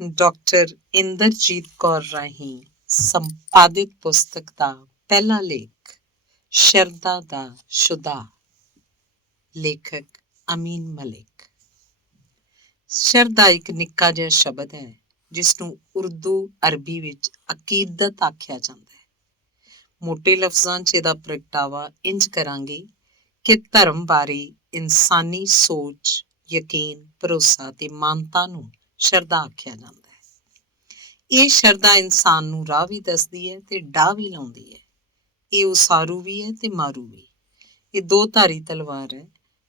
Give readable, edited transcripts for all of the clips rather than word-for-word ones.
Doctor Inderjit Kaur ਰਾਹੀਂ ਸੰਪਾਦਿਤ ਪੁਸਤਕ ਦਾ ਪਹਿਲਾ ਲੇਖ ਸ਼ਰਧਾ ਦਾ ਸ਼ੁਦਾ। ਲੇਖਕ ਅਮੀਨ ਮਲਿਕ। ਸ਼ਰਧਾ ਇੱਕ ਨਿੱਕਾ ਜਿਹਾ ਸ਼ਬਦ ਹੈ ਜਿਸ ਨੂੰ ਉਰਦੂ ਅਰਬੀ ਵਿੱਚ ਅਕੀਦਤ ਆਖਿਆ ਜਾਂਦਾ ਹੈ। ਮੋਟੇ ਲਫ਼ਜ਼ਾਂ 'ਚ ਇਹਦਾ ਪ੍ਰਗਟਾਵਾ ਇੰਜ ਕਰਾਂਗੇ ਕਿ ਧਰਮ ਬਾਰੇ ਇਨਸਾਨੀ ਸੋਚ, ਯਕੀਨ, ਭਰੋਸਾ ਤੇ ਮਾਨਤਾ ਨੂੰ ਸ਼ਰਧਾ ਆਖਿਆ ਜਾਂਦਾ ਹੈ। ਇਹ ਸ਼ਰਧਾ ਇਨਸਾਨ ਨੂੰ ਰਾਹ ਵੀ ਦੱਸਦੀ ਹੈ ਤੇ ਡਾਹ ਵੀ ਲਾਉਂਦੀ ਹੈ। ਇਹ ਉਸਾਰੂ ਵੀ ਹੈ ਤੇ ਮਾਰੂ ਵੀ। ਇਹ ਦੋ ਧਾਰੀ ਤਲਵਾਰ ਹੈ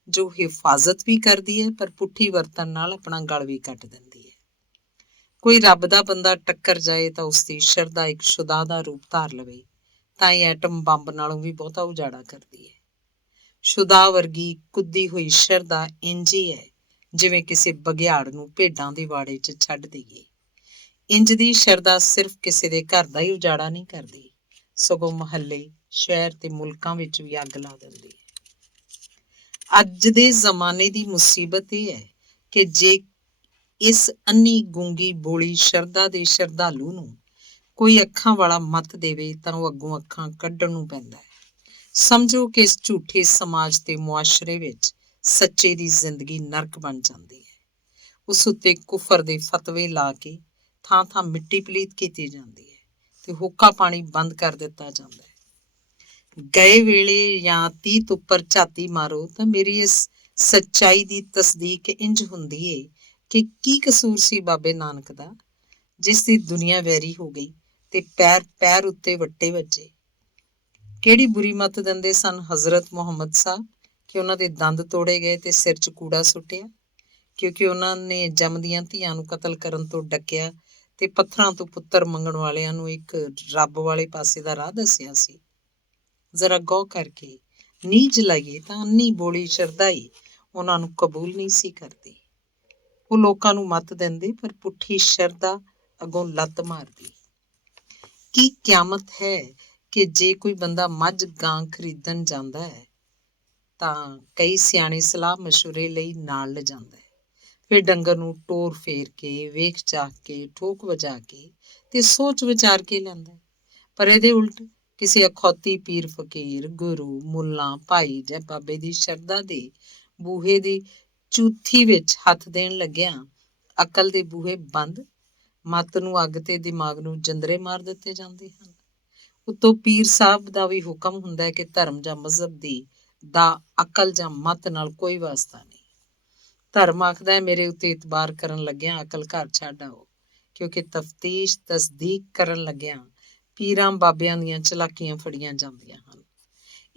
ਜੋ ਹਿਫਾਜ਼ਤ ਵੀ ਕਰਦੀ ਹੈ ਪਰ ਪੁੱਠੀ ਵਰਤਣ ਨਾਲ ਆਪਣਾ ਗਲ ਵੀ ਕੱਟ ਦਿੰਦੀ ਹੈ। ਕੋਈ ਰੱਬ ਦਾ ਬੰਦਾ ਟੱਕਰ ਜਾਏ ਤਾਂ ਉਸਦੀ ਸ਼ਰਧਾ ਇੱਕ ਸ਼ੁਦਾ ਦਾ ਰੂਪ ਧਾਰ ਲਵੇ ਤਾਂ ਇਹ ਐਟਮ ਬੰਬ ਨਾਲੋਂ ਵੀ ਬਹੁਤਾ ਉਜਾੜਾ ਕਰਦੀ ਹੈ। ਸ਼ੁਦਾ ਵਰਗੀ ਕੁੱਦੀ ਹੋਈ ਸ਼ਰਧਾ ਇੰਝ ਹੀ ਹੈ ਜਿਵੇਂ ਕਿਸੇ ਬਘਿਆੜ ਨੂੰ ਭੇਡਾਂ ਦੇ ਵਾੜੇ 'ਚ ਛੱਡ ਦੇਈਏ। ਇੰਜ ਦੀ ਸ਼ਰਧਾ ਸਿਰਫ ਕਿਸੇ ਦੇ ਘਰ ਦਾ ਹੀ ਉਜਾੜਾ ਨਹੀਂ ਕਰਦੀ, ਸਗੋਂ ਮਹੱਲੇ, ਸ਼ਹਿਰ ਤੇ ਮੁਲਕਾਂ ਵਿੱਚ ਵੀ ਅੱਗ ਲਾ ਦਿੰਦੀ ਹੈ। ਅੱਜ ਦੇ ਜ਼ਮਾਨੇ ਦੀ ਮੁਸੀਬਤ ਇਹ ਹੈ ਕਿ ਜੇ ਇਸ ਅੰਨੀ ਗੂੰਗੀ ਬੋਲੀ ਸ਼ਰਧਾ ਦੇ ਸ਼ਰਧਾਲੂ ਨੂੰ ਕੋਈ ਅੱਖਾਂ ਵਾਲਾ ਮੱਤ ਦੇਵੇ ਤਾਂ ਉਹ ਅੱਗੋਂ ਅੱਖਾਂ ਕੱਢਣ ਨੂੰ ਪੈਂਦਾ ਹੈ। ਸਮਝੋ ਕਿ ਇਸ ਝੂਠੇ ਸਮਾਜ ਤੇ ਮੁਆਸ਼ਰੇ ਵਿੱਚ ਸੱਚੇ ਦੀ ਜ਼ਿੰਦਗੀ ਨਰਕ ਬਣ ਜਾਂਦੀ ਹੈ। ਉਸ ਉੱਤੇ ਕੁਫਰ ਦੇ ਫਤਵੇ ਲਾ ਕੇ ਥਾਂ ਥਾਂ ਮਿੱਟੀ ਪਲੀਤ ਕੀਤੀ ਜਾਂਦੀ ਹੈ ਤੇ ਹੁੱਕਾ ਪਾਣੀ ਬੰਦ ਕਰ ਦਿੱਤਾ ਜਾਂਦਾ ਹੈ। ਗਏ ਵੇਲੇ ਜਾਂ ਤੀਤ ਉੱਪਰ ਝਾਤੀ ਮਾਰੋ ਤਾਂ ਮੇਰੀ ਇਸ ਸੱਚਾਈ ਦੀ ਤਸਦੀਕ ਇੰਝ ਹੁੰਦੀ ਏ ਕਿ ਕੀ ਕਸੂਰ ਸੀ ਬਾਬੇ ਨਾਨਕ ਦਾ, ਜਿਸ ਦੀ ਦੁਨੀਆ ਵੈਰੀ ਹੋ ਗਈ ਤੇ ਪੈਰ ਪੈਰ ਉੱਤੇ ਵੱਟੇ ਵੱਜੇ। ਕਿਹੜੀ ਬੁਰੀ ਮੱਤ ਦਿੰਦੇ ਸਨ ਹਜ਼ਰਤ ਮੁਹੰਮਦ ਸਾਹਿਬ ਕਿ ਉਹਨਾਂ ਦੇ ਦੰਦ ਤੋੜੇ ਗਏ ਤੇ ਸਿਰ 'ਚ ਕੂੜਾ ਸੁੱਟਿਆ, ਕਿਉਂਕਿ ਉਹਨਾਂ ਨੇ ਜੰਮਦੀਆਂ ਧੀਆਂ ਨੂੰ ਕਤਲ ਕਰਨ ਤੋਂ ਡੱਕਿਆ ਤੇ ਪੱਥਰਾਂ ਤੋਂ ਪੁੱਤਰ ਮੰਗਣ ਵਾਲਿਆਂ ਨੂੰ ਇੱਕ ਰੱਬ ਵਾਲੇ ਪਾਸੇ ਦਾ ਰਾਹ ਦੱਸਿਆ ਸੀ। ਜ਼ਰਾ ਗੌਰ ਕਰਕੇ ਨੀਝ ਲਾਈਏ ਤਾਂ ਅੰਨੀ ਬੋਲੀ ਸ਼ਰਧਾ ਹੀ ਉਹਨਾਂ ਨੂੰ ਕਬੂਲ ਨਹੀਂ ਸੀ ਕਰਦੀ। ਉਹ ਲੋਕਾਂ ਨੂੰ ਮੱਤ ਦਿੰਦੇ ਪਰ ਪੁੱਠੀ ਸ਼ਰਧਾ ਅੱਗੋਂ ਲੱਤ ਮਾਰਦੀ। ਕੀ ਕਿਆਮਤ ਹੈ ਕਿ ਜੇ ਕੋਈ ਬੰਦਾ ਮੱਝ ਗਾਂ ਖਰੀਦਣ ਜਾਂਦਾ ਹੈ ਤਾਂ ਕਈ ਸਿਆਣੇ ਸਲਾਹ ਮਸ਼ਵਰੇ ਲਈ ਨਾਲ ਲਿਜਾਂਦਾ ਹੈ। ਫਿਰ ਡੰਗਰ ਨੂੰ ਟੋਰ ਫੇਰ ਕੇ, ਵੇਖ ਚਾਖ ਕੇ, ਠੋਕ ਵਜਾ ਕੇ ਤੇ ਸੋਚ ਵਿਚਾਰ ਕੇ ਲੈਂਦਾ ਹੈ। ਪਰ ਇਹਦੇ ਉਲਟ ਕਿਸੇ ਅਖੌਤੀ ਪੀਰ ਫਕੀਰ, ਗੁਰੂ, ਮੁੱਲਾ, ਭਾਈ ਜਾਂ ਬਾਬੇ ਦੀ ਸ਼ਰਧਾ ਦੇ ਬੂਹੇ ਦੀ ਚੂਥੀ ਵਿੱਚ ਹੱਥ ਦੇਣ ਲੱਗਿਆ ਅਕਲ ਦੇ ਬੂਹੇ ਬੰਦ, ਮੱਤ ਨੂੰ ਅੱਗ ਤੇ ਦਿਮਾਗ ਨੂੰ ਜੰਦਰੇ ਮਾਰ ਦਿੱਤੇ ਜਾਂਦੇ ਹਨ। ਉੱਤੋਂ ਪੀਰ ਸਾਹਿਬ ਦਾ ਵੀ ਹੁਕਮ ਹੁੰਦਾ ਹੈ ਕਿ ਧਰਮ ਜਾਂ ਮਜ਼ਹਬ ਦਾ ਅਕਲ ਜਾਂ ਮੱਤ ਨਾਲ ਕੋਈ ਵਾਸਤਾ ਨਹੀਂ। ਧਰਮ ਆਖਦਾ ਹੈ ਮੇਰੇ ਉੱਤੇ ਇਤਬਾਰ ਕਰਨ ਲੱਗਿਆ ਅਕਲ ਘਰ ਛੱਡ ਆਓ, ਕਿਉਂਕਿ ਤਫਤੀਸ਼ ਤਸਦੀਕ ਕਰਨ ਲੱਗਿਆ ਪੀਰਾਂ ਬਾਬਿਆਂ ਦੀਆਂ ਚਲਾਕੀਆਂ ਫੜੀਆਂ ਜਾਂਦੀਆਂ ਹਨ।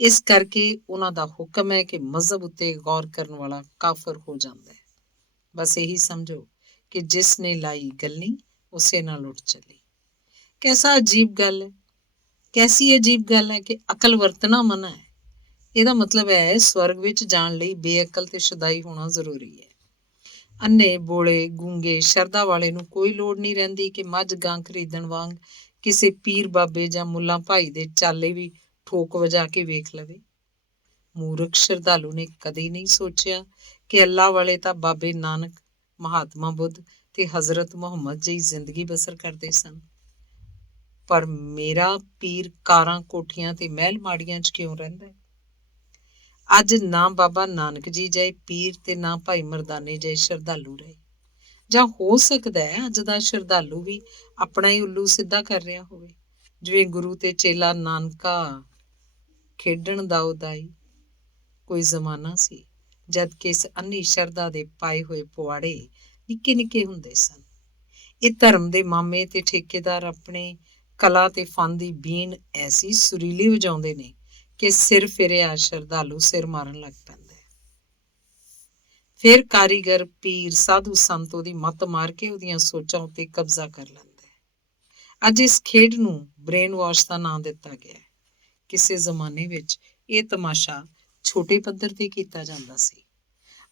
ਇਸ ਕਰਕੇ ਉਹਨਾਂ ਦਾ ਹੁਕਮ ਹੈ ਕਿ ਮਜ਼ਹਬ ਉੱਤੇ ਗੌਰ ਕਰਨ ਵਾਲਾ ਕਾਫਰ ਹੋ ਜਾਂਦਾ ਹੈ। ਬਸ ਇਹੀ ਸਮਝੋ ਕਿ ਜਿਸ ਨੇ ਲਾਈ ਗੱਲੀ ਉਸੇ ਨਾਲ ਉੱਠ ਚੱਲੀ। ਕੈਸੀ ਅਜੀਬ ਗੱਲ ਹੈ ਕਿ ਅਕਲ ਵਰਤਣਾ ਮਨਾ ਹੈ। ਇਹਦਾ ਮਤਲਬ ਹੈ ਸਵਰਗ ਵਿੱਚ ਜਾਣ ਲਈ ਬੇਅਕਲ ਤੇ ਸ਼ੁਦਾਈ ਹੋਣਾ ਜ਼ਰੂਰੀ ਹੈ। ਅੰਨੇ, ਬੋਲੇ, ਗੂੰਗੇ ਸ਼ਰਧਾ ਵਾਲੇ ਨੂੰ ਕੋਈ ਲੋੜ ਨਹੀਂ ਰਹਿੰਦੀ ਕਿ ਮੱਝ ਗਾਂ ਖਰੀਦਣ ਵਾਂਗ ਕਿਸੇ ਪੀਰ ਬਾਬੇ ਜਾਂ ਮੁੱਲਾ ਭਾਈ ਦੇ ਚਾਲੇ ਵੀ ਠੋਕ ਵਜਾ ਕੇ ਵੇਖ ਲਵੇ। ਮੂਰਖ ਸ਼ਰਧਾਲੂ ਨੇ ਕਦੇ ਨਹੀਂ ਸੋਚਿਆ ਕਿ ਅੱਲਾ ਵਾਲੇ ਤਾਂ ਬਾਬੇ ਨਾਨਕ, ਮਹਾਤਮਾ ਬੁੱਧ ਤੇ ਹਜ਼ਰਤ ਮੁਹੰਮਦ ਜਿਹੀ ਜ਼ਿੰਦਗੀ ਬਸਰ ਕਰਦੇ ਸਨ। ਪਰ ਮੇਰਾ ਪੀਰ ਕਾਰਾਂ, ਕੋਠੀਆਂ ਤੇ ਮਹਿਲ ਮਾੜੀਆਂ 'ਚ ਕਿਉਂ ਰਹਿੰਦਾ ਹੈ? ਅੱਜ ਨਾ ਬਾਬਾ ਨਾਨਕ ਜੀ ਜਿਹੇ ਪੀਰ ਤੇ ਨਾ ਭਾਈ ਮਰਦਾਨੇ ਜਿਹੇ ਸ਼ਰਧਾਲੂ ਰਹੇ। ਜਾਂ ਹੋ ਸਕਦਾ ਹੈ ਅੱਜ ਦਾ ਸ਼ਰਧਾਲੂ ਵੀ ਆਪਣਾ ਹੀ ਉੱਲੂ ਸਿੱਧਾ ਕਰ ਰਿਹਾ ਹੋਵੇ, ਜਿਵੇਂ ਗੁਰੂ ਤੇ ਚੇਲਾ ਨਾਨਕਾ ਖੇਡਣ ਦਾ ਉਦਾਈ। ਕੋਈ ਜ਼ਮਾਨਾ ਸੀ ਜਦ ਕਿ ਇਸ ਅੰਨੀ ਸ਼ਰਧਾ ਦੇ ਪਾਏ ਹੋਏ ਪੁਆੜੇ ਨਿੱਕੇ ਨਿੱਕੇ ਹੁੰਦੇ ਸਨ। ਇਹ ਧਰਮ ਦੇ ਮਾਮੇ ਤੇ ਠੇਕੇਦਾਰ ਆਪਣੇ ਕਲਾ ਤੇ ਫਨ ਦੀ ਬੀਨ ਐਸੀ ਸੁਰੀਲੀ ਵਜਾਉਂਦੇ ਨੇ ਕਿ ਸਿਰ ਫਿਰਿਆ ਸ਼ਰਧਾਲੂ ਸਿਰ ਮਾਰਨ ਲੱਗ ਪੈਂਦਾ ਹੈ। ਫਿਰ ਕਾਰੀਗਰ, ਪੀਰ, ਸਾਧੂ ਸੰਤ ਉਹਦੀ ਮੱਤ ਮਾਰ ਕੇ ਉਹਦੀਆਂ ਸੋਚਾਂ ਉੱਤੇ ਕਬਜ਼ਾ ਕਰ ਲੈਂਦਾ ਹੈ। ਅੱਜ ਇਸ ਖੇਡ ਨੂੰ ਬ੍ਰੇਨ ਵਾਸ਼ ਦਾ ਨਾਂ ਦਿੱਤਾ ਗਿਆ ਹੈ। ਕਿਸੇ ਜ਼ਮਾਨੇ ਵਿੱਚ ਇਹ ਤਮਾਸ਼ਾ ਛੋਟੇ ਪੱਧਰ ਤੇ ਕੀਤਾ ਜਾਂਦਾ ਸੀ,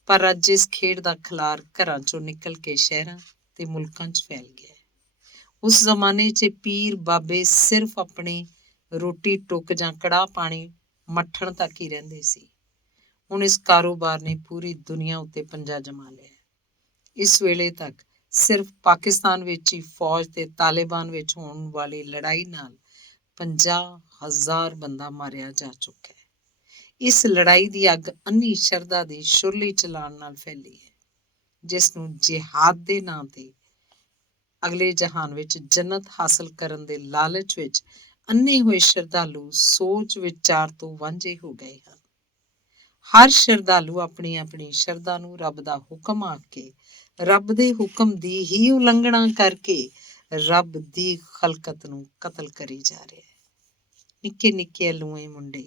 ਪਰ ਅੱਜ ਇਸ ਖੇਡ ਦਾ ਖਿਲਾਰ ਘਰਾਂ ਚੋਂ ਨਿਕਲ ਕੇ ਸ਼ਹਿਰਾਂ ਤੇ ਮੁਲਕਾਂ 'ਚ ਫੈਲ ਗਿਆ ਹੈ। ਉਸ ਜ਼ਮਾਨੇ 'ਚ ਪੀਰ ਬਾਬੇ ਸਿਰਫ ਆਪਣੀ ਰੋਟੀ ਟੁੱਕ ਜਾਂ ਕੜਾਹ ਪਾਣੀ ਮੱਠਣ ਤੱਕ ਹੀ ਰਹਿੰਦੇ ਸੀ। ਹੁਣ ਇਸ ਕਾਰੋਬਾਰ ਨੇ ਪੂਰੀ ਦੁਨੀਆ ਉੱਤੇ ਪੰਜਾ ਜਮਾ ਲਿਆ। ਇਸ ਵੇਲੇ ਤੱਕ ਸਿਰਫ ਪਾਕਿਸਤਾਨ ਵਿੱਚ ਹੀ ਫੌਜ ਤੇ ਤਾਲਿਬਾਨ ਵਿੱਚ ਹੋਣ ਵਾਲੀ ਲੜਾਈ ਨਾਲ 50,000 ਬੰਦਾ ਮਾਰਿਆ ਜਾ ਚੁੱਕਾ ਹੈ। ਇਸ ਲੜਾਈ ਦੀ ਅੱਗ ਅੰਨੀ ਸ਼ਰਧਾ ਦੀ ਸ਼ੁਰਲੀ ਚਲਾਣ ਨਾਲ ਫੈਲੀ ਹੈ, ਜਿਸ ਨੂੰ ਜਿਹਾਦ ਦੇ ਨਾਂ ਤੇ ਅਗਲੇ ਜਹਾਨ ਵਿੱਚ ਜੰਨਤ ਹਾਸਲ ਕਰਨ ਦੇ ਲਾਲਚ ਵਿੱਚ ਅੰਨੇ ਹੋਏ ਸ਼ਰਧਾਲੂ ਸੋਚ ਵਿਚਾਰ ਤੋਂ ਵਾਂਝੇ ਹੋ ਗਏ ਹਨ। ਹਰ ਸ਼ਰਧਾਲੂ ਆਪਣੀ ਆਪਣੀ ਸ਼ਰਧਾ ਨੂੰ ਰੱਬ ਦਾ ਹੁਕਮ ਆਖ ਕੇ ਰੱਬ ਦੇ ਹੁਕਮ ਦੀ ਹੀ ਉਲੰਘਣਾ ਕਰਕੇ ਰੱਬ ਦੀ ਖਲਕਤ ਨੂੰ ਕਤਲ ਕਰੀ ਜਾ ਰਿਹਾ ਹੈ। ਨਿੱਕੇ ਨਿੱਕੇ ਅਲੂਏ ਮੁੰਡੇ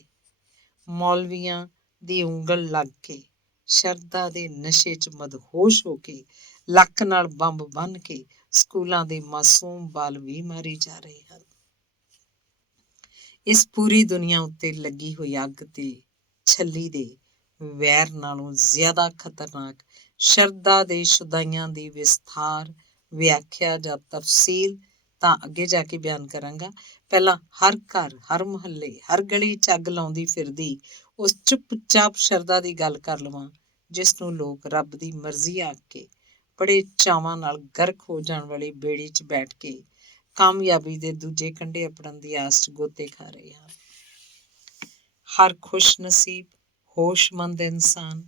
ਮੌਲਵੀਆਂ ਦੀ ਉਂਗਲ ਲੱਗ ਕੇ ਸ਼ਰਧਾ ਦੇ ਨਸ਼ੇ 'ਚ ਮਦਹੋਸ਼ ਹੋ ਕੇ ਲੱਕ ਨਾਲ ਬੰਬ ਬੰਨ੍ਹ ਕੇ ਸਕੂਲਾਂ ਦੇ ਮਾਸੂਮ ਬਾਲ ਵੀ ਮਾਰੇ ਜਾ ਰਹੇ ਹਨ। ਇਸ ਪੂਰੀ ਦੁਨੀਆ ਉੱਤੇ ਲੱਗੀ ਹੋਈ ਅੱਗ ਤੇ ਛੱਲੀ ਦੇ ਵੈਰ ਨਾਲੋਂ ਜ਼ਿਆਦਾ ਖਤਰਨਾਕ ਸ਼ਰਧਾ ਦੇ ਸ਼ੁਦਾਈਆਂ ਦੀ ਵਿਸਥਾਰ ਵਿਆਖਿਆ ਜਾਂ ਤਫਸੀਲ ਤਾਂ ਅੱਗੇ ਜਾ ਕੇ ਬਿਆਨ ਕਰਾਂਗਾ। ਪਹਿਲਾਂ ਹਰ ਘਰ, ਹਰ ਮੁਹੱਲੇ, ਹਰ ਗਲੀ 'ਚ ਅੱਗ ਲਾਉਂਦੀ ਫਿਰਦੀ ਉਸ ਚੁੱਪਚਾਪ ਸ਼ਰਧਾ ਦੀ ਗੱਲ ਕਰ ਲਵਾਂ, ਜਿਸ ਨੂੰ ਲੋਕ ਰੱਬ ਦੀ ਮਰਜ਼ੀ ਆਖ ਕੇ ਬੜੇ ਚਾਵਾਂ ਨਾਲ ਗਰਕ ਹੋ ਜਾਣ ਵਾਲੀ ਬੇੜੀ 'ਚ ਬੈਠ ਕੇ ਕਾਮਯਾਬੀ ਦੇ ਦੂਜੇ ਕੰਢੇ ਅਪੜਨ ਦੀ ਆਸ 'ਚ ਗੋਤੇ ਖਾ ਰਹੇ ਹਨ। ਹਰ ਖੁਸ਼ ਨਸੀਬ ਹੋਸ਼ਮੰਦ ਇਨਸਾਨ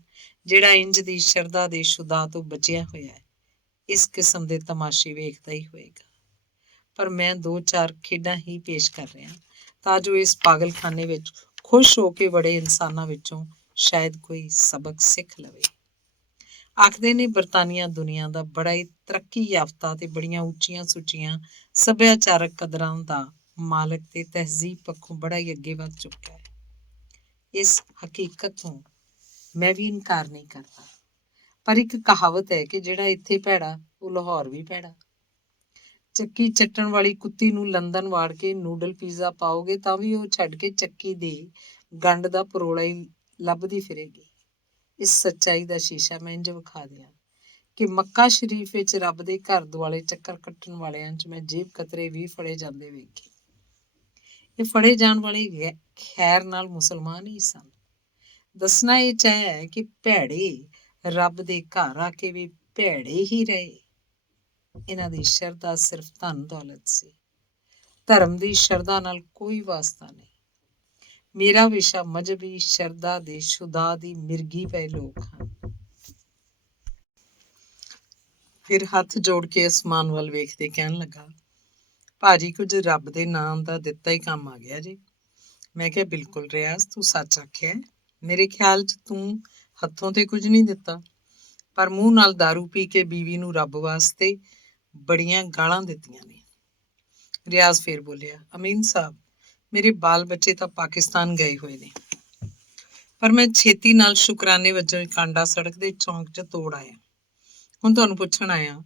ਜਿਹੜਾ ਇੰਜ ਦੀ ਸ਼ਰਧਾ ਦੇ ਸ਼ੁਦਾ ਤੋਂ ਬਚਿਆ ਹੋਇਆ ਹੈ, ਇਸ ਕਿਸਮ ਦੇ ਤਮਾਸ਼ੇ ਵੇਖਦਾ ਹੀ ਹੋਏਗਾ। ਪਰ ਮੈਂ 2-4 ਖੇਡਾਂ ਹੀ ਪੇਸ਼ ਕਰ ਰਿਹਾ ਤਾਂ ਜੋ ਇਸ ਪਾਗਲਖਾਨੇ ਵਿੱਚ ਖੁਸ਼ ਹੋ ਕੇ ਬੜੇ ਇਨਸਾਨਾਂ ਵਿੱਚੋਂ ਸ਼ਾਇਦ ਕੋਈ ਸਬਕ ਸਿੱਖ ਲਵੇ। ਆਖਦੇ ਨੇ ਬਰਤਾਨੀਆ ਦੁਨੀਆ ਦਾ ਬੜਾ ਹੀ ਤਰੱਕੀ ਯਾਫਤਾ ਤੇ ਬੜੀਆਂ ਉੱਚੀਆਂ ਸੁੱਚੀਆਂ ਸੱਭਿਆਚਾਰਕ ਕਦਰਾਂ ਦਾ ਮਾਲਕ ਤੇ ਤਹਿਜ਼ੀਬ ਪੱਖੋਂ ਬੜਾ ਹੀ ਅੱਗੇ ਵੱਧ ਚੁੱਕਾ ਹੈ। ਇਸ ਹਕੀਕਤ ਤੋਂ ਮੈਂ ਵੀ ਇਨਕਾਰ ਨਹੀਂ ਕਰਦਾ, ਪਰ ਇੱਕ ਕਹਾਵਤ ਹੈ ਕਿ ਜਿਹੜਾ ਇੱਥੇ ਭੈੜਾ ਉਹ ਲਾਹੌਰ ਵੀ ਭੈੜਾ। ਚੱਕੀ ਚੱਟਣ ਵਾਲੀ ਕੁੱਤੀ ਨੂੰ ਲੰਦਨ ਵਾੜ ਕੇ ਨੂਡਲ ਪੀਜ਼ਾ ਪਾਓਗੇ ਤਾਂ ਵੀ ਉਹ ਛੱਡ ਕੇ ਚੱਕੀ ਦੇ ਗੰਢ ਦਾ ਪਰੋਲਾ ਹੀ ਲੱਭਦੀ ਫਿਰੇਗੀ। ਇਸ ਸੱਚਾਈ ਦਾ ਸ਼ੀਸ਼ਾ ਮੈਂ ਇੰਝ ਵਿਖਾ ਦਿਆਂ ਕਿ ਮੱਕਾ ਸ਼ਰੀਫ ਵਿੱਚ ਰੱਬ ਦੇ ਘਰ ਦੁਆਲੇ ਚੱਕਰ ਕੱਟਣ ਵਾਲਿਆਂ 'ਚ ਮੈਂ ਜੇਬ ਕਤਰੇ ਵੀ ਫੜੇ ਜਾਂਦੇ ਵੇਖੇ। ਇਹ ਫੜੇ ਜਾਣ ਵਾਲੇ ਖੈਰ ਨਾਲ ਮੁਸਲਮਾਨ ਹੀ ਸਨ। ਦੱਸਣਾ ਇਹ ਚਾਹਿਆ ਕਿ ਭੈੜੇ ਰੱਬ ਦੇ ਘਰ ਆ ਕੇ ਵੀ ਭੈੜੇ ਹੀ ਰਹੇ। ਇਹਨਾਂ ਦੀ ਸ਼ਰਧਾ ਸਿਰਫ ਧਨ ਦੌਲਤ ਸੀ। ਧਰਮ ਦੀ ਸ਼ਰਧਾ ਨਾਲ ਕੋਈ ਵਾਸਤਾ ਨਹੀਂ। ਮੇਰਾ ਵਿਸ਼ਾ ਮਜ਼ਹਬੀ ਸ਼ਰਧਾ ਦੇ ਸ਼ੁਦਾ ਦੀ ਮਿਰਗੀ ਪਏ ਲੋਕ ਹਨ। ਫਿਰ ਹੱਥ ਜੋੜ ਕੇ ਅਸਮਾਨ ਵੱਲ ਵੇਖਦੇ ਕਹਿਣ ਲੱਗਾ, ਭਾਜੀ ਕੁਝ ਰੱਬ ਦੇ ਨਾਮ ਦਾ ਦਿੱਤਾ ਹੀ ਕੰਮ ਆ ਗਿਆ ਜੀ। ਮੈਂ ਕਿਹਾ ਬਿਲਕੁਲ ਰਿਆਜ਼, ਤੂੰ ਸੱਚ ਆਖਿਆ। ਮੇਰੇ ਖਿਆਲ 'ਚ ਤੂੰ ਹੱਥੋਂ ਤੇ ਕੁਝ ਨਹੀਂ ਦਿੱਤਾ, ਪਰ ਮੂੰਹ ਨਾਲ ਦਾਰੂ ਪੀ ਕੇ ਬੀਵੀ ਨੂੰ ਰੱਬ ਵਾਸਤੇ ਬੜੀਆਂ ਗਾਲਾਂ ਦਿੱਤੀਆਂ ਨੇ। ਰਿਆਜ਼ ਫੇਰ ਬੋਲਿਆ, ਅਮੀਨ ਸਾਹਿਬ, ਮੇਰੇ ਬਾਲ ਬੱਚੇ ਤਾਂ ਪਾਕਿਸਤਾਨ ਗਏ ਹੋਏ ਨੇ, ਪਰ ਮੈਂ ਛੇਤੀ ਨਾਲ ਸ਼ੁਕਰਾਨੇ ਵਜੋਂ ਇੱਕ ਆਂਡਾ ਸੜਕ ਦੇ ਚੌਂਕ 'ਚ ਤੋੜ ਆਇਆ। ਹੁਣ ਤੁਹਾਨੂੰ ਪੁੱਛਣ ਆਇਆ,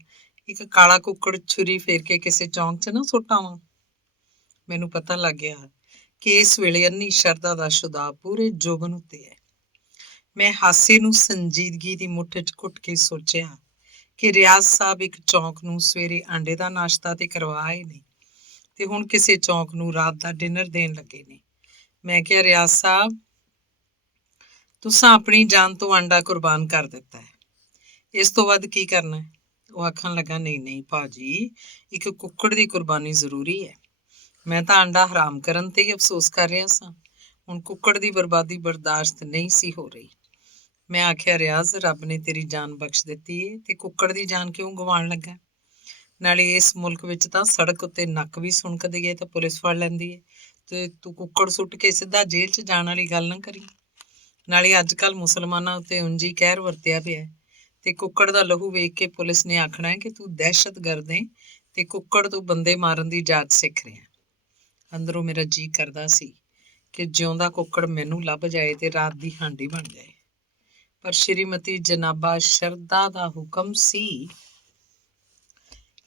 ਇੱਕ ਕਾਲਾ ਕੁੱਕੜ ਛੁਰੀ ਫੇਰ ਕੇ ਕਿਸੇ ਚੌਂਕ 'ਚ ਨਾ ਸੁੱਟ ਆਵਾਂ। ਮੈਨੂੰ ਪਤਾ ਲੱਗ ਗਿਆ ਕਿ ਇਸ ਵੇਲੇ ਅੰਨੀ ਸ਼ਰਧਾ ਦਾ ਸ਼ੁਦਾ ਪੂਰੇ ਜੋਬਨ ਉੱਤੇ ਹੈ। ਮੈਂ ਹਾਸੇ ਨੂੰ ਸੰਜੀਦਗੀ ਦੀ ਮੁੱਠ 'ਚ ਘੁੱਟ ਕੇ ਸੋਚਿਆ ਕਿ ਰਿਆਜ਼ ਸਾਹਿਬ ਇੱਕ ਚੌਂਕ ਨੂੰ ਸਵੇਰੇ ਆਂਡੇ ਦਾ ਨਾਸ਼ਤਾ ਤੇ ਕਰਵਾ ਆਏ ਨੇ ਤੇ ਹੁਣ ਕਿਸੇ ਚੌਂਕ ਨੂੰ ਰਾਤ ਦਾ ਡਿਨਰ ਦੇਣ ਲੱਗੇ ਨੇ। ਮੈਂ ਕਿਹਾ, ਰਿਆਜ਼ ਸਾਹਿਬ, ਤੁਸਾਂ ਆਪਣੀ ਜਾਨ ਤੋਂ ਆਂਡਾ ਕੁਰਬਾਨ ਕਰ ਦਿੱਤਾ ਹੈ, ਇਸ ਤੋਂ ਵੱਧ ਕੀ ਕਰਨਾ ਹੈ? ਉਹ ਆਖਣ ਲੱਗਾ, ਨਹੀਂ ਨਹੀਂ ਭਾਜੀ, ਇੱਕ ਕੁੱਕੜ ਦੀ ਕੁਰਬਾਨੀ ਜ਼ਰੂਰੀ ਹੈ। ਮੈਂ ਤਾਂ ਆਂਡਾ ਹਰਾਮ ਕਰਨ ਤੇ ਹੀ ਅਫਸੋਸ ਕਰ ਰਿਹਾ ਸਾਂ, ਹੁਣ ਕੁੱਕੜ ਦੀ ਬਰਬਾਦੀ ਬਰਦਾਸ਼ਤ ਨਹੀਂ ਸੀ ਹੋ ਰਹੀ। ਮੈਂ ਆਖਿਆ, ਰਿਆਜ਼, ਰੱਬ ਨੇ ਤੇਰੀ ਜਾਨ ਬਖਸ਼ ਦਿੱਤੀ ਏ ਤੇ ਕੁੱਕੜ ਦੀ ਜਾਨ ਕਿਉਂ ਗਵਾਉਣ ਲੱਗਾ? ਨਾਲੇ ਇਸ ਮੁਲਕ ਵਿੱਚ ਤਾਂ ਸੜਕ ਉੱਤੇ ਨੱਕ ਵੀ ਸੁਣਕਦੀ ਏ ਤਾਂ ਪੁਲਿਸ ਫੜ ਲੈਂਦੀ ਏ, ਤੇ ਤੂੰ ਕੁੱਕੜ ਸੁੱਟ ਕੇ ਸਿੱਧਾ ਜੇਲ੍ਹ 'ਚ ਜਾਣ ਵਾਲੀ ਗੱਲ ਨਾ ਕਰੀ। ਨਾਲੇ ਅੱਜ ਕੱਲ੍ਹ ਮੁਸਲਮਾਨਾਂ ਉੱਤੇ ਉਂਝ ਹੀ ਕਹਿਰ ਵਰਤਿਆ ਪਿਆ ਤੇ ਕੁੱਕੜ ਦਾ ਲਹੂ ਵੇਖ ਕੇ ਪੁਲਿਸ ਨੇ ਆਖਣਾ ਹੈ ਕਿ ਤੂੰ ਦਹਿਸ਼ਤਗਰਦ ਏ ਤੇ ਕੁੱਕੜ ਤੋਂ ਬੰਦੇ ਮਾਰਨ ਦੀ ਜਾਚ ਸਿੱਖ ਰਿਹਾ। ਅੰਦਰੋਂ ਮੇਰਾ ਜੀਅ ਕਰਦਾ ਸੀ ਕਿ ਜਿਉਂਦਾ ਕੁੱਕੜ ਮੈਨੂੰ ਲੱਭ ਜਾਏ ਤੇ ਰਾਤ ਦੀ ਹਾਂਡੀ ਬਣ ਜਾਏ, ਪਰ ਸ਼੍ਰੀਮਤੀ ਜਨਾਬਾ ਸ਼ਰਧਾ ਦਾ ਹੁਕਮ ਸੀ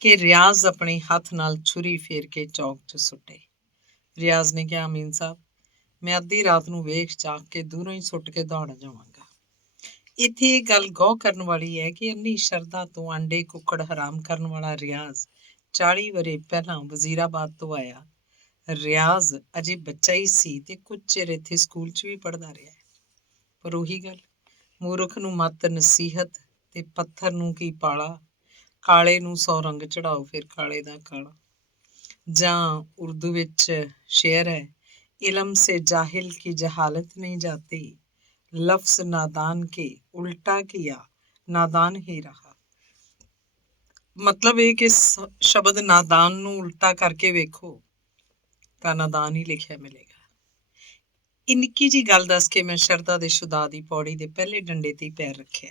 ਕਿ ਰਿਆਜ਼ ਆਪਣੇ ਹੱਥ ਨਾਲ ਛੁਰੀ ਫੇਰ ਕੇ ਚੌਕ 'ਚ ਸੁੱਟੇ। ਰਿਆਜ਼ ਨੇ ਕਿਹਾ, ਅਮੀਨ ਸਾਹਿਬ, ਮੈਂ ਅੱਧੀ ਰਾਤ ਨੂੰ ਵੇਖ ਚਾਖ ਕੇ ਦੂਰੋਂ ਹੀ ਸੁੱਟ ਕੇ ਦੌੜ ਜਾਵਾਂਗਾ। ਇੱਥੇ ਇਹ ਗੱਲ ਗੌਰ ਕਰਨ ਵਾਲੀ ਹੈ ਕਿ ਅੰਨੀ ਸ਼ਰਧਾ ਤੋਂ ਆਂਡੇ ਕੁੱਕੜ ਹਰਾਮ ਕਰਨ ਵਾਲਾ ਰਿਆਜ਼ 40 ਵਰ੍ਹੇ ਪਹਿਲਾਂ ਵਜ਼ੀਰਾਬਾਦ ਤੋਂ ਆਇਆ। ਰਿਆਜ਼ ਅਜੇ ਬੱਚਾ ਹੀ ਸੀ ਤੇ ਕੁਝ ਚਿਰ ਇੱਥੇ ਸਕੂਲ 'ਚ ਵੀ ਪੜ੍ਹਦਾ ਰਿਹਾ। ਪਰ ਉਹੀ ਗੱਲ, ਮੂਰਖ ਨੂੰ ਮੱਤ ਨਸੀਹਤ ਤੇ ਪੱਥਰ ਨੂੰ ਕੀ ਪਾਲਾ। ਕਾਲੇ ਨੂੰ 100 ਰੰਗ ਚੜਾਓ ਫਿਰ ਕਾਲੇ ਦਾ ਕਾਲਾ। ਜਾਂ ਉਰਦੂ ਵਿੱਚ ਸ਼ੇਅਰ ਹੈ, इल्म से जाहिल की जहालत नहीं जाती, लफ्ज़ नादान के उल्टा किया नादान ही रहा। ਮਤਲਬ ਇਹ ਕਿ ਸ਼ਬਦ ਨਾਦਾਨ ਨੂੰ ਉਲਟਾ ਕਰਕੇ ਵੇਖੋ ਤਾਂ ਨਾਦਾਨ ਹੀ ਲਿਖਿਆ ਮਿਲੇਗਾ। ਇਹ ਨਿੱਕੀ ਜੀ ਗੱਲ ਦੱਸ ਕੇ ਮੈਂ ਸ਼ਰਧਾ ਦੇ ਸ਼ੁਦਾ ਦੀ ਪੌੜੀ ਦੇ ਪਹਿਲੇ ਡੰਡੇ ਤੇ ਪੈਰ ਰੱਖਿਆ।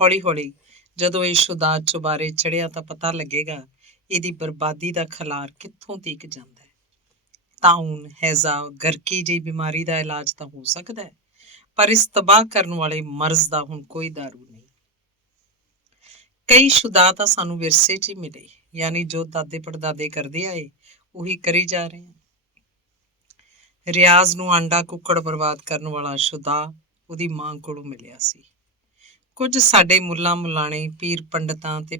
ਹੌਲੀ ਹੌਲੀ ਜਦੋਂ ਇਹ ਸ਼ੁਦਾ ਚੁਬਾਰੇ ਚੜਿਆ ਤਾਂ ਪਤਾ ਲੱਗੇਗਾ ਇਹਦੀ ਬਰਬਾਦੀ ਦਾ ਖਲਾਰ ਕਿੱਥੋਂ ਤੀਕ ਜਾਂਦਾ ਹੈ। ਤਾਉਨ, ਹੈਜ਼ਾ, ਗਰਕੀ ਜਿਹੀ ਬਿਮਾਰੀ ਦਾ ਇਲਾਜ ਤਾਂ ਹੋ ਸਕਦਾ ਹੈ, ਪਰ ਇਸ ਤਬਾਹ ਕਰਨ ਵਾਲੇ ਮਰਜ਼ ਦਾ ਹੁਣ ਕੋਈ ਦਾਰੂ ਨਹੀਂ। ਕਈ ਸ਼ੁਦਾ ਤਾਂ ਸਾਨੂੰ ਵਿਰਸੇ 'ਚ ਹੀ ਮਿਲੇ, ਯਾਨੀ ਜੋ ਦਾਦੇ ਪੜਦਾਦੇ ਕਰਦੇ ਆਏ ਉਹੀ ਕਰੀ ਜਾ ਰਹੇ ਹਾਂ। ਰਿਆਜ਼ ਨੂੰ ਆਂਡਾ ਕੁੱਕੜ ਬਰਬਾਦ ਕਰਨ ਵਾਲਾ ਸ਼ੁਦਾ ਉਹਦੀ ਮਾਂ ਕੋਲੋਂ ਮਿਲਿਆ ਸੀ। ਕੁਝ ਸਾਡੇ ਮੁੱਲਾਂ ਮੁਲਾਣੇ, ਪੀਰ ਪੰਡਤਾਂ ਤੇ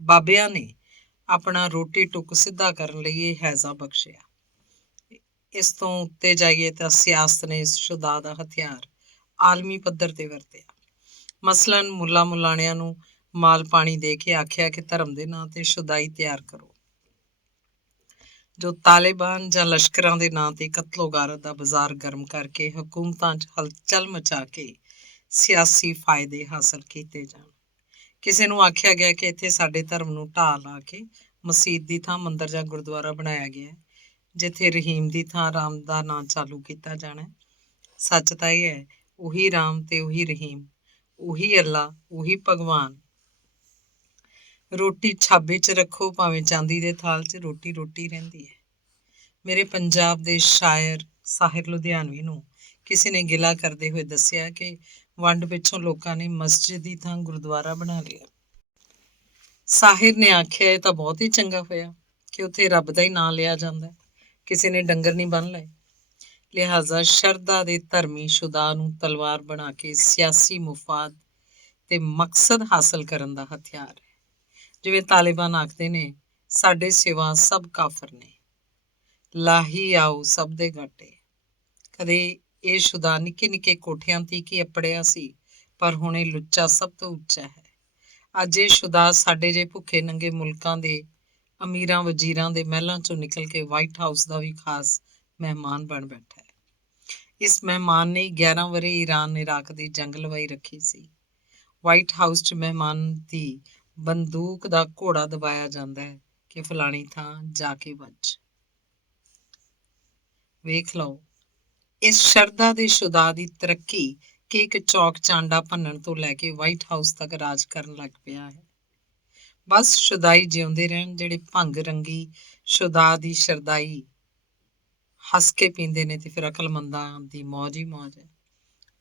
ਬਾਬਿਆਂ ਨੇ ਆਪਣਾ ਰੋਟੀ ਟੁੱਕ ਸਿੱਧਾ ਕਰਨ ਲਈ ਇਹ ਹੈਜ਼ਾ ਬਖਸ਼ਿਆ। ਇਸ ਤੋਂ ਉੱਤੇ ਜਾਈਏ ਤਾਂ ਸਿਆਸਤ ਨੇ ਇਸ ਸ਼ੁਦਾ ਦਾ ਹਥਿਆਰ ਆਲਮੀ ਪੱਧਰ ਤੇ ਵਰਤਿਆ। ਮਸਲਨ ਮੁੱਲਾ ਮੁਲਾਣਿਆਂ ਨੂੰ ਮਾਲ ਪਾਣੀ ਦੇ ਕੇ ਆਖਿਆ ਕਿ ਧਰਮ ਦੇ ਨਾਂ ਤੇ ਸ਼ੁਦਾਈ ਤਿਆਰ ਕਰੋ, ਜੋ ਤਾਲਿਬਾਨ ਜਾਂ ਲਸ਼ਕਰਾਂ ਦੇ ਨਾਂ ਤੇ ਕਤਲੋ ਗਾਰਤ ਦਾ ਬਾਜ਼ਾਰ ਗਰਮ ਕਰਕੇ ਹਕੂਮਤਾਂ 'ਚ ਹਲਚਲ ਮਚਾ ਕੇ ਸਿਆਸੀ ਫਾਇਦੇ ਹਾਸਲ ਕੀਤੇ ਜਾਣ। ਕਿਸੇ ਨੂੰ ਆਖਿਆ ਗਿਆ ਕਿ ਇੱਥੇ ਸਾਡੇ ਧਰਮ ਨੂੰ ਢਾਹ ਲਾ ਕੇ ਮਸੀਤ ਦੀ ਥਾਂ ਮੰਦਰ ਜਾਂ ਗੁਰਦੁਆਰਾ ਬਣਾਇਆ ਗਿਆ, ਜਿੱਥੇ ਰਹੀਮ ਦੀ ਥਾਂ ਰਾਮ ਦਾ ਨਾਂ ਚਾਲੂ ਕੀਤਾ ਜਾਣਾ। ਸੱਚ ਤਾਂ ਇਹ ਹੈ, ਉਹੀ ਰਾਮ ਤੇ ਉਹੀ ਰਹੀਮ, ਉਹੀ ਅੱਲਾ, ਉਹੀ ਭਗਵਾਨ। ਰੋਟੀ ਛਾਬੇ 'ਚ ਰੱਖੋ ਭਾਵੇਂ ਚਾਂਦੀ ਦੇ ਥਾਲ 'ਚ, ਰੋਟੀ ਰੋਟੀ ਰਹਿੰਦੀ ਹੈ। ਮੇਰੇ ਪੰਜਾਬ ਦੇ ਸ਼ਾਇਰ ਸਾਹਿਰ ਲੁਧਿਆਣਵੀ ਨੂੰ ਕਿਸੇ ਨੇ ਗਿਲਾ ਕਰਦੇ ਹੋਏ ਦੱਸਿਆ ਕਿ ਵੰਡ ਪਿੱਛੋਂ ਲੋਕਾਂ ਨੇ ਮਸਜਿਦ ਦੀ ਥਾਂ ਗੁਰਦੁਆਰਾ ਬਣਾ ਲਿਆ। ਸਾਹਿਰ ਨੇ ਆਖਿਆ ਇਹ ਤਾਂ ਬਹੁਤ ਹੀ ਚੰਗਾ ਹੋਇਆ ਕਿ ਉੱਥੇ ਰੱਬ ਦਾ ਹੀ ਨਾਂ ਲਿਆ ਜਾਂਦਾ, ਕਿਸੇ ਨੇ ਡੰਗਰ ਨਹੀਂ ਬੰਨ੍ਹ ਲਏ। ਲਿਹਾਜ਼ਾ ਸ਼ਰਧਾ ਦੇ ਧਰਮੀ ਸ਼ੁਦਾ ਨੂੰ ਤਲਵਾਰ ਬਣਾ ਕੇ ਸਿਆਸੀ ਮੁਫਾਦ ਤੇ ਮਕਸਦ ਹਾਸਲ ਕਰਨ ਦਾ ਹਥਿਆਰ ਹੈ। ਜਿਵੇਂ ਤਾਲਿਬਾਨ ਆਖਦੇ ਨੇ, ਸਾਡੇ ਸਿਵਾ ਸਭ ਕਾਫਰ ਨੇ, ਲਾਹੀ ਆਓ ਸਭ ਦੇ ਗਾਟੇ। ਕਦੇ ਇਹ ਸ਼ੁਦਾ ਨਿੱਕੇ ਨਿੱਕੇ ਕੋਠਿਆਂ ਤੀਕ ਹੀ ਅਪੜਿਆ ਸੀ, ਪਰ ਹੁਣ ਇਹ ਲੁੱਚਾ ਸਭ ਤੋਂ ਉੱਚਾ ਹੈ। ਅੱਜ ਇਹ ਸ਼ੁਦਾ ਸਾਡੇ ਜੇ ਭੁੱਖੇ ਨੰਗੇ ਮੁਲਕਾਂ ਦੇ ਅਮੀਰਾਂ ਵਜ਼ੀਰਾਂ ਦੇ ਮਹਿਲਾਂ ਚੋਂ ਨਿਕਲ ਕੇ ਵਾਈਟ ਹਾਊਸ ਦਾ ਵੀ ਖਾਸ ਮਹਿਮਾਨ ਬਣ ਬੈਠਾ ਹੈ। ਇਸ ਮਹਿਮਾਨ ਨੇ 11 ਵਰ੍ਹੇ ਈਰਾਨ ਇਰਾਕ ਦੀ ਜੰਗ ਲਵਾਈ ਰੱਖੀ ਸੀ। ਵਾਈਟ ਹਾਊਸ 'ਚ ਮਹਿਮਾਨ ਦੀ ਬੰਦੂਕ ਦਾ ਘੋੜਾ ਦਬਾਇਆ ਜਾਂਦਾ ਹੈ ਕਿ ਫਲਾਣੀ ਥਾਂ ਜਾ ਕੇ ਵੱਜ। ਵੇਖ ਲਓ ਇਸ ਸ਼ਰਧਾ ਦੇ ਸ਼ੁਦਾ ਦੀ ਤਰੱਕੀ ਕਿ ਇੱਕ ਚੌਕ ਚਾਂਡਾ ਭੰਨਣ ਤੋਂ ਲੈ ਕੇ ਵਾਈਟ ਹਾਊਸ ਤੱਕ ਰਾਜ ਕਰਨ ਲੱਗ ਪਿਆ ਹੈ। ਬਸ ਸ਼ੁਦਾਈ ਜਿਉਂਦੇ ਰਹਿਣ, ਜਿਹੜੇ ਭੰਗ ਰੰਗੀ ਸ਼ੁਦਾ ਦੀ ਸ਼ਰਦਾਈ ਹੱਸ ਕੇ ਪੀਂਦੇ ਨੇ ਤੇ ਫਿਰ ਅਕਲਮੰਦਾਂ ਦੀ ਮੌਜ ਹੀ ਮੌਜ ਹੈ।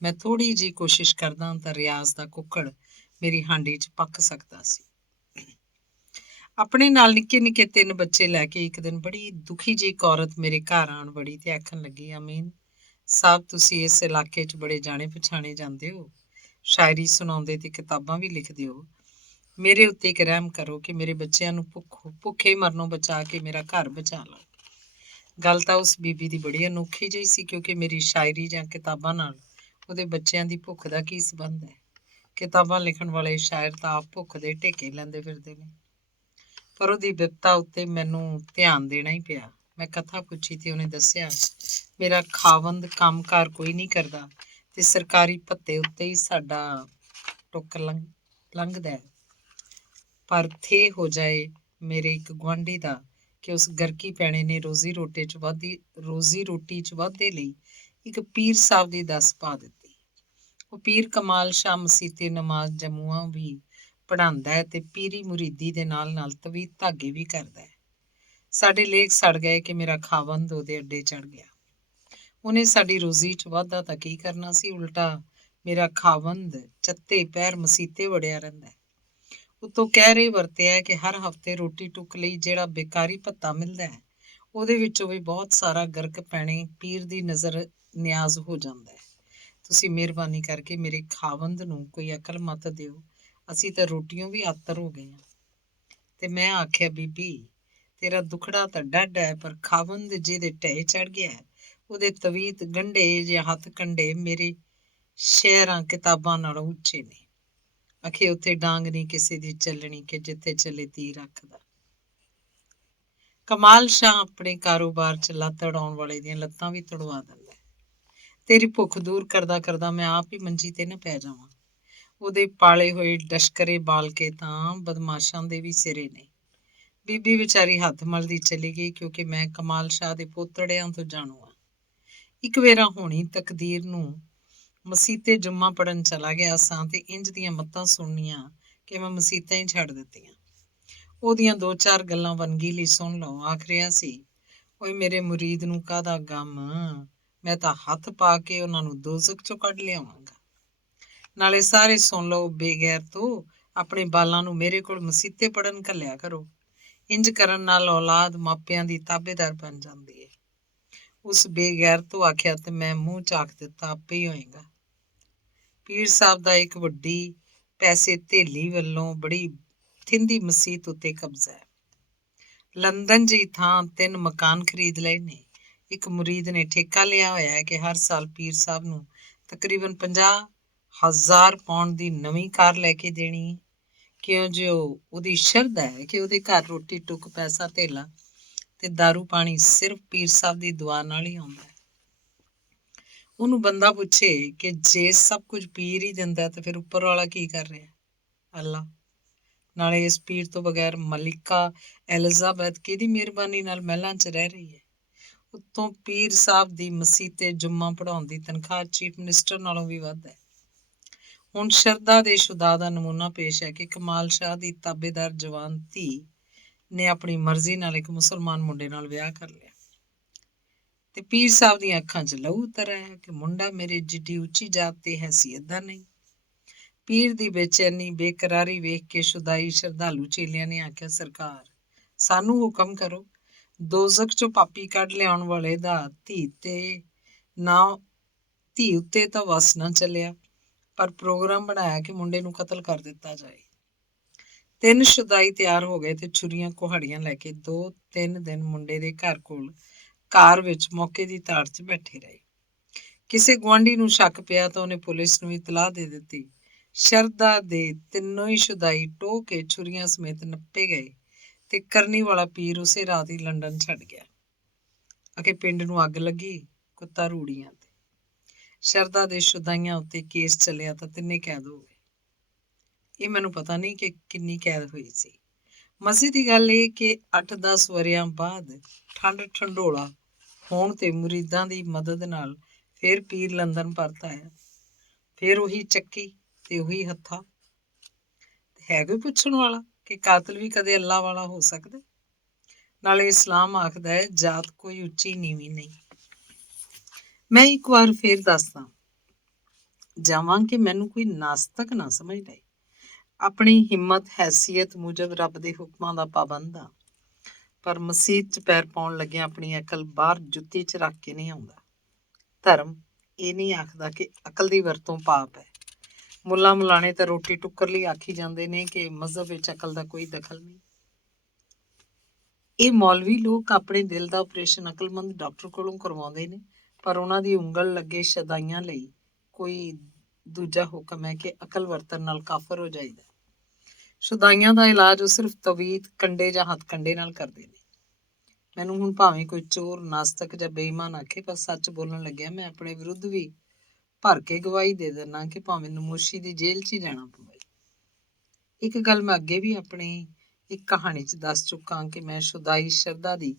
ਮੈਂ ਥੋੜ੍ਹੀ ਜਿਹੀ ਕੋਸ਼ਿਸ਼ ਕਰਦਾ ਤਾਂ ਰਿਆਜ਼ ਦਾ ਕੁੱਕੜ ਮੇਰੀ ਹਾਂਡੀ 'ਚ ਪੱਕ ਸਕਦਾ ਸੀ। ਆਪਣੇ ਨਾਲ ਨਿੱਕੇ ਨਿੱਕੇ 3 ਬੱਚੇ ਲੈ ਕੇ ਇੱਕ ਦਿਨ ਬੜੀ ਦੁਖੀ ਜਿਹੀ ਇੱਕ ਔਰਤ ਮੇਰੇ ਘਰ ਆਣ ਵੜੀ ਤੇ ਆਖਣ ਲੱਗੀ, ਅਮੀਨ ਸਾਹਿਬ ਤੁਸੀਂ ਇਸ ਇਲਾਕੇ 'ਚ ਬੜੇ ਜਾਣੇ ਪਛਾਣੇ ਜਾਂਦੇ ਹੋ, ਸ਼ਾਇਰੀ ਸੁਣਾਉਂਦੇ ਤੇ ਕਿਤਾਬਾਂ ਵੀ ਲਿਖਦੇ ਹੋ, ਮੇਰੇ ਉੱਤੇ ਇੱਕ ਰਹਿਮ ਕਰੋ ਕਿ ਮੇਰੇ ਬੱਚਿਆਂ ਨੂੰ ਭੁੱਖੇ ਮਰਨੋਂ ਬਚਾ ਕੇ ਮੇਰਾ ਘਰ ਬਚਾ ਲਓ। ਗੱਲ ਤਾਂ ਉਸ ਬੀਬੀ ਦੀ ਬੜੀ ਅਨੋਖੀ ਜਿਹੀ ਸੀ, ਕਿਉਂਕਿ ਮੇਰੀ ਸ਼ਾਇਰੀ ਜਾਂ ਕਿਤਾਬਾਂ ਨਾਲ ਉਹਦੇ ਬੱਚਿਆਂ ਦੀ ਭੁੱਖ ਦਾ ਕੀ ਸੰਬੰਧ ਹੈ। ਕਿਤਾਬਾਂ ਲਿਖਣ ਵਾਲੇ ਸ਼ਾਇਰ ਤਾਂ ਆਪ ਭੁੱਖ ਦੇ ਢੇਕੇ ਲੈਂਦੇ ਫਿਰਦੇ ਨੇ। ਪਰ ਉਹਦੀ ਬਿਪਤਾ ਉੱਤੇ ਮੈਨੂੰ ਧਿਆਨ ਦੇਣਾ ਹੀ ਪਿਆ। ਮੈਂ ਕਥਾ ਪੁੱਛੀ ਤੇ ਉਹਨੇ ਦੱਸਿਆ, ਮੇਰਾ ਖਾਵੰਦ ਕੰਮਕਾਰ ਕੋਈ ਨਹੀਂ ਕਰਦਾ ਤੇ ਸਰਕਾਰੀ ਭੱਤੇ ਉੱਤੇ ਹੀ ਸਾਡਾ ਟੁੱਕ ਲੰਘਦਾ ਹੈ। ਪਰ ਥੇ ਹੋ ਜਾਏ ਮੇਰੇ ਇੱਕ ਗੁਆਂਢੀ ਦਾ ਕਿ ਉਸ ਗਰਕੀ ਪੈਣੇ ਨੇ ਰੋਜ਼ੀ ਰੋਟੀ 'ਚ ਵਾਧੇ ਲਈ ਇੱਕ ਪੀਰ ਸਾਹਿਬ ਦੀ ਦੱਸ ਪਾ ਦਿੱਤੀ। ਉਹ ਪੀਰ ਕਮਾਲ ਸ਼ਾਹ ਮਸੀਤੇ ਨਮਾਜ਼ ਜਮੂਆ ਵੀ ਪੜ੍ਹਾਉਂਦਾ ਹੈ ਤੇ ਪੀਰੀ ਮੁਰੀਦੀ ਦੇ ਨਾਲ ਨਾਲ ਤਵੀਤ ਧਾਗੇ ਵੀ ਕਰਦਾ ਹੈ। ਸਾਡੇ ਲੇਖ ਸੜ ਗਏ ਕਿ ਮੇਰਾ ਖਾਵੰਦ ਉਹਦੇ ਅੱਡੇ ਚੜ ਗਿਆ। ਉਹਨੇ ਸਾਡੀ ਰੋਜ਼ੀ 'ਚ ਵਾਧਾ ਤਾਂ ਕੀ ਕਰਨਾ ਸੀ, ਉਲਟਾ ਮੇਰਾ ਖਾਵੰਦ ਚੱਤੇ ਪੈਰ ਮਸੀਤੇ ਵੜਿਆ ਰਹਿੰਦਾ ਹੈ। ਉੱਤੋਂ ਕਹਿ ਰਹੇ ਵਰਤਿਆ ਕਿ ਹਰ ਹਫ਼ਤੇ ਰੋਟੀ ਟੁੱਕ ਲਈ ਜਿਹੜਾ ਬੇਕਾਰੀ ਭੱਤਾ ਮਿਲਦਾ ਹੈ, ਉਹਦੇ ਵਿੱਚੋਂ ਵੀ ਬਹੁਤ ਸਾਰਾ ਗਰਕ ਪੈਣੇ ਪੀਰ ਦੀ ਨਜ਼ਰ ਨਿਆਜ਼ ਹੋ ਜਾਂਦਾ ਹੈ। ਤੁਸੀਂ ਮਿਹਰਬਾਨੀ ਕਰਕੇ ਮੇਰੇ ਖਾਵੰਦ ਨੂੰ ਕੋਈ ਅਕਲ ਮੱਤ ਦਿਓ, ਅਸੀਂ ਤਾਂ ਰੋਟੀਆਂ ਵੀ ਆਤਰ ਹੋ ਗਏ ਹਾਂ। ਤੇ ਮੈਂ ਆਖਿਆ, ਬੀਬੀ ਤੇਰਾ ਦੁਖੜਾ ਤਾਂ ਡੱਡ ਹੈ, ਪਰ ਖਾਵੰਦ ਜਿਹਦੇ ਢਹਿ ਚੜ ਗਿਆ ਉਹਦੇ ਤਵੀਤ ਗੰਢੇ ਜਾਂ ਹੱਥ ਕੰਢੇ ਮੇਰੇ ਸ਼ਹਿਰਾਂ ਕਿਤਾਬਾਂ ਨਾਲੋਂ ਉੱਚੇ ਨੇ। ਅਖੇ ਉੱਥੇ ਡਾਂਗ ਨਹੀਂ ਕਿਸੇ ਦੀ ਚੱਲਣੀ ਕਿ ਜਿੱਥੇ ਚੱਲੇ ਤੀਰ ਰੱਖਦਾ। ਕਮਾਲ ਸ਼ਾਹ ਆਪਣੇ ਕਾਰੋਬਾਰ 'ਚ ਲੱਤ ਅੜਾਉਣ ਵਾਲੇ ਦੀਆਂ ਲੱਤਾਂ ਵੀ ਤੁੜਵਾ ਦਿੰਦਾ। ਤੇਰੀ ਭੁੱਖ ਦੂਰ ਕਰਦਾ ਕਰਦਾ ਮੈਂ ਆਪ ਹੀ ਮੰਜੀ ਤੇ ਨਾ ਪੈ ਜਾਵਾਂ। ਉਹਦੇ ਪਾਲੇ ਹੋਏ ਡਸ਼ਕਰੇ ਬਾਲ ਕੇ ਤਾਂ ਬਦਮਾਸ਼ਾਂ ਦੇ ਵੀ ਸਿਰੇ ਨੇ। ਬੀਬੀ ਵਿਚਾਰੀ ਹੱਥ ਮਲਦੀ ਚਲੀ ਗਈ ਕਿਉਂਕਿ ਮੈਂ ਕਮਾਲ ਸ਼ਾਹ ਦੇ ਪੋਤੜਿਆਂ ਤੋਂ ਜਾਣੂ ਹਾਂ। ਇੱਕ ਵੇਰਾ ਹੋਣੀ ਤਕਦੀਰ ਨੂੰ ਮਸੀਤੇ ਜੁੰਮਾ ਪੜਨ ਚਲਾ ਗਿਆ ਸਾਂ ਤੇ ਇੰਜ ਦੀਆਂ ਮੱਤਾਂ ਸੁਣਨੀਆਂ ਕਿ ਮੈਂ ਮਸੀਤਾਂ ਹੀ ਛੱਡ ਦਿੱਤੀਆਂ। ਉਹਦੀਆਂ 2-4 ਗੱਲਾਂ ਵੰਨਗੀ ਲਈ ਸੁਣ ਲਓ। ਆਖ ਰਿਹਾ ਸੀ, ਓਏ ਮੇਰੇ ਮੁਰੀਦ ਨੂੰ ਕਾਹਦਾ ਗਮ, ਮੈਂ ਤਾਂ ਹੱਥ ਪਾ ਕੇ ਉਹਨਾਂ ਨੂੰ ਦੋਜ਼ਖ ਚੋਂ ਕੱਢ ਲਿਆਵਾਂਗਾ। ਨਾਲੇ ਸਾਰੇ ਸੁਣ ਲਓ ਬੇਗੈਰ ਤੋਂ ਆਪਣੇ ਬਾਲਾਂ ਨੂੰ ਮੇਰੇ ਕੋਲ ਮਸੀਤੇ ਪੜਨ ਘੱਲਿਆ ਕਰੋ। ਇੰਜ ਕਰਨ ਨਾਲ ਔਲਾਦ ਮਾਪਿਆਂ ਦੀ ਤਾਬੇਦਾਰ ਬਣ ਜਾਂਦੀ ਹੈ। ਉਸ ਬੇਗੈਰ ਤੋਂ ਆਖਿਆ ਤੇ ਮੈਂ ਮੂੰਹ ਝਾਕ ਦਿੱਤਾ, ਆਪੇ ਹੀ ਹੋਏਗਾ। ਪੀਰ ਸਾਹਿਬ ਦਾ ਇੱਕ ਵੱਡੀ ਪੈਸੇ ਧੇਲੀ ਵੱਲੋਂ ਬੜੀ ਥਿੰਦੀ ਮਸੀਤ ਉੱਤੇ ਕਬਜ਼ਾ ਹੈ। ਲੰਦਨ ਜਿਹੀ ਥਾਂ 3 ਮਕਾਨ ਖਰੀਦ ਲਏ ਨੇ। ਇੱਕ ਮੁਰੀਦ ਨੇ ਠੇਕਾ ਲਿਆ ਹੋਇਆ ਹੈ ਕਿ ਹਰ ਸਾਲ ਪੀਰ ਸਾਹਿਬ ਨੂੰ ਤਕਰੀਬਨ 50,000 ਪਾਉਂਡ ਦੀ ਨਵੀਂ ਕਾਰ ਲੈ ਕੇ ਦੇਣੀ ਹੈ। ਕਿਉਂ ਜੋ ਉਹਦੀ ਸ਼ਰਧਾ ਹੈ ਕਿ ਉਹਦੇ ਘਰ ਰੋਟੀ ਟੁੱਕ ਪੈਸਾ ਧੇਲਾ ਤੇ ਦਾਰੂ ਪਾਣੀ ਸਿਰਫ ਪੀਰ ਸਾਹਿਬ ਦੀ ਦੁਆ ਨਾਲ ਹੀ ਆਉਂਦਾ ਹੈ। ਉਹਨੂੰ ਬੰਦਾ ਪੁੱਛੇ ਕਿ ਜੇ ਸਭ ਕੁਝ ਪੀਰ ਹੀ ਦਿੰਦਾ ਤਾਂ ਫਿਰ ਉੱਪਰ ਵਾਲਾ ਕੀ ਕਰ ਰਿਹਾ? ਅੱਲਾ। ਨਾਲੇ ਇਸ ਪੀਰ ਤੋਂ ਬਗੈਰ ਮਲਿਕਾ ਐਲਿਜ਼ਾਬੈਥ ਕਿਹਦੀ ਮਿਹਰਬਾਨੀ ਨਾਲ ਮਹਿਲਾਂ 'ਚ ਰਹਿ ਰਹੀ ਹੈ। ਉੱਤੋਂ ਪੀਰ ਸਾਹਿਬ ਦੀ ਮਸੀਤੇ ਜੁੰਮਾ ਪੜ੍ਹਾਉਣ ਦੀ ਤਨਖਾਹ ਚੀਫ ਮਿਨਿਸਟਰ ਨਾਲੋਂ ਵੀ ਵੱਧ ਹੈ। ਹੁਣ ਸ਼ਰਧਾ ਦੇ ਸ਼ੁਦਾ ਦਾ ਨਮੂਨਾ ਪੇਸ਼ ਹੈ ਕਿ ਕਮਾਲ ਸ਼ਾਹ ਦੀ ਤਾਬੇਦਾਰ ਜਵਾਨ ਧੀ ਨੇ ਆਪਣੀ ਮਰਜ਼ੀ ਨਾਲ ਇੱਕ ਮੁਸਲਮਾਨ ਮੁੰਡੇ ਨਾਲ ਵਿਆਹ ਕਰ ਲਿਆ ਤੇ ਪੀਰ ਸਾਹਿਬ ਦੀਆਂ ਅੱਖਾਂ 'ਚ ਲਹੂ ਉਤਰ ਆਇਆ ਕਿ ਮੁੰਡਾ ਮੇਰੇ ਜਿੱਡੀ ਉੱਚੀ ਜਾਤ ਤੇ ਹੈਸੀਅਤ ਦਾ ਨਹੀਂ। ਪੀਰ ਦੀ ਬੇਚੈਨੀ ਬੇਕਰਾਰੀ ਵੇਖ ਕੇ ਸ਼ੁਦਾਈ ਸ਼ਰਧਾਲੂ ਚੇਲਿਆਂ ਨੇ ਆਖਿਆ, ਸਰਕਾਰ ਸਾਨੂੰ ਹੁਕਮ ਕਰੋ, ਦੋਜ਼ਖ 'ਚੋਂ ਪਾਪੀ ਕੱਢ ਲਿਆਉਣ ਵਾਲੇ ਦਾ ਧੀ ਉੱਤੇ ਤਾਂ ਵਸ ਨਾ ਚੱਲਿਆ, ਪਰ ਪ੍ਰੋਗਰਾਮ ਬਣਾਇਆ ਕਿ ਮੁੰਡੇ ਨੂੰ ਕਤਲ ਕਰ ਦਿੱਤਾ ਜਾਏ। 3 ਸ਼ੁਦਾਈ ਤਿਆਰ ਹੋ ਗਏ ਤੇ ਛੁਰੀਆਂ ਕੁਹਾੜੀਆਂ ਲੈ ਕੇ 2-3 ਦਿਨ ਮੁੰਡੇ ਦੇ ਘਰ ਕੋਲ ਕਾਰ ਵਿੱਚ ਮੌਕੇ ਦੀ ਤਾੜ 'ਚ ਬੈਠੇ ਰਹੇ। ਕਿਸੇ ਗੁਆਂਢੀ ਨੂੰ ਸ਼ੱਕ ਪਿਆ ਤਾਂ ਉਹਨੇ ਪੁਲਿਸ ਨੂੰ ਇਤਲਾਹ ਦੇ ਦਿੱਤੀ। ਸ਼ਰਧਾ ਦੇ ਤਿੰਨੋਂ ਹੀ ਸ਼ੁਦਾਈ ਟੋਹ ਕੇ ਛੁਰੀਆਂ ਸਮੇਤ ਨੱਪੇ ਗਏ ਤੇ ਕਰਨੀ ਵਾਲਾ ਪੀਰ ਉਸੇ ਰਾਤ ਹੀ ਲੰਡਨ ਛੱਡ ਗਿਆ। ਅਕੇ ਪਿੰਡ ਨੂੰ ਅੱਗ ਲੱਗੀ ਕੁੱਤਾ ਰੂੜੀਆਂ ਤੇ। ਸ਼ਰਧਾ ਦੇ ਸ਼ੁਦਾਈਆਂ ਉੱਤੇ ਕੇਸ ਚੱਲਿਆ ਤਾਂ ਤਿੰਨੇ ਕੈਦ ਹੋ ਗਏ। ਇਹ ਮੈਨੂੰ ਪਤਾ ਨਹੀਂ ਕਿ ਕਿੰਨੀ ਕੈਦ ਹੋਈ ਸੀ। ਮਜ਼ੇ ਦੀ ਗੱਲ ਇਹ ਕਿ 8-10 ਵਰ੍ਹਿਆਂ ਬਾਅਦ ਠੰਡ ਠੰਡੋਲਾ ਹੋਣ ਤੇ ਮੁਰੀਦਾਂ ਦੀ ਮਦਦ ਨਾਲ ਫਿਰ ਪੀਰ ਲੰਦਨ ਪਰਤ ਆਇਆ। ਫਿਰ ਉਹੀ ਚੱਕੀ ਤੇ ਉਹੀ ਹੱਥਾ। ਹੈ ਕੋਈ ਪੁੱਛਣ ਵਾਲਾ ਕਿ ਕਾਤਲ ਵੀ ਕਦੇ ਅੱਲਾ ਵਾਲਾ ਹੋ ਸਕਦਾ? ਨਾਲੇ ਇਸਲਾਮ ਆਖਦਾ ਹੈ ਜਾਤ ਕੋਈ ਉੱਚੀ ਨੀਵੀਂ ਨਹੀਂ। ਮੈਂ ਇੱਕ ਵਾਰ ਫਿਰ ਦੱਸਦਾ ਜਾਵਾਂ ਕਿ ਮੈਨੂੰ ਕੋਈ ਨਾਸਤਕ ਨਾ ਸਮਝ ਲਏ। ਆਪਣੀ ਹਿੰਮਤ ਹੈਸੀਅਤ ਮੁਜਬ ਰੱਬ ਦੇ ਹੁਕਮਾਂ ਦਾ ਪਾਬੰਦ ਆ, ਪਰ ਮਸੀਤ 'ਚ ਪੈਰ ਪਾਉਣ ਲੱਗਿਆ ਆਪਣੀ ਅਕਲ ਬਾਹਰ ਜੁੱਤੀ 'ਚ ਰੱਖ ਕੇ ਨਹੀਂ ਆਉਂਦਾ। ਧਰਮ ਇਹ ਨਹੀਂ ਆਖਦਾ ਕਿ ਅਕਲ ਦੀ ਵਰਤੋਂ ਪਾਪ ਹੈ। ਮੁੱਲਾ ਮੁਲਾਣੇ ਤਾਂ ਰੋਟੀ ਟੁੱਕਰ ਲਈ ਆਖੀ ਜਾਂਦੇ ਨੇ ਕਿ ਮਜ਼ਹਬ ਵਿੱਚ ਅਕਲ ਦਾ ਕੋਈ ਦਖਲ ਨਹੀਂ। ਇਹ ਮੌਲਵੀ ਲੋਕ ਆਪਣੇ ਦਿਲ ਦਾ ਆਪਰੇਸ਼ਨ ਅਕਲਮੰਦ ਡਾਕਟਰ ਕੋਲੋਂ ਕਰਵਾਉਂਦੇ ਨੇ, ਪਰ ਉਹਨਾਂ ਦੀ ਉਂਗਲ ਲੱਗੇ ਸ਼ਦਾਈਆਂ ਲਈ ਕੋਈ ਦੂਜਾ ਹੁਕਮ ਹੈ ਕਿ ਅਕਲ ਵਰਤਣ ਨਾਲ ਕਾਫਰ ਹੋ ਜਾਈਦਾ। ਸ਼ੁਦਾਈਆਂ ਦਾ ਇਲਾਜ ਉਹ ਸਿਰਫ ਤਵੀਤ ਕੰਡੇ ਜਾਂ ਹੱਥ ਕੰਡੇ ਨਾਲ ਕਰਦੇ ਨੇ। ਮੈਨੂੰ ਹੁਣ ਭਾਵੇਂ ਕੋਈ ਚੋਰ ਨਾਸਤਕ ਜਾਂ ਬੇਈਮਾਨ ਆਖੇ, ਪਰ ਸੱਚ ਬੋਲਣ ਲੱਗਿਆ ਮੈਂ ਆਪਣੇ ਵਿਰੁੱਧ ਵੀ ਭਰ ਕੇ ਗਵਾਹੀ ਦੇ ਦਿੰਦਾ ਕਿ ਭਾਵੇਂ ਨਮੋਸ਼ੀ ਦੀ ਜੇਲ੍ਹ 'ਚ ਹੀ ਜਾਣਾ ਪਵੇ। ਇੱਕ ਗੱਲ ਮੈਂ ਅੱਗੇ ਵੀ ਆਪਣੀ ਇੱਕ ਕਹਾਣੀ 'ਚ ਦੱਸ ਚੁੱਕਾ ਕਿ ਮੈਂ ਸ਼ੁਦਾਈ ਸ਼ਰਧਾ ਦੀ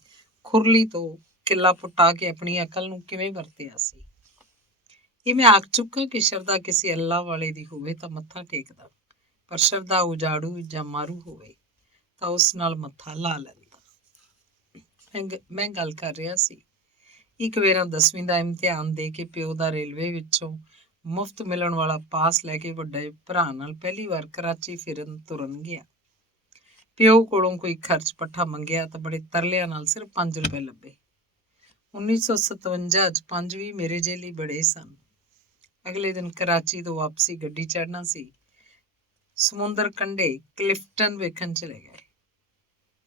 ਖੁਰਲੀ ਤੋਂ ਕਿੱਲਾ ਪੁੱਟਾ ਕੇ ਆਪਣੀ ਅਕਲ ਨੂੰ ਕਿਵੇਂ ਵਰਤਿਆ ਸੀ। ਇਹ ਮੈਂ ਆਖ ਚੁੱਕਾ ਕਿ ਸ਼ਰਧਾ ਕਿਸੇ ਅੱਲਾ ਵਾਲੇ ਦੀ ਹੋਵੇ ਤਾਂ ਮੱਥਾ ਟੇਕਦਾ, ਪਰ ਸ਼ਰਧਾ ਉਜਾੜੂ ਜਾਂ ਮਾਰੂ ਹੋਵੇ ਤਾਂ ਉਸ ਨਾਲ ਮੱਥਾ ਲਾ ਲੈਂਦਾ। ਮੈਂ ਗੱਲ ਕਰ ਰਿਹਾ ਸੀ ਇੱਕ ਵੇਰਾ 10ਵੀਂ ਦਾ ਇਮਤਿਹਾਨ ਦੇ ਕੇ ਪਿਓ ਦਾ ਰੇਲਵੇ ਵਿੱਚੋਂ ਮੁਫਤ ਮਿਲਣ ਵਾਲਾ ਪਾਸ ਲੈ ਕੇ ਵੱਡੇ ਭਰਾ ਨਾਲ ਪਹਿਲੀ ਵਾਰ ਕਰਾਚੀ ਤੁਰਨ ਗਿਆ। ਪਿਓ ਕੋਲੋਂ ਕੋਈ ਖਰਚ ਪੱਠਾ ਮੰਗਿਆ ਤਾਂ ਬੜੇ ਤਰਲਿਆਂ ਨਾਲ ਸਿਰਫ 5 ਰੁਪਏ ਲੱਭੇ। 1957 'ਚ 5 ਵੀ ਮੇਰੇ ਜੇ ਲਈ ਬੜੇ ਸਨ। ਅਗਲੇ ਦਿਨ ਕਰਾਚੀ ਤੋਂ ਵਾਪਸੀ ਗੱਡੀ ਚੜ੍ਹਨਾ ਸੀ। ਸਮੁੰਦਰ ਕੰਢੇ ਕਲਿਫਟਨ ਵੇਖਣ ਚਲੇ ਗਏ।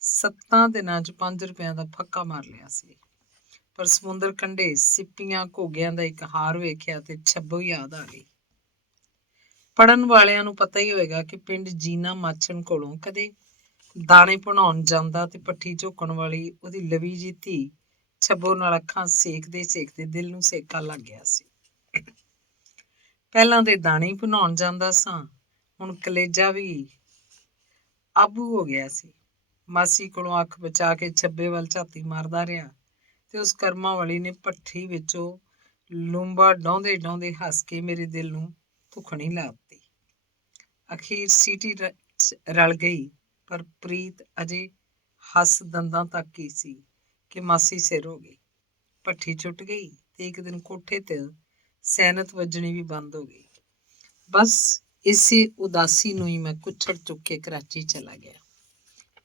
7 ਦਿਨਾਂ 'ਚ 5 ਰੁਪਇਆਂ ਦਾ ਫੱਕਾ ਮਾਰ ਲਿਆ ਸੀ, ਪਰ ਸਮੁੰਦਰ ਕੰਢੇ ਸਿੱਪੀਆਂ ਘੋਗਿਆਂ ਦਾ ਇੱਕ ਹਾਰ ਵੇਖਿਆ ਤੇ ਛੱਬੋ ਯਾਦ ਆ ਗਈ। ਪੜਨ ਵਾਲਿਆਂ ਨੂੰ ਪਤਾ ਹੀ ਹੋਏਗਾ ਕਿ ਪਿੰਡ ਜੀਨਾ ਮਾਛਣ ਕੋਲੋਂ ਕਦੇ ਦਾਣੇ ਭੁਣਾਉਣ ਜਾਂਦਾ ਤੇ ਪੱਠੀ ਝੋਕਣ ਵਾਲੀ ਉਹਦੀ ਲਵੀ ਜੀ ਧੀ ਛੱਬੋ ਨਾਲ ਅੱਖਾਂ ਸੇਕਦੇ ਸੇਕਦੇ ਦਿਲ ਨੂੰ ਸੇਕਾ ਲੱਗ ਗਿਆ ਸੀ। ਪਹਿਲਾਂ ਦੇ ਦਾਣੇ ਭੁਣਾਉਣ ਜਾਂਦਾ ਸਾਂ, ਹੁਣ ਕਲੇਜਾ ਵੀ ਆਬੂ ਹੋ ਗਿਆ ਸੀ। ਮਾਸੀ ਕੋਲੋਂ ਅੱਖ ਬਚਾ ਕੇ ਛੱਬੇ ਵੱਲ ਝਾਤੀ ਮਾਰਦਾ ਰਿਹਾ ਤੇ ਉਸ ਕਰਮਾਂ ਵਾਲੀ ਨੇ ਭੱਠੀ ਵਿੱਚੋਂ ਲੂੰਬਾ ਡਾਉਂਦੇ ਡਾਉਂਦੇ ਹੱਸ ਕੇ ਮੇਰੇ ਦਿਲ ਨੂੰ ਭੁਖਣੀ ਲਾ ਦਿੱਤੀ। ਅਖੀਰ ਸੀਟੀ ਰਲ ਗਈ, ਪਰ ਪ੍ਰੀਤ ਅਜੇ ਹੱਸ ਦੰਦਾਂ ਤੱਕ ਹੀ ਸੀ ਕਿ ਮਾਸੀ ਸਿਰ ਹੋ ਗਈ। ਭੱਠੀ ਛੁੱਟ ਗਈ ਤੇ ਇੱਕ ਦਿਨ ਕੋਠੇ ਤੇ ਸੈਨਤ ਵੱਜਣੀ ਵੀ ਬੰਦ ਹੋ ਗਈ। ਬਸ ਇਸੇ ਉਦਾਸੀ ਨੂੰ ਹੀ ਮੈਂ ਕੁੱਛੜ ਚੁੱਕ ਕੇ ਕਰਾਚੀ ਚਲਾ ਗਿਆ।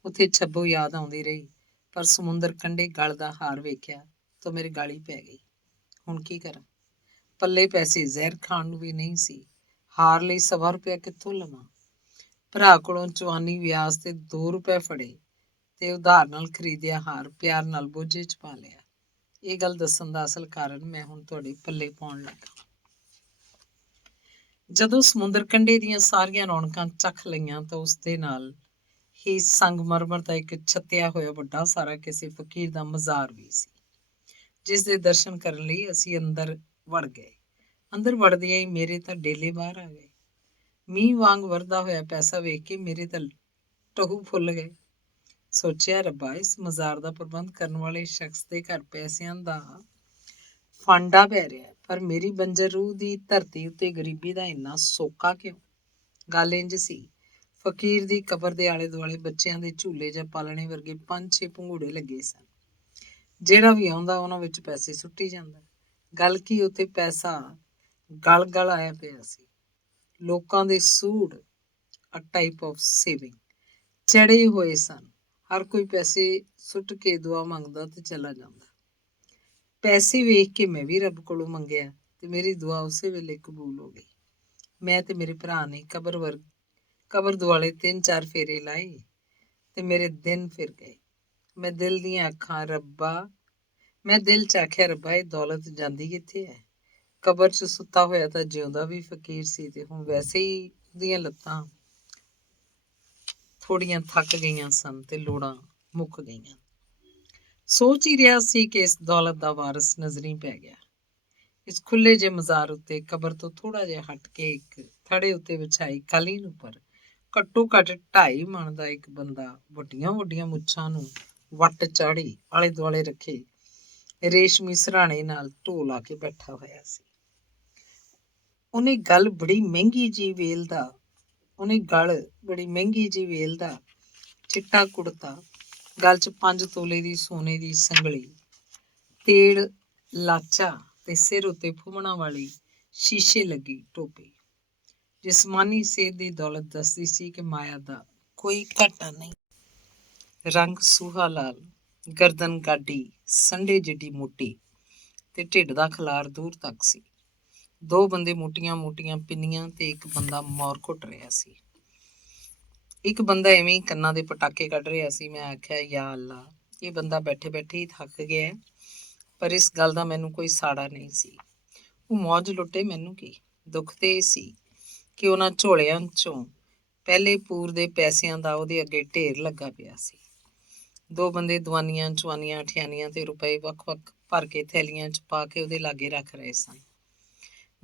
ਉੱਥੇ ਛੱਬੋ ਯਾਦ ਆਉਂਦੀ ਰਹੀ, ਪਰ ਸਮੁੰਦਰ ਕੰਢੇ ਗਲ ਦਾ ਹਾਰ ਵੇਖਿਆ ਤਾਂ ਮੇਰੇ ਗਲ ਹੀ ਪੈ ਗਈ। ਹੁਣ ਕੀ ਕਰਾਂ? ਪੱਲੇ ਪੈਸੇ ਜ਼ਹਿਰ ਖਾਣ ਨੂੰ ਵੀ ਨਹੀਂ ਸੀ। ਹਾਰ ਲਈ 1.25 ਰੁਪਇਆ ਕਿੱਥੋਂ ਲਵਾਂ? ਭਰਾ ਕੋਲੋਂ ਚਵਾਨੀ ਵਿਆਜ ਤੇ 2 ਰੁਪਏ ਫੜੇ ਤੇ ਉਧਾਰ ਨਾਲ ਖਰੀਦਿਆ ਹਾਰ ਪਿਆਰ ਨਾਲ ਬੋਝੇ 'ਚ ਪਾ ਲਿਆ। ਇਹ ਗੱਲ ਦੱਸਣ ਦਾ ਅਸਲ ਕਾਰਨ ਮੈਂ ਹੁਣ ਤੁਹਾਡੇ ਪੱਲੇ ਪਾਉਣ ਲੱਗਾ। ਜਦੋਂ ਸਮੁੰਦਰ ਕੰਢੇ ਦੀਆਂ ਸਾਰੀਆਂ ਰੌਣਕਾਂ ਚੱਖ ਲਈਆਂ ਤਾਂ ਉਸ ਦੇ ਨਾਲ ਹੀ ਸੰਗਮਰਮਰ ਦਾ ਇੱਕ ਛੱਤਿਆ ਹੋਇਆ ਵੱਡਾ ਸਾਰਾ ਕਿਸੇ ਫਕੀਰ ਦਾ ਮਜ਼ਾਰ ਵੀ ਸੀ, ਜਿਸ ਦੇ ਦਰਸ਼ਨ ਕਰਨ ਲਈ ਅਸੀਂ ਅੰਦਰ ਵੜ ਗਏ। ਅੰਦਰ ਵੜਦਿਆਂ ਹੀ ਮੇਰੇ ਤਾਂ ਡੇਲੇ ਬਾਹਰ ਆ ਗਏ। ਮੀਂਹ ਵਾਂਗ ਵਰਦਾ ਹੋਇਆ ਪੈਸਾ ਵੇਖ ਕੇ ਮੇਰੇ ਤਾਂ ਟਹੂ ਫੁੱਲ ਗਏ। ਸੋਚਿਆ, ਰੱਬਾ, ਇਸ ਮਜ਼ਾਰ ਦਾ ਪ੍ਰਬੰਧ ਕਰਨ ਵਾਲੇ ਸ਼ਖਸ ਦੇ ਘਰ ਪੈਸਿਆਂ ਦਾ ਫਾਂਡਾ ਪੈ ਰਿਹਾ, ਪਰ ਮੇਰੀ ਬੰਜਰ ਰੂਹ ਦੀ ਧਰਤੀ ਉੱਤੇ ਗਰੀਬੀ ਦਾ ਇੰਨਾ ਸੋਕਾ ਕਿਉਂ? ਗੱਲ ਇੰਝ ਸੀ, ਫਕੀਰ ਦੀ ਕਬਰ ਦੇ ਆਲੇ ਦੁਆਲੇ ਬੱਚਿਆਂ ਦੇ ਝੂਲੇ ਜਾਂ ਪਾਲਣੇ ਵਰਗੇ 5-6 ਭੰਗੂੜੇ ਲੱਗੇ ਸਨ। ਜਿਹੜਾ ਵੀ ਆਉਂਦਾ ਉਹਨਾਂ ਵਿੱਚ ਪੈਸੇ ਸੁੱਟੀ ਜਾਂਦਾ। ਗੱਲ ਕੀ, ਉੱਥੇ ਪੈਸਾ ਗਲ ਗਲ ਆਇਆ ਪਿਆ ਸੀ। ਲੋਕਾਂ ਦੇ ਸੂੜ, ਅ ਟਾਈਪ ਆਫ ਸੇਵਿੰਗ, ਚੜੇ ਹੋਏ ਸਨ। ਹਰ ਕੋਈ ਪੈਸੇ ਸੁੱਟ ਕੇ ਦੁਆ ਮੰਗਦਾ ਤੇ ਚਲਾ ਜਾਂਦਾ। ਪੈਸੇ ਵੇਖ ਕੇ ਮੈਂ ਵੀ ਰੱਬ ਕੋਲੋਂ ਮੰਗਿਆ ਤੇ ਮੇਰੀ ਦੁਆ ਉਸੇ ਵੇਲੇ ਕਬੂਲ ਹੋ ਗਈ। ਮੈਂ ਤੇ ਮੇਰੇ ਭਰਾ ਨੇ ਕਬਰ ਦੁਆਲੇ 3-4 ਫੇਰੇ ਲਾਏ ਤੇ ਮੇਰੇ ਦਿਨ ਫਿਰ ਗਏ। ਮੈਂ ਦਿਲ ਚ ਆਖਿਆ, ਰੱਬਾ, ਇਹ ਦੌਲਤ ਜਾਂਦੀ ਕਿੱਥੇ ਹੈ? ਕਬਰ 'ਚ ਸੁੱਤਾ ਹੋਇਆ ਤਾਂ ਜਿਉਂਦਾ ਵੀ ਫਕੀਰ ਸੀ ਤੇ ਹੁਣ ਵੈਸੇ ਹੀ ਉਹਦੀਆਂ ਲੱਤਾਂ ਥੋੜੀਆਂ ਥੱਕ ਗਈਆਂ ਸਨ ਤੇ ਲੋੜਾਂ ਮੁੱਕ ਗਈਆਂ। ਸੋਚ ਹੀ ਰਿਹਾ ਸੀ ਕਿ ਇਸ ਦੌਲਤ ਦਾ ਵਾਰਸ ਨਜ਼ਰੀ ਪੈ ਗਿਆ। ਇਸ ਖੁੱਲੇ ਜਿਹੇ ਮਜ਼ਾਰ ਉੱਤੇ ਕਬਰ ਤੋਂ ਥੋੜਾ ਜਿਹਾ ਹਟ ਕੇ ਇੱਕ ਥੜੇ ਉੱਤੇ ਵਿਛਾਈ ਕਾਲੀਨ ਉੱਪਰ ਘੱਟੋ ਘੱਟ 2.5 ਮਣ ਦਾ ਇੱਕ ਬੰਦਾ ਵੱਡੀਆਂ ਵੱਡੀਆਂ ਮੁੱਛਾਂ ਨੂੰ ਵੱਟ ਚਾੜੀ ਆਲੇ ਦੁਆਲੇ ਰੱਖੇ ਰੇਸ਼ਮੀ ਸਰਾਣੇ ਨਾਲ ਢੋ ਲਾ ਕੇ ਬੈਠਾ ਹੋਇਆ ਸੀ। ਉਹਨੇ ਗਲ ਬੜੀ ਮਹਿੰਗੀ ਜੀ ਵੇਲ ਦਾ ਚਿੱਟਾ ਕੁੜਤਾ, ਗਲ 'ਚ 5 ਤੋਲੇ ਦੀ ਸੋਨੇ ਦੀ ਸੰਗਲੀ, ਤੇੜ ਲਾਚਾ ਤੇ ਸਿਰ ਉੱਤੇ ਫੁੰਮਣਾ ਵਾਲੀ ਸ਼ੀਸ਼ੇ ਲੱਗੀ ਟੋਪੀ। ਜਿਸਮਾਨੀ ਸਿਹਤ ਦੀ ਦੌਲਤ ਦੱਸਦੀ ਸੀ ਕਿ ਮਾਇਆ ਦਾ ਕੋਈ ਘਾਟਾ ਨਹੀਂ। ਰੰਗ ਸੂਹਾ ਲਾਲ, ਗਰਦਨ ਗਾਡੀ, ਸੰਡੇ ਜਿੱਡੀ ਮੋਟੀ ਤੇ ਢਿੱਡ ਦਾ ਖਲਾਰ ਦੂਰ ਤੱਕ ਸੀ। 2 ਬੰਦੇ ਮੋਟੀਆਂ ਮੋਟੀਆਂ ਪਿੰਨੀਆਂ ਤੇ ਇੱਕ ਬੰਦਾ ਮੌਰ ਘੁੱਟ ਰਿਹਾ ਸੀ। ਇੱਕ ਬੰਦਾ ਐਵੇਂ ਹੀ ਕੰਨਾਂ ਦੇ ਪਟਾਕੇ ਕੱਢ ਰਿਹਾ ਸੀ। ਮੈਂ ਆਖਿਆ, ਯਾ ਅੱਲਾ, ਇਹ ਬੰਦਾ ਬੈਠੇ ਬੈਠੇ ਹੀ ਥੱਕ ਗਿਆ, ਪਰ ਇਸ ਗੱਲ ਦਾ ਮੈਨੂੰ ਕੋਈ ਸਾੜਾ ਨਹੀਂ ਸੀ। ਉਹ ਮੌਜ ਲੁੱਟੇ, ਮੈਨੂੰ ਕੀ। ਦੁੱਖ ਤੇ ਇਹ ਸੀ ਕਿ ਉਹਨਾਂ ਝੋਲਿਆਂ 'ਚੋਂ ਪਹਿਲੇ ਪੂਰ ਦੇ ਪੈਸਿਆਂ ਦਾ ਉਹਦੇ ਅੱਗੇ ਢੇਰ ਲੱਗਾ ਪਿਆ ਸੀ। 2 ਬੰਦੇ ਦਵਾਨੀਆਂ, ਚਵਾਨੀਆਂ, ਅਠਿਆਨੀਆਂ ਤੇ ਰੁਪਏ ਵੱਖ-ਵੱਖ ਭਰ ਕੇ ਥੈਲੀਆਂ 'ਚ ਪਾ ਕੇ ਉਹਦੇ ਲਾਗੇ ਰੱਖ ਰਹੇ ਸਨ।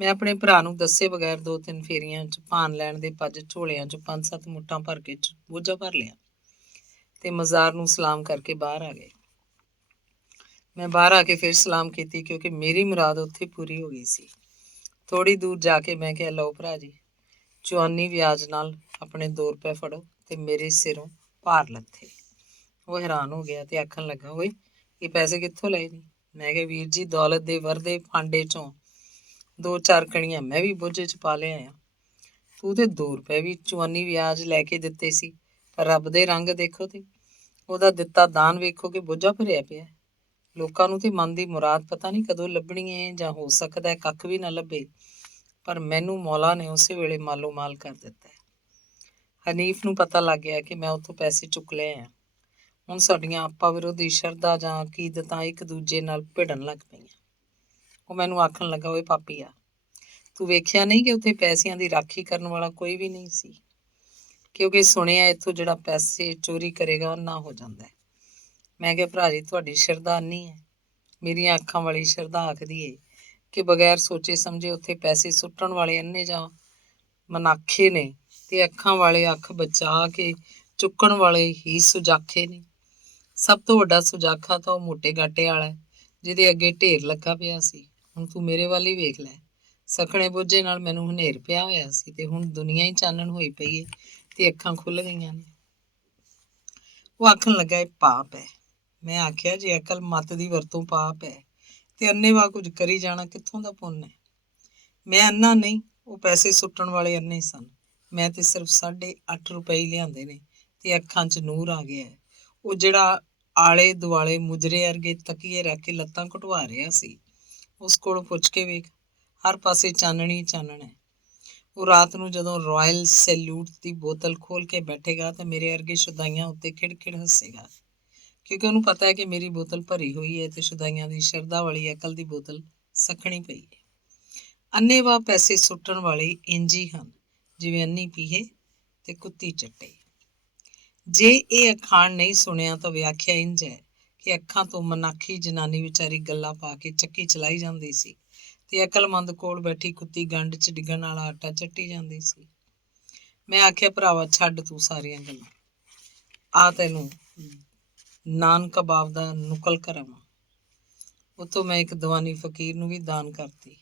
ਮੈਂ ਆਪਣੇ ਭਰਾ ਨੂੰ ਦੱਸੇ ਬਗੈਰ 2-3 ਫੇਰੀਆਂ 'ਚ ਭਾਨ ਲੈਣ ਦੇ ਭੱਜ ਝੋਲਿਆਂ 'ਚ 5-7 ਮੁੱਠਾਂ ਭਰ ਕੇ ਬੋਝਾ ਭਰ ਲਿਆ ਤੇ ਮਜ਼ਾਰ ਨੂੰ ਸਲਾਮ ਕਰਕੇ ਬਾਹਰ ਆ ਗਏ। ਮੈਂ ਬਾਹਰ ਆ ਕੇ ਫਿਰ ਸਲਾਮ ਕੀਤੀ, ਕਿਉਂਕਿ ਮੇਰੀ ਮੁਰਾਦ ਉੱਥੇ ਪੂਰੀ ਹੋ ਗਈ ਸੀ। ਥੋੜੀ ਦੂਰ ਜਾ ਕੇ ਮੈਂ ਕਿਹਾ, ਲਓ ਭਰਾ ਜੀ, ਚਵਾਨੀ ਵਿਆਜ ਨਾਲ ਆਪਣੇ 2 ਰੁਪਏ ਫੜੋ ਤੇ ਮੇਰੇ ਸਿਰੋਂ ਭਾਰ ਲੱਥੇ। ਉਹ ਹੈਰਾਨ ਹੋ ਗਿਆ ਤੇ ਆਖਣ ਲੱਗਾ, ਓਏ, ਇਹ ਪੈਸੇ ਕਿੱਥੋਂ ਲਏ ਨੇ? ਮੈਂ ਕਿਹਾ, ਵੀਰ ਜੀ, ਦੌਲਤ ਦੇ ਵਰਦੇ ਫਾਂਡੇ 'ਚੋਂ 2-4 ਕਣੀਆਂ ਮੈਂ ਵੀ ਬੋਝੇ 'ਚ ਪਾ ਲਿਆ। ਤੂੰ ਤੇ 2 ਰੁਪਏ ਵੀ ਚਵਾਨੀ ਵਿਆਜ ਲੈ ਕੇ ਦਿੱਤੇ ਸੀ, ਪਰ ਰੱਬ ਦੇ ਰੰਗ ਦੇਖੋ ਤੇ ਉਹਦਾ ਦਿੱਤਾ ਦਾਨ ਵੇਖੋ ਕਿ ਬੋਝਾ ਭਰਿਆ ਪਿਆ। ਲੋਕਾਂ ਨੂੰ ਤੇ ਮਨ ਦੀ ਮੁਰਾਦ ਪਤਾ ਨਹੀਂ ਕਦੋਂ ਲੱਭਣੀ ਹੈ, ਜਾਂ ਹੋ ਸਕਦਾ ਕੱਖ ਵੀ ਨਾ ਲੱਭੇ, ਪਰ ਮੈਨੂੰ ਮੌਲਾ ਨੇ ਉਸੇ ਵੇਲੇ ਮਾਲੋ ਮਾਲ ਕਰ ਦਿੱਤਾ। ਹਨੀਫ ਨੂੰ ਪਤਾ ਲੱਗ ਗਿਆ ਕਿ ਮੈਂ ਉੱਥੋਂ ਪੈਸੇ ਚੁੱਕ ਲਏ ਆ। ਹੁਣ ਸਾਡੀਆਂ ਆਪਾ ਵਿਰੋਧੀ ਸ਼ਰਧਾ ਜਾਂ ਅਕੀਦਤਾਂ ਇੱਕ ਦੂਜੇ ਨਾਲ ਭਿੜਨ ਲੱਗ ਪਈਆਂ। ਉਹ ਮੈਨੂੰ ਆਖਣ ਲੱਗਾ, ਓਏ ਪਾਪੀਆ, ਤੂੰ ਵੇਖਿਆ ਨਹੀਂ ਕਿ ਉੱਥੇ ਪੈਸਿਆਂ ਦੀ ਰਾਖੀ ਕਰਨ ਵਾਲਾ ਕੋਈ ਵੀ ਨਹੀਂ ਸੀ, ਕਿਉਂਕਿ ਸੁਣਿਆ ਇੱਥੋਂ ਜਿਹੜਾ ਪੈਸੇ ਚੋਰੀ ਕਰੇਗਾ ਉਹ ਨਾ ਹੋ ਜਾਂਦਾ ਹੈ। ਮੈਂ ਕਿਹਾ ਭਰਾ ਜੀ, ਤੁਹਾਡੀ ਸ਼ਰਧਾ ਇੰਨੀ ਹੈ। ਮੇਰੀਆਂ ਅੱਖਾਂ ਵਾਲੀ ਸ਼ਰਧਾ ਆਖਦੀ ਏ ਕਿ ਬਗੈਰ ਸੋਚੇ ਸਮਝੇ ਉੱਥੇ ਪੈਸੇ ਸੁੱਟਣ ਵਾਲੇ ਅੰਨੇ ਜਾਂ ਮਨਾਖੇ ਨੇ, ਤੇ ਅੱਖਾਂ ਵਾਲੇ ਅੱਖ ਬਚਾ ਕੇ ਚੁੱਕਣ ਵਾਲੇ ਹੀ ਸੁਜਾਖੇ ਨੇ। ਸਭ ਤੋਂ ਵੱਡਾ ਸੁਜਾਖਾ ਤਾਂ ਉਹ ਮੋਟੇ ਗਾਟੇ ਵਾਲਾ ਹੈ, ਜਿਹਦੇ ਅੱਗੇ ਢੇਰ ਲੱਗਾ ਪਿਆ ਸੀ। ਹੁਣ ਤੂੰ ਮੇਰੇ ਵੱਲ ਹੀ ਵੇਖ ਲੈ। ਸਖਣੇ ਬੋਝੇ ਨਾਲ ਮੈਨੂੰ ਹਨੇਰ ਪਿਆ ਹੋਇਆ ਸੀ, ਤੇ ਹੁਣ ਦੁਨੀਆ ਹੀ ਚਾਨਣ ਹੋਈ ਪਈ ਏ ਤੇ ਅੱਖਾਂ ਖੁੱਲ ਗਈਆਂ ਨੇ। ਉਹ ਆਖਣ ਲੱਗਾ, ਇਹ ਪਾਪ ਹੈ। ਮੈਂ ਆਖਿਆ, ਜੇ ਅਕਲ ਮੱਤ ਦੀ ਵਰਤੋਂ ਪਾਪ ਹੈ ਤੇ ਅੰਨੇਵਾਹ ਕੁਝ ਕਰੀ ਜਾਣਾ ਕਿੱਥੋਂ ਦਾ ਪੁੰਨ ਹੈ। ਮੈਂ ਅੰਨਾ ਨਹੀਂ, ਉਹ ਪੈਸੇ ਸੁੱਟਣ ਵਾਲੇ ਅੰਨੇ ਸਨ। ਮੈਂ ਤੇ ਸਿਰਫ 8.5 ਲਿਆਂਦੇ ਨੇ ਤੇ ਅੱਖਾਂ 'ਚ ਨੂਰ ਆ ਗਿਆ ਹੈ। ਉਹ ਜਿਹੜਾ ਆਲੇ ਦੁਆਲੇ ਮੁਜਰੇ ਵਰਗੇ ਤਕੀਏ ਰੱਖ ਕੇ ਲੱਤਾਂ ਘੁਟਵਾ ਰਿਹਾ ਸੀ, ਉਸ ਕੋਲੋਂ ਪੁੱਛ ਕੇ ਵੇਖ, ਹਰ ਪਾਸੇ ਚਾਨਣੀ ਚਾਨਣ ਹੈ। ਉਹ ਰਾਤ ਨੂੰ ਜਦੋਂ ਰਾਇਲ ਸੈਲੂਟ ਦੀ ਬੋਤਲ ਖੋਲ ਕੇ ਬੈਠੇਗਾ ਤਾਂ ਮੇਰੇ ਵਰਗੇ ਸ਼ੁਦਾਈਆਂ ਉੱਤੇ ਖਿੜ-ਖਿੜ ਹੱਸੇਗਾ, ਕਿਉਂਕਿ ਉਹਨੂੰ ਪਤਾ ਹੈ ਕਿ ਮੇਰੀ ਬੋਤਲ ਭਰੀ ਹੋਈ ਹੈ ਤੇ ਸ਼ੁਦਾਈਆਂ ਦੀ ਸ਼ਰਧਾ ਵਾਲੀ ਅਕਲ ਦੀ ਬੋਤਲ ਸਖਣੀ ਪਈ ਹੈ। ਅੰਨੇਵਾਹ ਪੈਸੇ ਸੁੱਟਣ ਵਾਲੇ ਇੰਝ ਹੀ ਹਨ, ਜਿਵੇਂ ਅੰਨੀ ਪੀਏ ਤੇ ਕੁੱਤੀ ਚੱਟੇ। ਜੇ ਇਹ ਅਖਾਣ ਨਹੀਂ ਸੁਣਿਆ ਤਾਂ ਵਿਆਖਿਆ ਇੰਝ ਹੈ ਕਿ ਅੱਖਾਂ ਤੋਂ ਮਨਾਖੀ ਜਨਾਨੀ ਵਿਚਾਰੀ ਗੱਲਾਂ ਪਾ ਕੇ ਚੱਕੀ ਚਲਾਈ ਜਾਂਦੀ ਸੀ ਤੇ ਅਕਲਮੰਦ ਕੋਲ ਬੈਠੀ ਕੁੱਤੀ ਗੰਢ 'ਚ ਡਿੱਗਣ ਵਾਲਾ ਆਟਾ ਚੱਟੀ ਜਾਂਦੀ ਸੀ। ਮੈਂ ਆਖਿਆ, ਭਰਾਵਾ ਛੱਡ ਤੂੰ ਸਾਰੀਆਂ ਗੱਲਾਂ, ਆ ਤੈਨੂੰ ਨਾਨ ਕਬਾਬ ਦਾ ਨੁਕਲ ਕਰਾਵਾਂ। ਉੱਥੋਂ ਮੈਂ ਇੱਕ ਦੀਵਾਨੀ ਫਕੀਰ ਨੂੰ ਵੀ ਦਾਨ ਕਰਤੀ।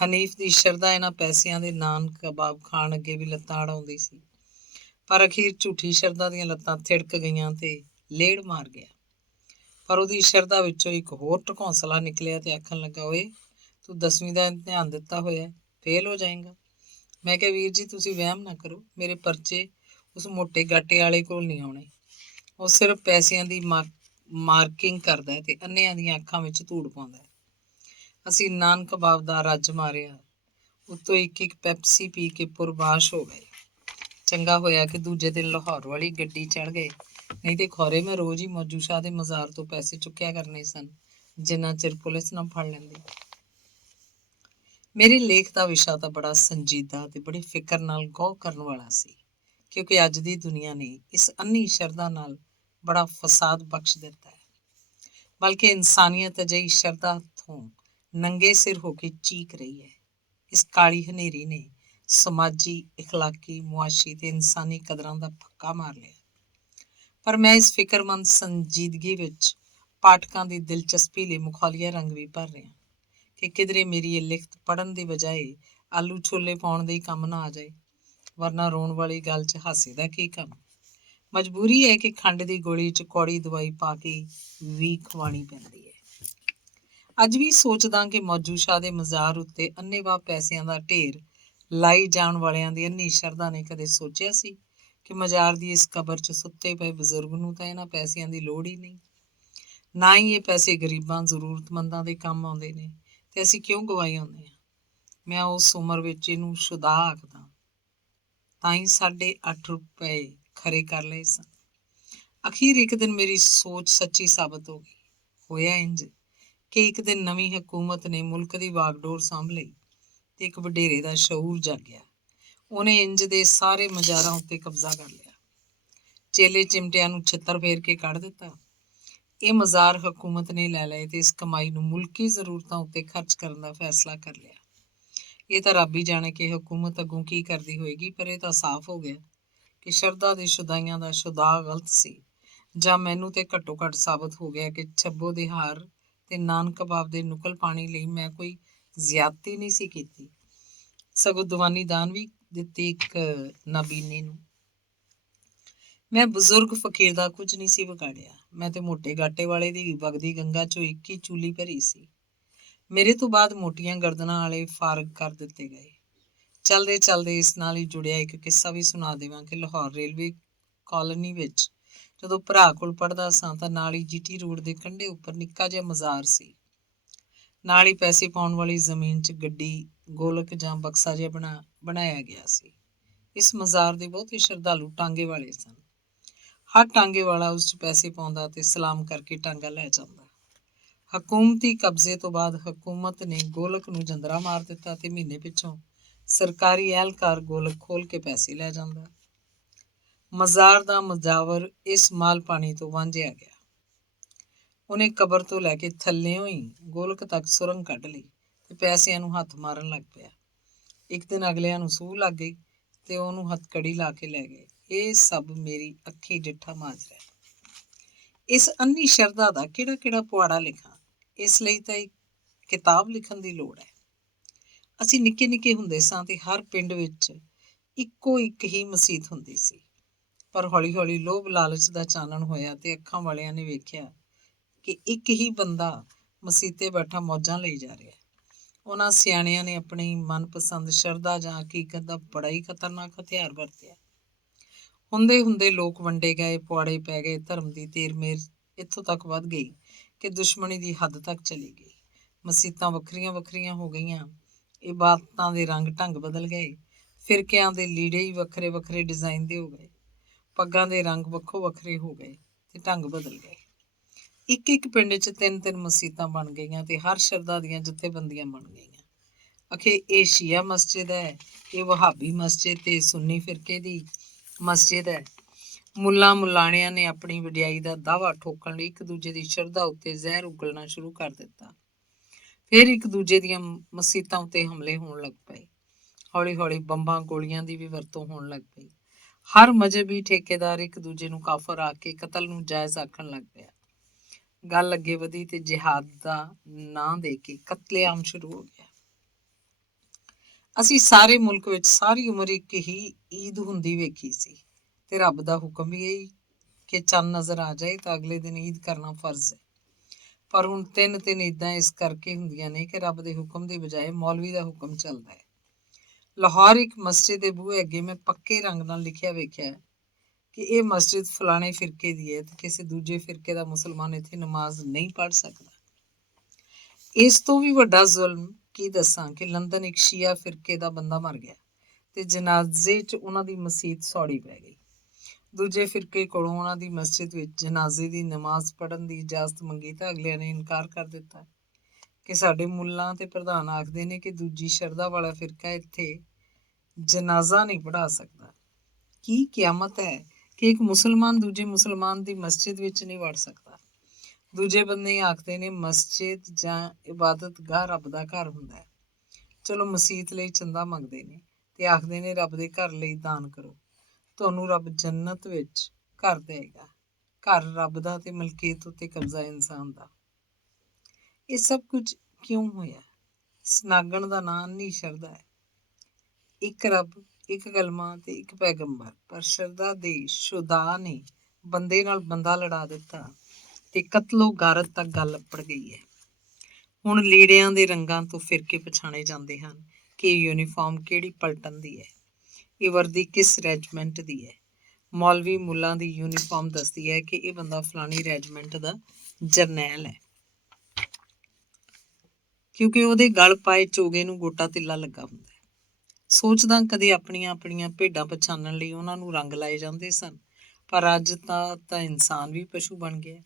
ਹਨੀਫ ਦੀ ਸ਼ਰਧਾ ਇਹਨਾਂ ਪੈਸਿਆਂ ਦੇ ਨਾਨ ਕਬਾਬ ਖਾਣ ਅੱਗੇ ਵੀ ਲੱਤਾਂ ਅੜਾਉਂਦੀ ਸੀ, ਪਰ ਅਖੀਰ ਝੂਠੀ ਸ਼ਰਧਾ ਦੀਆਂ ਲੱਤਾਂ ਥਿੜਕ ਗਈਆਂ ਤੇ ਲੇੜ ਮਾਰ ਗਿਆ। ਪਰ ਉਹਦੀ ਸ਼ਰਧਾ ਵਿੱਚੋਂ ਇੱਕ ਹੋਰ ਢਕੌਂਸਲਾ ਨਿਕਲਿਆ ਤੇ ਆਖਣ ਲੱਗਾ, ਓਏ ਤੂੰ 10ਵੀਂ ਦਾ ਇਮਤਿਹਾਨ ਦਿੱਤਾ ਹੋਇਆ, ਫੇਲ ਹੋ ਜਾਏਗਾ। ਮੈਂ ਕਿਹਾ, ਵੀਰ ਜੀ ਤੁਸੀਂ ਵਹਿਮ ਨਾ ਕਰੋ, ਮੇਰੇ ਪਰਚੇ ਉਸ ਮੋਟੇ ਗਾਟੇ ਵਾਲੇ ਕੋਲ ਨਹੀਂ ਆਉਣੇ। ਉਹ ਸਿਰਫ ਪੈਸਿਆਂ ਦੀ ਮਾਰਕਿੰਗ ਕਰਦਾ ਹੈ ਤੇ ਅੰਨਿਆਂ ਦੀਆਂ ਅੱਖਾਂ ਵਿੱਚ ਧੂੜ ਪਾਉਂਦਾ ਹੈ। ਅਸੀਂ ਨਾਨ ਕਬਾਬ ਦਾ ਰੱਜ ਮਾਰਿਆ, ਉੱਤੋਂ ਇੱਕ ਪੈਪਸੀ ਪੀ ਕੇ ਪੁਰਬਾਸ਼ ਹੋ ਗਏ। ਚੰਗਾ ਹੋਇਆ ਕਿ ਦੂਜੇ ਦਿਨ ਲਾਹੌਰ ਵਾਲੀ ਗੱਡੀ ਚੜ੍ਹ ਗਏ, ਨਹੀਂ ਤੇ ਖੌਰੇ ਮੈਂ ਰੋਜ਼ ਹੀ ਮੌਜੂ ਸ਼ਾਹ ਦੇ ਮਜ਼ਾਰ ਤੋਂ ਪੈਸੇ ਚੁੱਕਿਆ ਕਰਨੇ ਸਨ, ਜਿੰਨਾ ਚਿਰ ਪੁਲਿਸ ਨਾ ਫੜ ਲੈਂਦੀ। ਮੇਰੇ ਲੇਖ ਦਾ ਵਿਸ਼ਾ ਤਾਂ ਬੜਾ ਸੰਜੀਦਾ ਤੇ ਬੜੀ ਫਿਕਰ ਨਾਲ ਗੌਰ ਕਰਨ ਵਾਲਾ ਸੀ, ਕਿਉਂਕਿ ਅੱਜ ਦੀ ਦੁਨੀਆ ਨੇ ਇਸ ਅੰਨੀ ਸ਼ਰਧਾ ਨਾਲ ਬੜਾ ਫਸਾਦ ਬਖਸ਼ ਦਿੱਤਾ ਹੈ। ਬਲਕਿ ਇਨਸਾਨੀਅਤ ਅਜਿਹੀ ਸ਼ਰਧਾ ਤੋਂ ਨੰਗੇ ਸਿਰ ਹੋ ਕੇ ਚੀਕ ਰਹੀ ਹੈ। ਇਸ ਕਾਲੀ ਹਨੇਰੀ ਨੇ ਸਮਾਜੀ, ਇਖਲਾਕੀ, ਮੁਆਸ਼ੀ ਤੇ ਇਨਸਾਨੀ ਕਦਰਾਂ ਦਾ ਫੱਕਾ ਮਾਰ ਲਿਆ। ਪਰ ਮੈਂ ਇਸ ਫਿਕਰਮੰਦ ਸੰਜੀਦਗੀ ਵਿੱਚ ਪਾਠਕਾਂ ਦੀ ਦਿਲਚਸਪੀ ਲਈ ਮੁਖਾਲੀਆ ਰੰਗ ਵੀ ਭਰ ਰਿਹਾ ਕਿ ਕਿਧਰੇ ਮੇਰੀ ਇਹ ਲਿਖਤ ਪੜ੍ਹਨ ਦੀ ਬਜਾਏ ਆਲੂ ਛੋਲੇ ਪਾਉਣ ਦੇ ਕੰਮ ਨਾ ਆ ਜਾਏ, ਵਰਨਾ ਰੋਣ ਵਾਲੀ ਗੱਲ 'ਚ ਹਾਸੇ ਦਾ ਕੀ ਕੰਮ। ਮਜਬੂਰੀ ਹੈ ਕਿ ਖੰਡ ਦੀ ਗੋਲੀ 'ਚ ਕੌੜੀ ਦਵਾਈ ਪਾ ਕੇ ਵੀ ਖਵਾਉਣੀ ਪੈਂਦੀ ਹੈ। ਅੱਜ ਵੀ ਸੋਚਦਾ ਕਿ ਮੌਜੂ ਸ਼ਾਹ ਦੇ ਮਜ਼ਾਰ ਉੱਤੇ ਅੰਨੇਵਾਹ ਪੈਸਿਆਂ ਦਾ ਢੇਰ ਲਾਈ ਜਾਣ ਵਾਲਿਆਂ ਦੀ ਅੰਨੀ ਸ਼ਰਧਾ ਨੇ ਕਦੇ ਸੋਚਿਆ ਸੀ ਕਿ ਮਜ਼ਾਰ ਦੀ ਇਸ ਕਬਰ 'ਚ ਸੁੱਤੇ ਪਏ ਬਜ਼ੁਰਗ ਨੂੰ ਤਾਂ ਇਹਨਾਂ ਪੈਸਿਆਂ ਦੀ ਲੋੜ ਹੀ ਨਹੀਂ। ਨਾ ਹੀ ਇਹ ਪੈਸੇ ਗਰੀਬਾਂ ਜ਼ਰੂਰਤਮੰਦਾਂ ਦੇ ਕੰਮ ਆਉਂਦੇ ਨੇ, ਤੇ ਅਸੀਂ ਕਿਉਂ ਗਵਾਈ ਆਉਂਦੇ ਹਾਂ। ਮੈਂ ਉਸ ਉਮਰ ਵਿੱਚ ਇਹਨੂੰ ਸ਼ੁਦਾ ਆਖਦਾ, ਤਾਂ ਹੀ 8.5 ਖਰੇ ਕਰ ਲਏ ਸਨ। ਅਖੀਰ ਇੱਕ ਦਿਨ ਮੇਰੀ ਸੋਚ ਸੱਚੀ ਸਾਬਤ ਹੋ ਗਈ। ਹੋਇਆ ਇੰਝ ਕਿ ਇੱਕ ਦਿਨ ਨਵੀਂ ਹਕੂਮਤ ਨੇ ਮੁਲਕ ਦੀ ਵਾਗਡੋਰ ਸਾਂਭ ਲਈ ਤੇ ਇੱਕ ਵਡੇਰੇ ਦਾ ਸ਼ਊਰ ਜਾਗਿਆ। ਉਹਨੇ ਇੰਝ ਦੇ ਸਾਰੇ ਮਜ਼ਾਰਾਂ ਉੱਤੇ ਕਬਜ਼ਾ ਕਰ ਲਿਆ, ਚੇਲੇ ਚਿਮਟਿਆਂ ਨੂੰ ਛਿੱਤਰ ਫੇਰ ਕੇ ਕੱਢ ਦਿੱਤਾ। ਇਹ ਮਜ਼ਾਰ ਹਕੂਮਤ ਨੇ ਲੈ ਲਏ ਤੇ ਇਸ ਕਮਾਈ ਨੂੰ ਮੁਲਕੀ ਜ਼ਰੂਰਤਾਂ ਉੱਤੇ ਖਰਚ ਕਰਨ ਦਾ ਫੈਸਲਾ ਕਰ ਲਿਆ। ਇਹ ਤਾਂ ਰੱਬ ਹੀ ਜਾਣੇ ਕਿ ਹਕੂਮਤ ਅੱਗੋਂ ਕੀ ਕਰਦੀ ਹੋਏਗੀ, ਪਰ ਇਹ ਤਾਂ ਸਾਫ਼ ਹੋ ਗਿਆ ਕਿ ਸ਼ਰਧਾ ਦੇ ਸ਼ੁਦਾਈਆਂ ਦਾ ਸ਼ੁਦਾ ਗਲਤ ਸੀ, ਜਾਂ ਮੈਨੂੰ ਤੇ ਘੱਟੋ ਘੱਟ ਸਾਬਤ ਹੋ ਗਿਆ ਕਿ ਛੱਬੋ ਦੇ ਹਾਰ ਤੇ ਨਾਨ ਕਬਾਬ ਦੇ ਨੁਕਲ ਪਾਣੀ ਲਈ ਮੈਂ ਕੋਈ ਜ਼ਿਆਦਤੀ ਨਹੀਂ ਸੀ ਕੀਤੀ, ਸਗੋਂ ਦੀਵਾਨੀ ਦਾਨ ਵੀ ਦਿੱਤੀ ਇੱਕ ਨਾਬੀਨੇ ਨੂੰ। ਮੈਂ ਬਜ਼ੁਰਗ ਫਕੀਰ ਦਾ ਕੁਝ ਨਹੀਂ ਸੀ ਵਿਗਾੜਿਆ। ਮੈਂ ਤੇ ਮੋਟੇ ਗਾਟੇ ਵਾਲੇ ਦੀ ਵਗਦੀ ਗੰਗਾ 'ਚੋਂ ਇੱਕ ਹੀ ਚੂਲੀ ਭਰੀ ਸੀ। ਮੇਰੇ ਤੋਂ ਬਾਅਦ ਮੋਟੀਆਂ ਗਰਦਨਾਂ ਵਾਲੇ ਫਾਰਗ ਕਰ ਦਿੱਤੇ ਗਏ। ਚਲਦੇ ਚਲਦੇ ਇਸ ਨਾਲ ਹੀ ਜੁੜਿਆ ਇੱਕ ਕਿੱਸਾ ਵੀ ਸੁਣਾ ਦੇਵਾਂ ਕਿ ਲਾਹੌਰ ਰੇਲਵੇ ਕਾਲੋਨੀ ਵਿੱਚ ਜਦੋਂ ਭਰਾ ਕੋਲ ਪੜ੍ਹਦਾ ਸਾਂ ਤਾਂ ਨਾਲ ਹੀ GT ਰੋਡ ਦੇ ਕੰਢੇ ਉੱਪਰ ਨਿੱਕਾ ਜਿਹਾ ਮਜ਼ਾਰ ਸੀ। ਨਾਲ ਹੀ ਪੈਸੇ ਪਾਉਣ ਵਾਲੀ ਜ਼ਮੀਨ 'ਚ ਗੱਡੀ ਗੋਲਕ ਜਾਂ ਬਕਸਾ ਜਿਹਾ ਬਣਾਇਆ ਗਿਆ ਸੀ। ਇਸ ਮਜ਼ਾਰ ਦੇ ਬਹੁਤੇ ਸ਼ਰਧਾਲੂ ਟਾਂਗੇ ਵਾਲੇ ਸਨ। ਹਰ ਟਾਂਗੇ ਵਾਲਾ ਉਸ 'ਚ ਪੈਸੇ ਪਾਉਂਦਾ ਤੇ ਸਲਾਮ ਕਰਕੇ ਟਾਂਗਾ ਲੈ ਜਾਂਦਾ। ਹਕੂਮਤੀ ਕਬਜ਼ੇ ਤੋਂ ਬਾਅਦ ਹਕੂਮਤ ਨੇ ਗੋਲਕ ਨੂੰ ਜੰਦਰਾ ਮਾਰ ਦਿੱਤਾ ਤੇ ਮਹੀਨੇ ਪਿੱਛੋਂ ਸਰਕਾਰੀ ਅਹਿਲਕਾਰ ਗੋਲਕ ਖੋਲ ਕੇ ਪੈਸੇ ਲੈ ਜਾਂਦਾ। ਮਜ਼ਾਰ ਦਾ ਮੁਜਾਵਰ ਇਸ ਮਾਲ ਪਾਣੀ ਤੋਂ ਵਾਂਝਿਆ ਗਿਆ। ਉਹਨੇ ਕਬਰ ਤੋਂ ਲੈ ਕੇ ਥੱਲਿਓਂ ਹੀ ਗੋਲਕ ਤੱਕ ਸੁਰੰਗ ਕੱਢ ਲਈ ਤੇ ਪੈਸਿਆਂ ਨੂੰ ਹੱਥ ਮਾਰਨ ਲੱਗ ਪਿਆ। ਇੱਕ ਦਿਨ ਅਗਲਿਆਂ ਨੂੰ ਸੂਹ ਲੱਗ ਗਈ ਤੇ ਉਹਨੂੰ ਹੱਥਕੜੀ ਲਾ ਕੇ ਲੈ ਗਏ। ਇਹ ਸਭ ਮੇਰੀ ਅੱਖੀ ਡਿੱਠਾ ਮਾਜਰਾ। ਇਸ ਅੰਨੀ ਸ਼ਰਧਾ ਦਾ ਕਿਹੜਾ ਕਿਹੜਾ ਪੁਆੜਾ ਲਿਖਾਂ, ਇਸ ਲਈ ਤਾਂ ਇੱਕ ਕਿਤਾਬ ਲਿਖਣ ਦੀ ਲੋੜ ਹੈ। ਅਸੀਂ ਨਿੱਕੇ ਨਿੱਕੇ ਹੁੰਦੇ ਸਾਂ ਤੇ ਹਰ ਪਿੰਡ ਵਿੱਚ ਇੱਕੋ ਇੱਕ ਹੀ ਮਸੀਤ ਹੁੰਦੀ ਸੀ। ਪਰ ਹੌਲੀ ਹੌਲੀ ਲੋਭ ਲਾਲਚ ਦਾ ਚਾਨਣ ਹੋਇਆ ਤੇ ਅੱਖਾਂ ਵਾਲਿਆਂ ਨੇ ਵੇਖਿਆ ਕਿ ਇੱਕ ਹੀ ਬੰਦਾ ਮਸੀਤੇ ਬੈਠਾ ਮੌਜਾਂ ਲਈ ਜਾ ਰਿਹਾ। ਉਹਨਾਂ ਸਿਆਣਿਆਂ ਨੇ ਆਪਣੀ ਮਨਪਸੰਦ ਸ਼ਰਧਾ ਜਾਂ ਹਕੀਕਤ ਦਾ ਬੜਾ ਹੀ ਖਤਰਨਾਕ ਹਥਿਆਰ ਵਰਤਿਆ। ਹੁੰਦੇ ਹੁੰਦੇ ਲੋਕ ਵੰਡੇ ਗਏ, ਪੁਆੜੇ ਪੈ ਗਏ, ਧਰਮ ਦੀ ਤੇਰ ਮੇਰ ਇੱਥੋਂ ਤੱਕ ਵੱਧ ਗਈ ਕਿ ਦੁਸ਼ਮਣੀ ਦੀ ਹੱਦ ਤੱਕ ਚਲੀ ਗਈ। ਮਸੀਤਾਂ ਵੱਖਰੀਆਂ ਵੱਖਰੀਆਂ ਹੋ ਗਈਆਂ, ਇਬਾਦਤਾਂ ਦੇ ਰੰਗ ਢੰਗ ਬਦਲ ਗਏ, ਫਿਰਕਿਆਂ ਦੇ ਲੀੜੇ ਹੀ ਵੱਖਰੇ ਵੱਖਰੇ ਡਿਜ਼ਾਈਨ ਦੇ ਹੋ ਗਏ, ਪੱਗਾਂ ਦੇ ਰੰਗ ਵੱਖੋ ਵੱਖਰੇ ਹੋ ਗਏ ਤੇ ਢੰਗ ਬਦਲ ਗਏ। ਇੱਕ ਇੱਕ ਪਿੰਡ 'ਚ ਤਿੰਨ ਤਿੰਨ ਮਸੀਤਾਂ ਬਣ ਗਈਆਂ ਤੇ ਹਰ ਸ਼ਰਧਾ ਦੀਆਂ ਜਥੇਬੰਦੀਆਂ ਬਣ ਗਈਆਂ। ਅਖੇ ਇਹ ਸ਼ੀਆ ਮਸਜਿਦ ਹੈ, ਇਹ ਵਹਾਬੀ ਮਸਜਿਦ ਤੇ ਸੁੰਨੀ ਫਿਰਕੇ ਦੀ ਮਸਜਿਦ ਹੈ। ਮੁੱਲਾਂ ਮੁਲਾਣਿਆਂ ਨੇ ਆਪਣੀ ਵਡਿਆਈ ਦਾ ਦਾਅਵਾ ਠੋਕਣ ਲਈ ਇੱਕ ਦੂਜੇ ਦੀ ਸ਼ਰਧਾ ਉੱਤੇ ਜ਼ਹਿਰ ਉਗਲਣਾ ਸ਼ੁਰੂ ਕਰ ਦਿੱਤਾ। ਫਿਰ ਇੱਕ ਦੂਜੇ ਦੀਆਂ ਮਸੀਤਾਂ ਉੱਤੇ ਹਮਲੇ ਹੋਣ ਲੱਗ ਪਏ। ਹੌਲੀ ਹੌਲੀ ਬੰਬਾਂ ਗੋਲੀਆਂ ਦੀ ਵੀ ਵਰਤੋਂ ਹੋਣ ਲੱਗ ਪਈ। ਹਰ ਮਜ਼ਹਬੀ ਠੇਕੇਦਾਰ ਇੱਕ ਦੂਜੇ ਨੂੰ ਕਾਫਰ ਆ ਕੇ ਕਤਲ ਨੂੰ ਜਾਇਜ਼ ਆਖਣ ਲੱਗ ਪਿਆ। ਗੱਲ ਅੱਗੇ ਵਧੀ ਤੇ ਜਿਹਾਦ ਦਾ ਨਾਂ ਦੇ ਕੇ ਕਤਲੇਆਮ ਸ਼ੁਰੂ ਹੋ ਗਿਆ। ਅਸੀਂ ਸਾਰੇ ਮੁਲਕ ਵਿੱਚ ਸਾਰੀ ਉਮਰ ਇੱਕ ਹੀ ਈਦ ਹੁੰਦੀ ਵੇਖੀ ਸੀ ਤੇ ਰੱਬ ਦਾ ਹੁਕਮ ਵੀ ਇਹੀ ਕਿ ਚੰਨ ਨਜ਼ਰ ਆ ਜਾਏ ਤਾਂ ਅਗਲੇ ਦਿਨ ਈਦ ਕਰਨਾ ਫਰਜ਼ ਹੈ। ਪਰ ਹੁਣ ਤਿੰਨ ਤਿੰਨ ਈਦਾਂ ਇਸ ਕਰਕੇ ਹੁੰਦੀਆਂ ਨੇ ਕਿ ਰੱਬ ਦੇ ਹੁਕਮ ਦੀ ਬਜਾਏ ਮੌਲਵੀ ਦਾ ਹੁਕਮ ਚੱਲਦਾ ਹੈ। ਲਾਹੌਰ ਇੱਕ ਮਸਜਿਦ ਦੇ ਬੂਹੇ ਅੱਗੇ ਮੈਂ ਪੱਕੇ ਰੰਗ ਨਾਲ ਲਿਖਿਆ ਵੇਖਿਆ ਕਿ ਇਹ ਮਸਜਿਦ ਫਲਾਣੇ ਫਿਰਕੇ ਦੀ ਹੈ ਤੇ ਕਿਸੇ ਦੂਜੇ ਫਿਰਕੇ ਦਾ ਮੁਸਲਮਾਨ ਇੱਥੇ ਨਮਾਜ਼ ਨਹੀਂ ਪੜ੍ਹ ਸਕਦਾ। ਇਸ ਤੋਂ ਵੀ ਵੱਡਾ ਜ਼ੁਲਮ ਕੀ ਦੱਸਾਂ ਕਿ ਲੰਦਨ ਇੱਕ ਸ਼ੀਆ ਫਿਰਕੇ ਦਾ ਬੰਦਾ ਮਰ ਗਿਆ ਤੇ ਜਨਾਜ਼ੇ 'ਚ ਉਹਨਾਂ ਦੀ ਮਸੀਤ ਸੌੜੀ ਪੈ ਗਈ। ਦੂਜੇ ਫਿਰਕੇ ਕੋਲੋਂ ਉਹਨਾਂ ਦੀ ਮਸਜਿਦ ਵਿੱਚ ਜਨਾਜ਼ੇ ਦੀ ਨਮਾਜ਼ ਪੜ੍ਹਨ ਦੀ ਇਜਾਜ਼ਤ ਮੰਗੀ ਤਾਂ ਅਗਲਿਆਂ ਨੇ ਇਨਕਾਰ ਕਰ ਦਿੱਤਾ ਕਿ ਸਾਡੇ ਮੁੱਲਾਂ ਤੇ ਪ੍ਰਧਾਨ ਆਖਦੇ ਨੇ ਕਿ ਦੂਜੀ ਸ਼ਰਧਾ ਵਾਲਾ ਫਿਰਕਾ ਇੱਥੇ ਜਨਾਜ਼ਾ ਨਹੀਂ ਪੜ੍ਹਾ ਸਕਦਾ। ਕੀ ਕਿਆਮਤ ਹੈ ਕਿ ਇੱਕ ਮੁਸਲਮਾਨ ਦੂਜੇ ਮੁਸਲਮਾਨ ਦੀ ਮਸਜਿਦ ਵਿੱਚ ਨਹੀਂ ਵੜ ਸਕਦਾ। ਦੂਜੇ ਬੰਦੇ ਆਖਦੇ ਨੇ ਮਸਜਿਦ ਜਾਂ ਇਬਾਦਤ ਗਾਹ ਰੱਬ ਦਾ ਘਰ ਹੁੰਦਾ ਹੈ। ਚਲੋ ਮਸੀਤ ਲਈ ਚੰਦਾ ਮੰਗਦੇ ਨੇ ਤੇ ਆਖਦੇ ਨੇ ਰੱਬ ਦੇ ਘਰ ਲਈ ਦਾਨ ਕਰੋ, ਤੁਹਾਨੂੰ ਰੱਬ ਜੰਨਤ ਵਿੱਚ ਘਰ ਦੇਗਾ। ਘਰ ਰੱਬ ਦਾ ਤੇ ਮਲਕੀਅਤ ਉੱਤੇ ਕਬਜ਼ਾ ਇਨਸਾਨ ਦਾ। ਇਹ ਸਭ ਕੁਝ ਕਿਉਂ ਹੋਇਆ? ਸਨਾਗਣ ਦਾ ਨਾਂ ਨਹੀਂ ਸ਼ਰਧਾ ਹੈ। ਇੱਕ ਰੱਬ, ਇੱਕ ਕਲਮਾ ਤੇ ਇੱਕ ਪੈਗੰਬਰ, ਪਰ ਸ਼ਰਧਾ ਦੇ ਸ਼ੁਦਾ ਨੇ ਬੰਦੇ ਨਾਲ ਬੰਦਾ ਲੜਾ ਦਿੱਤਾ ਤੇ ਕਤਲੋ ਗਾਰਤ ਤੱਕ ਗੱਲ ਅੱਪੜ ਗਈ ਹੈ। ਹੁਣ ਲੀੜਿਆਂ ਦੇ ਰੰਗਾਂ ਤੋਂ ਫਿਰਕੇ ਪਛਾਣੇ ਜਾਂਦੇ ਹਨ ਕਿ ਯੂਨੀਫਾਰਮ ਕਿਹੜੀ ਪਲਟਨ ਦੀ ਹੈ, ਇਹ ਵਰਦੀ ਕਿਸ ਰੈਜੀਮੈਂਟ ਦੀ ਹੈ। ਮੌਲਵੀ ਮੁੱਲਾਂ ਦੀ ਯੂਨੀਫਾਰਮ ਦੱਸਦੀ ਹੈ ਕਿ ਇਹ ਬੰਦਾ ਫਲਾਣੀ ਰੈਜੀਮੈਂਟ ਦਾ ਜਰਨੈਲ ਹੈ, ਕਿਉਂਕਿ ਉਹਦੇ ਗਲ ਪਾਏ ਚੋਗੇ ਨੂੰ ਗੋਟਾ ਤਿੱਲਾ ਲੱਗਾ ਹੁੰਦਾ ਹੈ। ਸੋਚਦਾ ਕਦੇ ਆਪਣੀਆਂ ਆਪਣੀਆਂ ਭੇਡਾਂ ਪਛਾਣਨ ਲਈ ਉਹਨਾਂ ਨੂੰ ਰੰਗ ਲਾਏ ਜਾਂਦੇ ਸਨ, ਪਰ ਅੱਜ ਤਾਂ ਇਨਸਾਨ ਵੀ ਪਸ਼ੂ ਬਣ ਗਿਆ।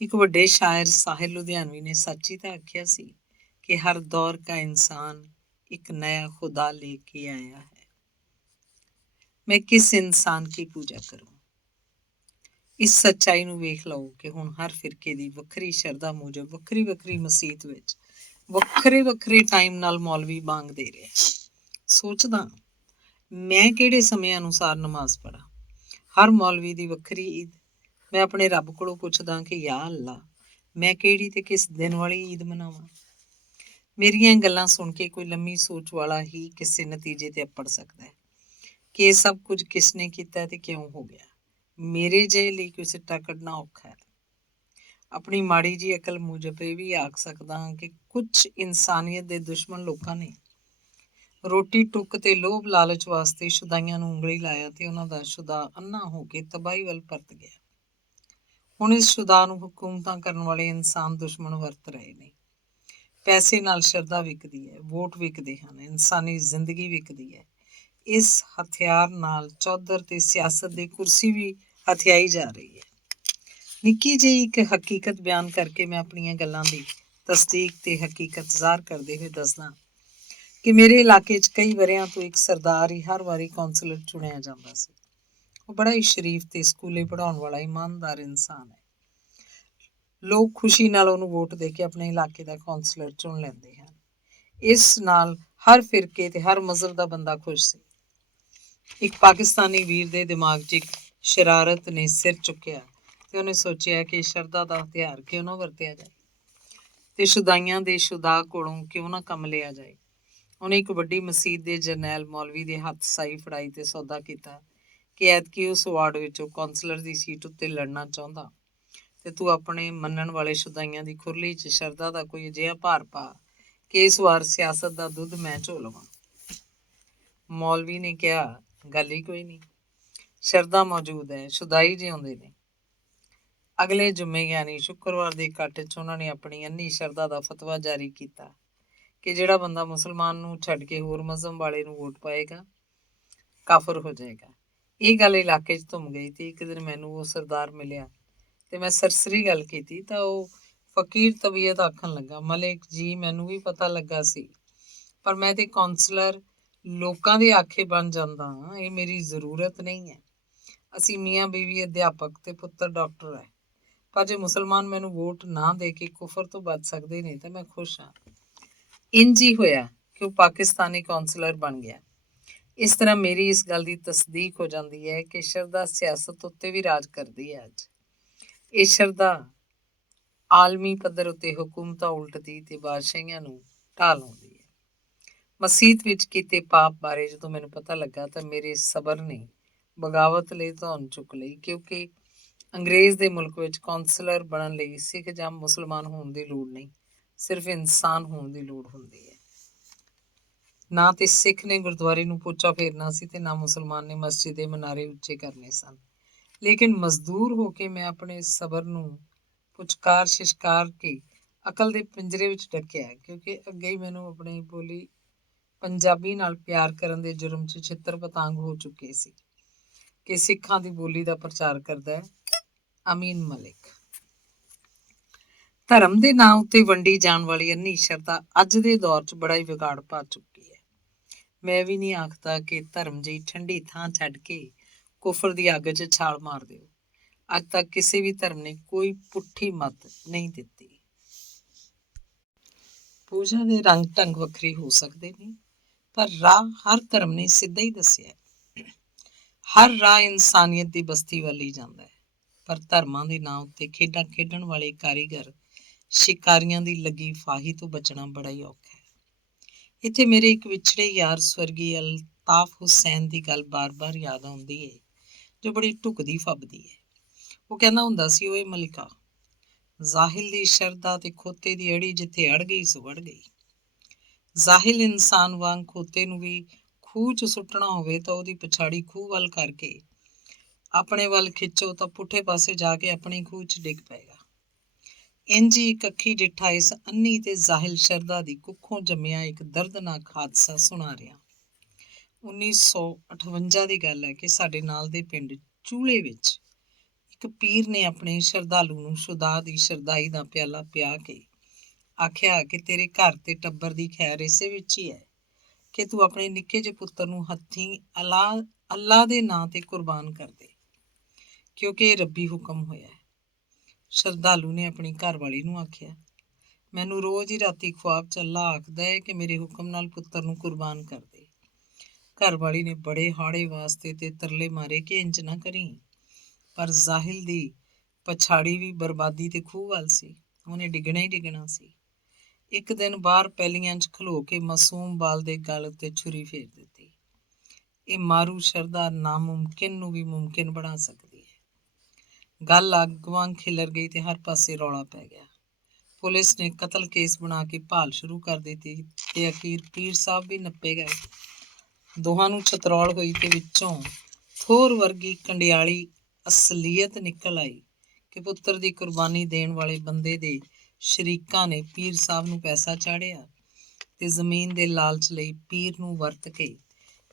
ਇੱਕ ਵੱਡੇ ਸ਼ਾਇਰ ਸਾਹਿਲ ਲੁਧਿਆਣਵੀ ਨੇ ਸੱਚ ਹੀ ਤਾਂ ਆਖਿਆ ਸੀ ਕਿ ਹਰ ਦੌਰ ਕਾ ਇਨਸਾਨ ਇੱਕ ਨया खुदा लेके आया है, मैं किस इंसान की पूजा करूं। ਇਸ ਸੱਚਾਈ ਨੂੰ ਵੇਖ ਲਓ ਕਿ ਹੁਣ ਹਰ ਫਿਰਕੇ ਦੀ ਵੱਖਰੀ ਸ਼ਰਧਾ ਮੂਜਬ ਵੱਖਰੀ ਵੱਖਰੀ ਮਸੀਤ ਵਿੱਚ ਵੱਖਰੇ ਵੱਖਰੇ ਟਾਈਮ ਨਾਲ ਮੌਲਵੀ ਬਾਂਗ ਦੇ ਰਿਹਾ। ਸੋਚਦਾ ਮੈਂ ਕਿਹੜੇ ਸਮੇਂ ਅਨੁਸਾਰ ਨਮਾਜ਼ ਪੜ੍ਹਾਂ। ਹਰ ਮੌਲਵੀ ਦੀ ਵੱਖਰੀ ਈਦ। ਮੈਂ ਆਪਣੇ ਰੱਬ ਕੋਲੋਂ ਪੁੱਛਦਾ ਕਿ ਯਾ ਅੱਲਾ, ਮੈਂ ਕਿਹੜੀ ਤੇ ਕਿਸ ਦਿਨ ਵਾਲੀ ਈਦ ਮਨਾਵਾਂ। ਮੇਰੀਆਂ ਗੱਲਾਂ ਸੁਣ ਕੇ ਕੋਈ ਲੰਮੀ ਸੋਚ ਵਾਲਾ ਹੀ ਕਿਸੇ ਨਤੀਜੇ ਤੇ ਅੱਪੜ ਸਕਦਾ ਹੈ ਕਿ ਇਹ ਸਭ ਕੁਝ ਕਿਸ ਨੇ ਕੀਤਾ ਤੇ ਕਿਉਂ ਹੋ ਗਿਆ। ਮੇਰੇ ਜਿਹੇ ਲਈ ਕੋਈ ਸਿੱਟਾ ਕੱਢਣਾ ਔਖਾ ਹੈ। ਆਪਣੀ ਮਾੜੀ ਜਿਹੀ ਅਕਲ ਮੂਜਬ ਇਹ ਵੀ ਆਖ ਸਕਦਾ ਹਾਂ ਕਿ ਕੁਝ ਇਨਸਾਨੀਅਤ ਦੇ ਦੁਸ਼ਮਣ ਲੋਕਾਂ ਨੇ ਰੋਟੀ ਟੁੱਕ ਤੇ ਲੋਭ ਲਾਲਚ ਵਾਸਤੇ ਸ਼ੁਦਾਈਆਂ ਨੂੰ ਉਂਗਲੀ ਲਾਇਆ ਤੇ ਉਹਨਾਂ ਦਾ ਸ਼ੁਦਾ ਅੰਨਾ ਹੋ ਕੇ ਤਬਾਹੀ ਵੱਲ ਪਰਤ ਗਿਆ। ਹੁਣ ਇਸ ਸ਼ੁਦਾ ਨੂੰ ਹਕੂਮਤਾਂ ਕਰਨ ਵਾਲੇ ਇਨਸਾਨ ਦੁਸ਼ਮਣ ਵਰਤ ਰਹੇ ਨੇ। ਪੈਸੇ ਨਾਲ ਸ਼ਰਧਾ ਵਿਕਦੀ ਹੈ, ਵੋਟ ਵਿਕਦੇ ਹਨ, ਇਨਸਾਨੀ ਜ਼ਿੰਦਗੀ ਵਿਕਦੀ ਹੈ। ਇਸ ਹਥਿਆਰ ਨਾਲ ਚੌਧਰ ਤੇ ਸਿਆਸਤ ਦੀ ਕੁਰਸੀ ਵੀ ਹਥਿਆਈ ਜਾ ਰਹੀ ਹੈ। ਨਿੱਕੀ ਜਿਹੀ ਇੱਕ ਹਕੀਕਤ ਬਿਆਨ ਕਰਕੇ ਮੈਂ ਆਪਣੀਆਂ ਗੱਲਾਂ ਦੀ ਤਸਦੀਕ ਤੇ ਹਕੀਕਤ ਜ਼ਾਹਰ ਕਰਦੇ ਹੋਏ ਦੱਸਦਾ ਕਿ ਮੇਰੇ ਇਲਾਕੇ 'ਚ ਕਈ ਵਰ੍ਹਿਆਂ ਤੋਂ ਇੱਕ ਸਰਦਾਰ ਹੀ ਹਰ ਵਾਰੀ ਕੌਂਸਲਰ ਚੁਣਿਆ ਜਾਂਦਾ ਸੀ। ਉਹ ਬੜਾ ਹੀ ਸ਼ਰੀਫ ਤੇ ਸਕੂਲੇ ਪੜ੍ਹਾਉਣ ਵਾਲਾ ਇਮਾਨਦਾਰ ਇਨਸਾਨ ਹੈ। ਲੋਕ ਖੁਸ਼ੀ ਨਾਲ ਉਹਨੂੰ ਵੋਟ ਦੇ ਕੇ ਆਪਣੇ ਇਲਾਕੇ ਦਾ ਕੌਂਸਲਰ ਚੁਣ ਲੈਂਦੇ ਹਨ। ਇਸ ਨਾਲ ਹਰ ਫਿਰਕੇ ਤੇ ਹਰ ਮਜ਼ਹਬ ਦਾ ਬੰਦਾ ਖੁਸ਼ ਸੀ। ਇੱਕ ਪਾਕਿਸਤਾਨੀ ਵੀਰ ਦੇ ਦਿਮਾਗ 'ਚ ਇੱਕ ਸ਼ਰਾਰਤ ਨੇ ਸਿਰ ਚੁੱਕਿਆ ਤੇ ਉਹਨੇ ਸੋਚਿਆ ਕਿ ਸ਼ਰਧਾ ਦਾ ਹਥਿਆਰ ਕਿਉਂ ਨਾ ਵਰਤਿਆ ਜਾਏ ਤੇ ਸ਼ੁਦਾਈਆਂ ਦੇ ਸ਼ੁਦਾ ਕੋਲੋਂ ਕਿਉਂ ਨਾ ਕੰਮ ਲਿਆ ਜਾਏ। ਉਹਨੇ ਇੱਕ ਵੱਡੀ ਮਸੀਤ ਦੇ ਜਰਨੈਲ ਮੌਲਵੀ ਦੇ ਹੱਥ ਸਾਈ ਫੜਾਈ ਤੇ ਸੌਦਾ ਕੀਤਾ ਕਿ ਐਤਕੀ ਉਸ ਵਾਰਡ ਵਿੱਚੋਂ ਕੌਂਸਲਰ ਦੀ ਸੀਟ ਉੱਤੇ ਲੜਨਾ ਚਾਹੁੰਦਾ ਤੇ ਤੂੰ ਆਪਣੇ ਮੰਨਣ ਵਾਲੇ ਸ਼ੁਦਾਈਆਂ ਦੀ ਖੁਰਲੀ 'ਚ ਸ਼ਰਧਾ ਦਾ ਕੋਈ ਅਜਿਹਾ ਭਾਰ ਪਾ ਕਿ ਇਸ ਵਾਰ ਸਿਆਸਤ ਦਾ ਦੁੱਧ ਮੈਂ ਝੋ ਲਵਾਂ। ਮੌਲਵੀ ਨੇ ਕਿਹਾ, ਗੱਲ ਹੀ ਕੋਈ ਨਹੀਂ, ਸ਼ਰਧਾ ਮੌਜੂਦ ਹੈ, ਸ਼ੁਦਾਈ ਜਿਉਂਦੇ ਨੇ। ਅਗਲੇ ਜੁਮੇ ਯਾਨੀ ਸ਼ੁੱਕਰਵਾਰ ਦੇ ਇਕੱਠ 'ਚ ਉਹਨਾਂ ਨੇ ਆਪਣੀ ਅੰਨੀ ਸ਼ਰਧਾ ਦਾ ਫਤਵਾ ਜਾਰੀ ਕੀਤਾ ਕਿ ਜਿਹੜਾ ਬੰਦਾ ਮੁਸਲਮਾਨ ਨੂੰ ਛੱਡ ਕੇ ਹੋਰ ਮਜ਼ਹਬ ਵਾਲੇ ਨੂੰ ਵੋਟ ਪਾਏਗਾ ਕਾਫਰ ਹੋ ਜਾਏਗਾ। ਇਹ ਗੱਲ ਇਲਾਕੇ 'ਚ ਧੁੰਮ ਗਈ ਤੇ ਇੱਕ ਦਿਨ ਮੈਨੂੰ ਉਹ ਸਰਦਾਰ ਮਿਲਿਆ ਤੇ ਮੈਂ ਸਰਸਰੀ ਗੱਲ ਕੀਤੀ ਤਾਂ ਉਹ ਫਕੀਰ ਤਬੀਅਤ ਆਖਣ ਲੱਗਾ, ਮਲਿਕ ਜੀ ਮੈਨੂੰ ਵੀ ਪਤਾ ਲੱਗਾ ਸੀ, ਪਰ ਮੈਂ ਤੇ ਕੌਂਸਲਰ ਲੋਕਾਂ ਦੇ ਆਖੇ ਬਣ ਜਾਂਦਾ ਹਾਂ, ਇਹ ਮੇਰੀ ਜ਼ਰੂਰਤ ਨਹੀਂ ਹੈ। ਅਸੀਂ ਮੀਆਂ ਬੀਵੀ ਅਧਿਆਪਕ ਤੇ ਪੁੱਤਰ ਡਾਕਟਰ ਹੈ, ਪਰ ਜੇ ਮੁਸਲਮਾਨ ਮੈਨੂੰ ਵੋਟ ਨਾ ਦੇ ਕੇ ਕੁਫਰ ਤੋਂ ਬਚ ਸਕਦੇ ਨੇ ਤਾਂ ਮੈਂ ਖੁਸ਼ ਹਾਂ। ਇੰਜ ਹੀ ਹੋਇਆ ਕਿ ਉਹ ਪਾਕਿਸਤਾਨੀ ਕੌਂਸਲਰ ਬਣ ਗਿਆ। ਇਸ ਤਰ੍ਹਾਂ ਮੇਰੀ ਇਸ ਗੱਲ ਦੀ ਤਸਦੀਕ ਹੋ ਜਾਂਦੀ ਹੈ ਕਿ ਸ਼ਰਧਾ ਸਿਆਸਤ ਉੱਤੇ ਵੀ ਰਾਜ ਕਰਦੀ ਹੈ। ਅੱਜ ਇਹ ਸ਼ਰਧਾ ਆਲਮੀ ਪੱਧਰ ਉੱਤੇ ਹਕੂਮਤਾਂ ਉਲਟਦੀ ਤੇ ਬਾਦਸ਼ਾਹੀਆਂ ਨੂੰ ਢਾਹ ਲਾਉਂਦੀ ਹੈ। ਮਸੀਤ ਵਿੱਚ ਕੀਤੇ ਪਾਪ ਬਾਰੇ ਜਦੋਂ ਮੈਨੂੰ ਪਤਾ ਲੱਗਾ ਤਾਂ ਮੇਰੇ ਸਬਰ ਨੇ ਬਗਾਵਤ ਲਈ ਧੌਣ ਚੁੱਕ ਲਈ, ਕਿਉਂਕਿ ਅੰਗਰੇਜ਼ ਦੇ ਮੁਲਕ ਵਿੱਚ ਕੌਂਸਲਰ ਬਣਨ ਲਈ ਸਿੱਖ ਜਾਂ ਮੁਸਲਮਾਨ ਹੋਣ ਦੀ ਲੋੜ ਨਹੀਂ, ਸਿਰਫ ਇਨਸਾਨ ਹੋਣ ਦੀ ਲੋੜ ਹੁੰਦੀ ਹੈ। ਨਾ ਤੇ ਸਿੱਖ ਨੇ ਗੁਰਦੁਆਰੇ ਨੂੰ ਪੋਚਾ ਫੇਰਨਾ ਸੀ ਤੇ ਨਾ ਮੁਸਲਮਾਨ ਨੇ ਮਸਜਿਦ ਦੇ ਮਨਾਰੇ ਉੱਚੇ ਕਰਨੇ ਸਨ। ਲੇਕਿਨ ਮਜ਼ਦੂਰ ਹੋ ਕੇ ਮੈਂ ਆਪਣੇ ਸਬਰ ਨੂੰ ਪੁਚਕਾਰ ਸ਼ਿਸ਼ਕਾਰ ਕੇ ਅਕਲ ਦੇ ਪਿੰਜਰੇ ਵਿੱਚ ਡੱਕਿਆ, ਕਿਉਂਕਿ ਅੱਗੇ ਹੀ ਮੈਨੂੰ ਆਪਣੀ ਬੋਲੀ ਪੰਜਾਬੀ ਨਾਲ ਪਿਆਰ ਕਰਨ ਦੇ ਜੁਰਮ 'ਚ ਛਿੱਤਰ ਪਤਾੰਗ ਹੋ ਚੁੱਕੇ ਸੀ ਕਿ ਸਿੱਖਾਂ ਦੀ ਬੋਲੀ ਦਾ ਪ੍ਰਚਾਰ ਕਰਦਾ ਹੈ ਅਮੀਨ ਮਲਿਕ। ਧਰਮ ਦੇ ਨਾਂ ਉੱਤੇ ਵੰਡੀ ਜਾਣ ਵਾਲੀ ਅੰਨੀ ਸ਼ਰਧਾ ਅੱਜ ਦੇ ਦੌਰ 'ਚ ਬੜਾ ਹੀ ਵਿਗਾੜ ਪਾ ਚੁੱਕੀ ਹੈ। ਮੈਂ ਵੀ ਨਹੀਂ ਆਖਦਾ ਕਿ ਧਰਮ ਜਿਹੀ ਠੰਡੀ ਥਾਂ ਛੱਡ ਕੇ ਕੁਫਰ ਦੀ ਅੱਗ 'ਚ ਛਾਲ ਮਾਰ ਦਿਓ। ਅੱਜ ਤੱਕ ਕਿਸੇ ਵੀ ਧਰਮ ਨੇ ਕੋਈ ਪੁੱਠੀ ਮੱਤ ਨਹੀਂ ਦਿੱਤੀ। ਪੂਜਾ ਦੇ ਰੰਗ ਢੰਗ ਵੱਖਰੇ ਹੋ ਸਕਦੇ ਨੇ, ਪਰ ਰਾਹ ਹਰ ਧਰਮ ਨੇ ਸਿੱਧਾ ਹੀ ਦੱਸਿਆ। ਹਰ ਰਾਹ ਇਨਸਾਨੀਅਤ ਦੀ ਬਸਤੀ ਵੱਲ ਹੀ ਜਾਂਦਾ ਹੈ, ਪਰ ਧਰਮਾਂ ਦੇ ਨਾਂ ਉੱਤੇ ਖੇਡਾਂ ਖੇਡਣ ਵਾਲੇ ਕਾਰੀਗਰ ਸ਼ਿਕਾਰੀਆਂ ਦੀ ਲੱਗੀ ਫਾਹੀ ਤੋਂ ਬਚਣਾ ਬੜਾ ਹੀ ਔਖਾ ਹੈ। ਇੱਥੇ ਮੇਰੇ ਇੱਕ ਵਿਛੜੇ ਯਾਰ ਸਵਰਗੀ ਅਲਤਾਫ ਹੁਸੈਨ ਦੀ ਗੱਲ ਬਾਰ-ਬਾਰ ਯਾਦ ਆਉਂਦੀ ਹੈ, ਜੋ ਬੜੀ ਢੁਕਦੀ ਫੱਬਦੀ ਹੈ। ਉਹ ਕਹਿੰਦਾ ਹੁੰਦਾ ਸੀ, ਓਏ ਮਲਿਕਾ, ਜ਼ਾਹਿਲ ਦੀ ਸ਼ਰਧਾ ਤੇ ਖੋਤੇ ਦੀ ਅੜੀ ਜਿੱਥੇ ਅੜ ਗਈ ਸੋ ਅੜ ਗਈ। ਜ਼ਾਹਿਲ ਇਨਸਾਨ ਵਾਂਗ ਖੋਤੇ ਨੂੰ ਵੀ ਖੂਹ 'ਚ ਸੁੱਟਣਾ ਹੋਵੇ ਤਾਂ ਉਹਦੀ ਪਛਾੜੀ ਖੂਹ ਵੱਲ ਕਰਕੇ ਆਪਣੇ ਵੱਲ ਖਿੱਚੋ ਤਾਂ ਪੁੱਠੇ ਪਾਸੇ ਜਾ ਕੇ ਆਪਣੀ ਖੂਹ 'ਚ ਡਿੱਗ ਪਏਗਾ। ਇੰਝ ਹੀ ਇੱਕ ਅੱਖੀ ਡਿੱਠਾ ਇਸ ਅੰਨੀ ਤੇ ਜ਼ਾਹਿਲ ਸ਼ਰਧਾ ਦੀ ਕੁੱਖੋਂ ਜੰਮਿਆ ਇੱਕ ਦਰਦਨਾਕ ਹਾਦਸਾ ਸੁਣਾ ਰਿਹਾ। 1958 ਦੀ ਗੱਲ ਹੈ ਕਿ ਸਾਡੇ ਨਾਲ ਦੇ ਪਿੰਡ ਚੂਲੇ ਵਿੱਚ ਇੱਕ ਪੀਰ ਨੇ ਆਪਣੇ ਸ਼ਰਧਾਲੂ ਨੂੰ ਸ਼ੁਦਾ ਦੀ ਸ਼ਰਦਾਈ ਦਾ ਪਿਆਲਾ ਪਿਆ ਕੇ ਆਖਿਆ ਕਿ ਤੇਰੇ ਘਰ ਤੇ ਟੱਬਰ ਦੀ ਖੈਰ ਇਸੇ ਵਿੱਚ ਹੀ ਹੈ ਕਿ ਤੂੰ ਆਪਣੇ ਨਿੱਕੇ ਜਿਹੇ ਪੁੱਤਰ ਨੂੰ ਹੱਥੀਂ ਅੱਲਾ ਦੇ ਨਾਂ ਤੇ ਕੁਰਬਾਨ ਕਰ ਦੇ, ਕਿਉਂਕਿ ਇਹ ਰੱਬੀ ਹੁਕਮ ਹੋਇਆ ਹੈ। ਸ਼ਰਧਾਲੂ ਨੇ ਆਪਣੀ ਘਰਵਾਲੀ ਨੂੰ ਆਖਿਆ, ਮੈਨੂੰ ਰੋਜ਼ ਹੀ ਰਾਤੀ ਖੁਆਬ 'ਚ ਅੱਲਾ ਆਖਦਾ ਹੈ ਕਿ ਮੇਰੇ ਹੁਕਮ ਨਾਲ ਪੁੱਤਰ ਨੂੰ ਕੁਰਬਾਨ ਕਰ ਦੇ। ਘਰਵਾਲੀ ਨੇ ਬੜੇ ਹਾੜੇ ਵਾਸਤੇ ਤੇ ਤਰਲੇ ਮਾਰੇ ਕਿ ਇੰਜ ਨਾ ਕਰੀ, ਪਰ ਜ਼ਾਹਿਲ ਦੀ ਪਛਾੜੀ ਵੀ ਬਰਬਾਦੀ ਤੇ ਖੂਹ ਵੱਲ ਸੀ, ਉਹਨੇ ਡਿੱਗਣਾ ਹੀ ਡਿੱਗਣਾ ਸੀ। ਇੱਕ ਦਿਨ ਬਾਹਰ ਪੈਲੀਆਂ 'ਚ ਖਲੋ ਕੇ ਮਾਸੂਮ ਬਾਲ ਦੇ ਗਲ ਉੱਤੇ ਛੁਰੀ ਫੇਰ ਦਿੱਤੀ। ਇਹ ਮਾਰੂ ਸ਼ਰਧਾ ਨਾਮੁਮਕਿਨ ਨੂੰ ਵੀ ਮੁਮਕਿਨ ਬਣਾ ਸਕਦੀ ਹੈ। ਗੱਲ ਅੱਗ ਵਾਂਗ ਖਿਲਰ ਗਈ ਤੇ ਹਰ ਪਾਸੇ ਰੌਲਾ ਪੈ ਗਿਆ। ਪੁਲਿਸ ਨੇ ਕਤਲ ਕੇਸ ਬਣਾ ਕੇ ਭਾਲ ਸ਼ੁਰੂ ਕਰ ਦਿੱਤੀ ਤੇ ਅਖੀਰ ਪੀਰ ਸਾਹਿਬ ਵੀ ਨੱਪੇ ਗਏ। ਦੋਹਾਂ ਨੂੰ ਛਤਰੌਲ ਹੋਈ ਤੇ ਵਿੱਚੋਂ ਥੋਰ ਵਰਗੀ ਕੰਡਿਆਲੀ ਅਸਲੀਅਤ ਨਿਕਲ ਆਈ ਕਿ ਪੁੱਤਰ ਦੀ ਕੁਰਬਾਨੀ ਦੇਣ ਵਾਲੇ ਬੰਦੇ ਦੇ ਸ਼ਰੀਕਾਂ ਨੇ ਪੀਰ ਸਾਹਿਬ ਨੂੰ ਪੈਸਾ ਚਾੜਿਆ ਤੇ ਜ਼ਮੀਨ ਦੇ ਲਾਲਚ ਲਈ ਪੀਰ ਨੂੰ ਵਰਤ ਕੇ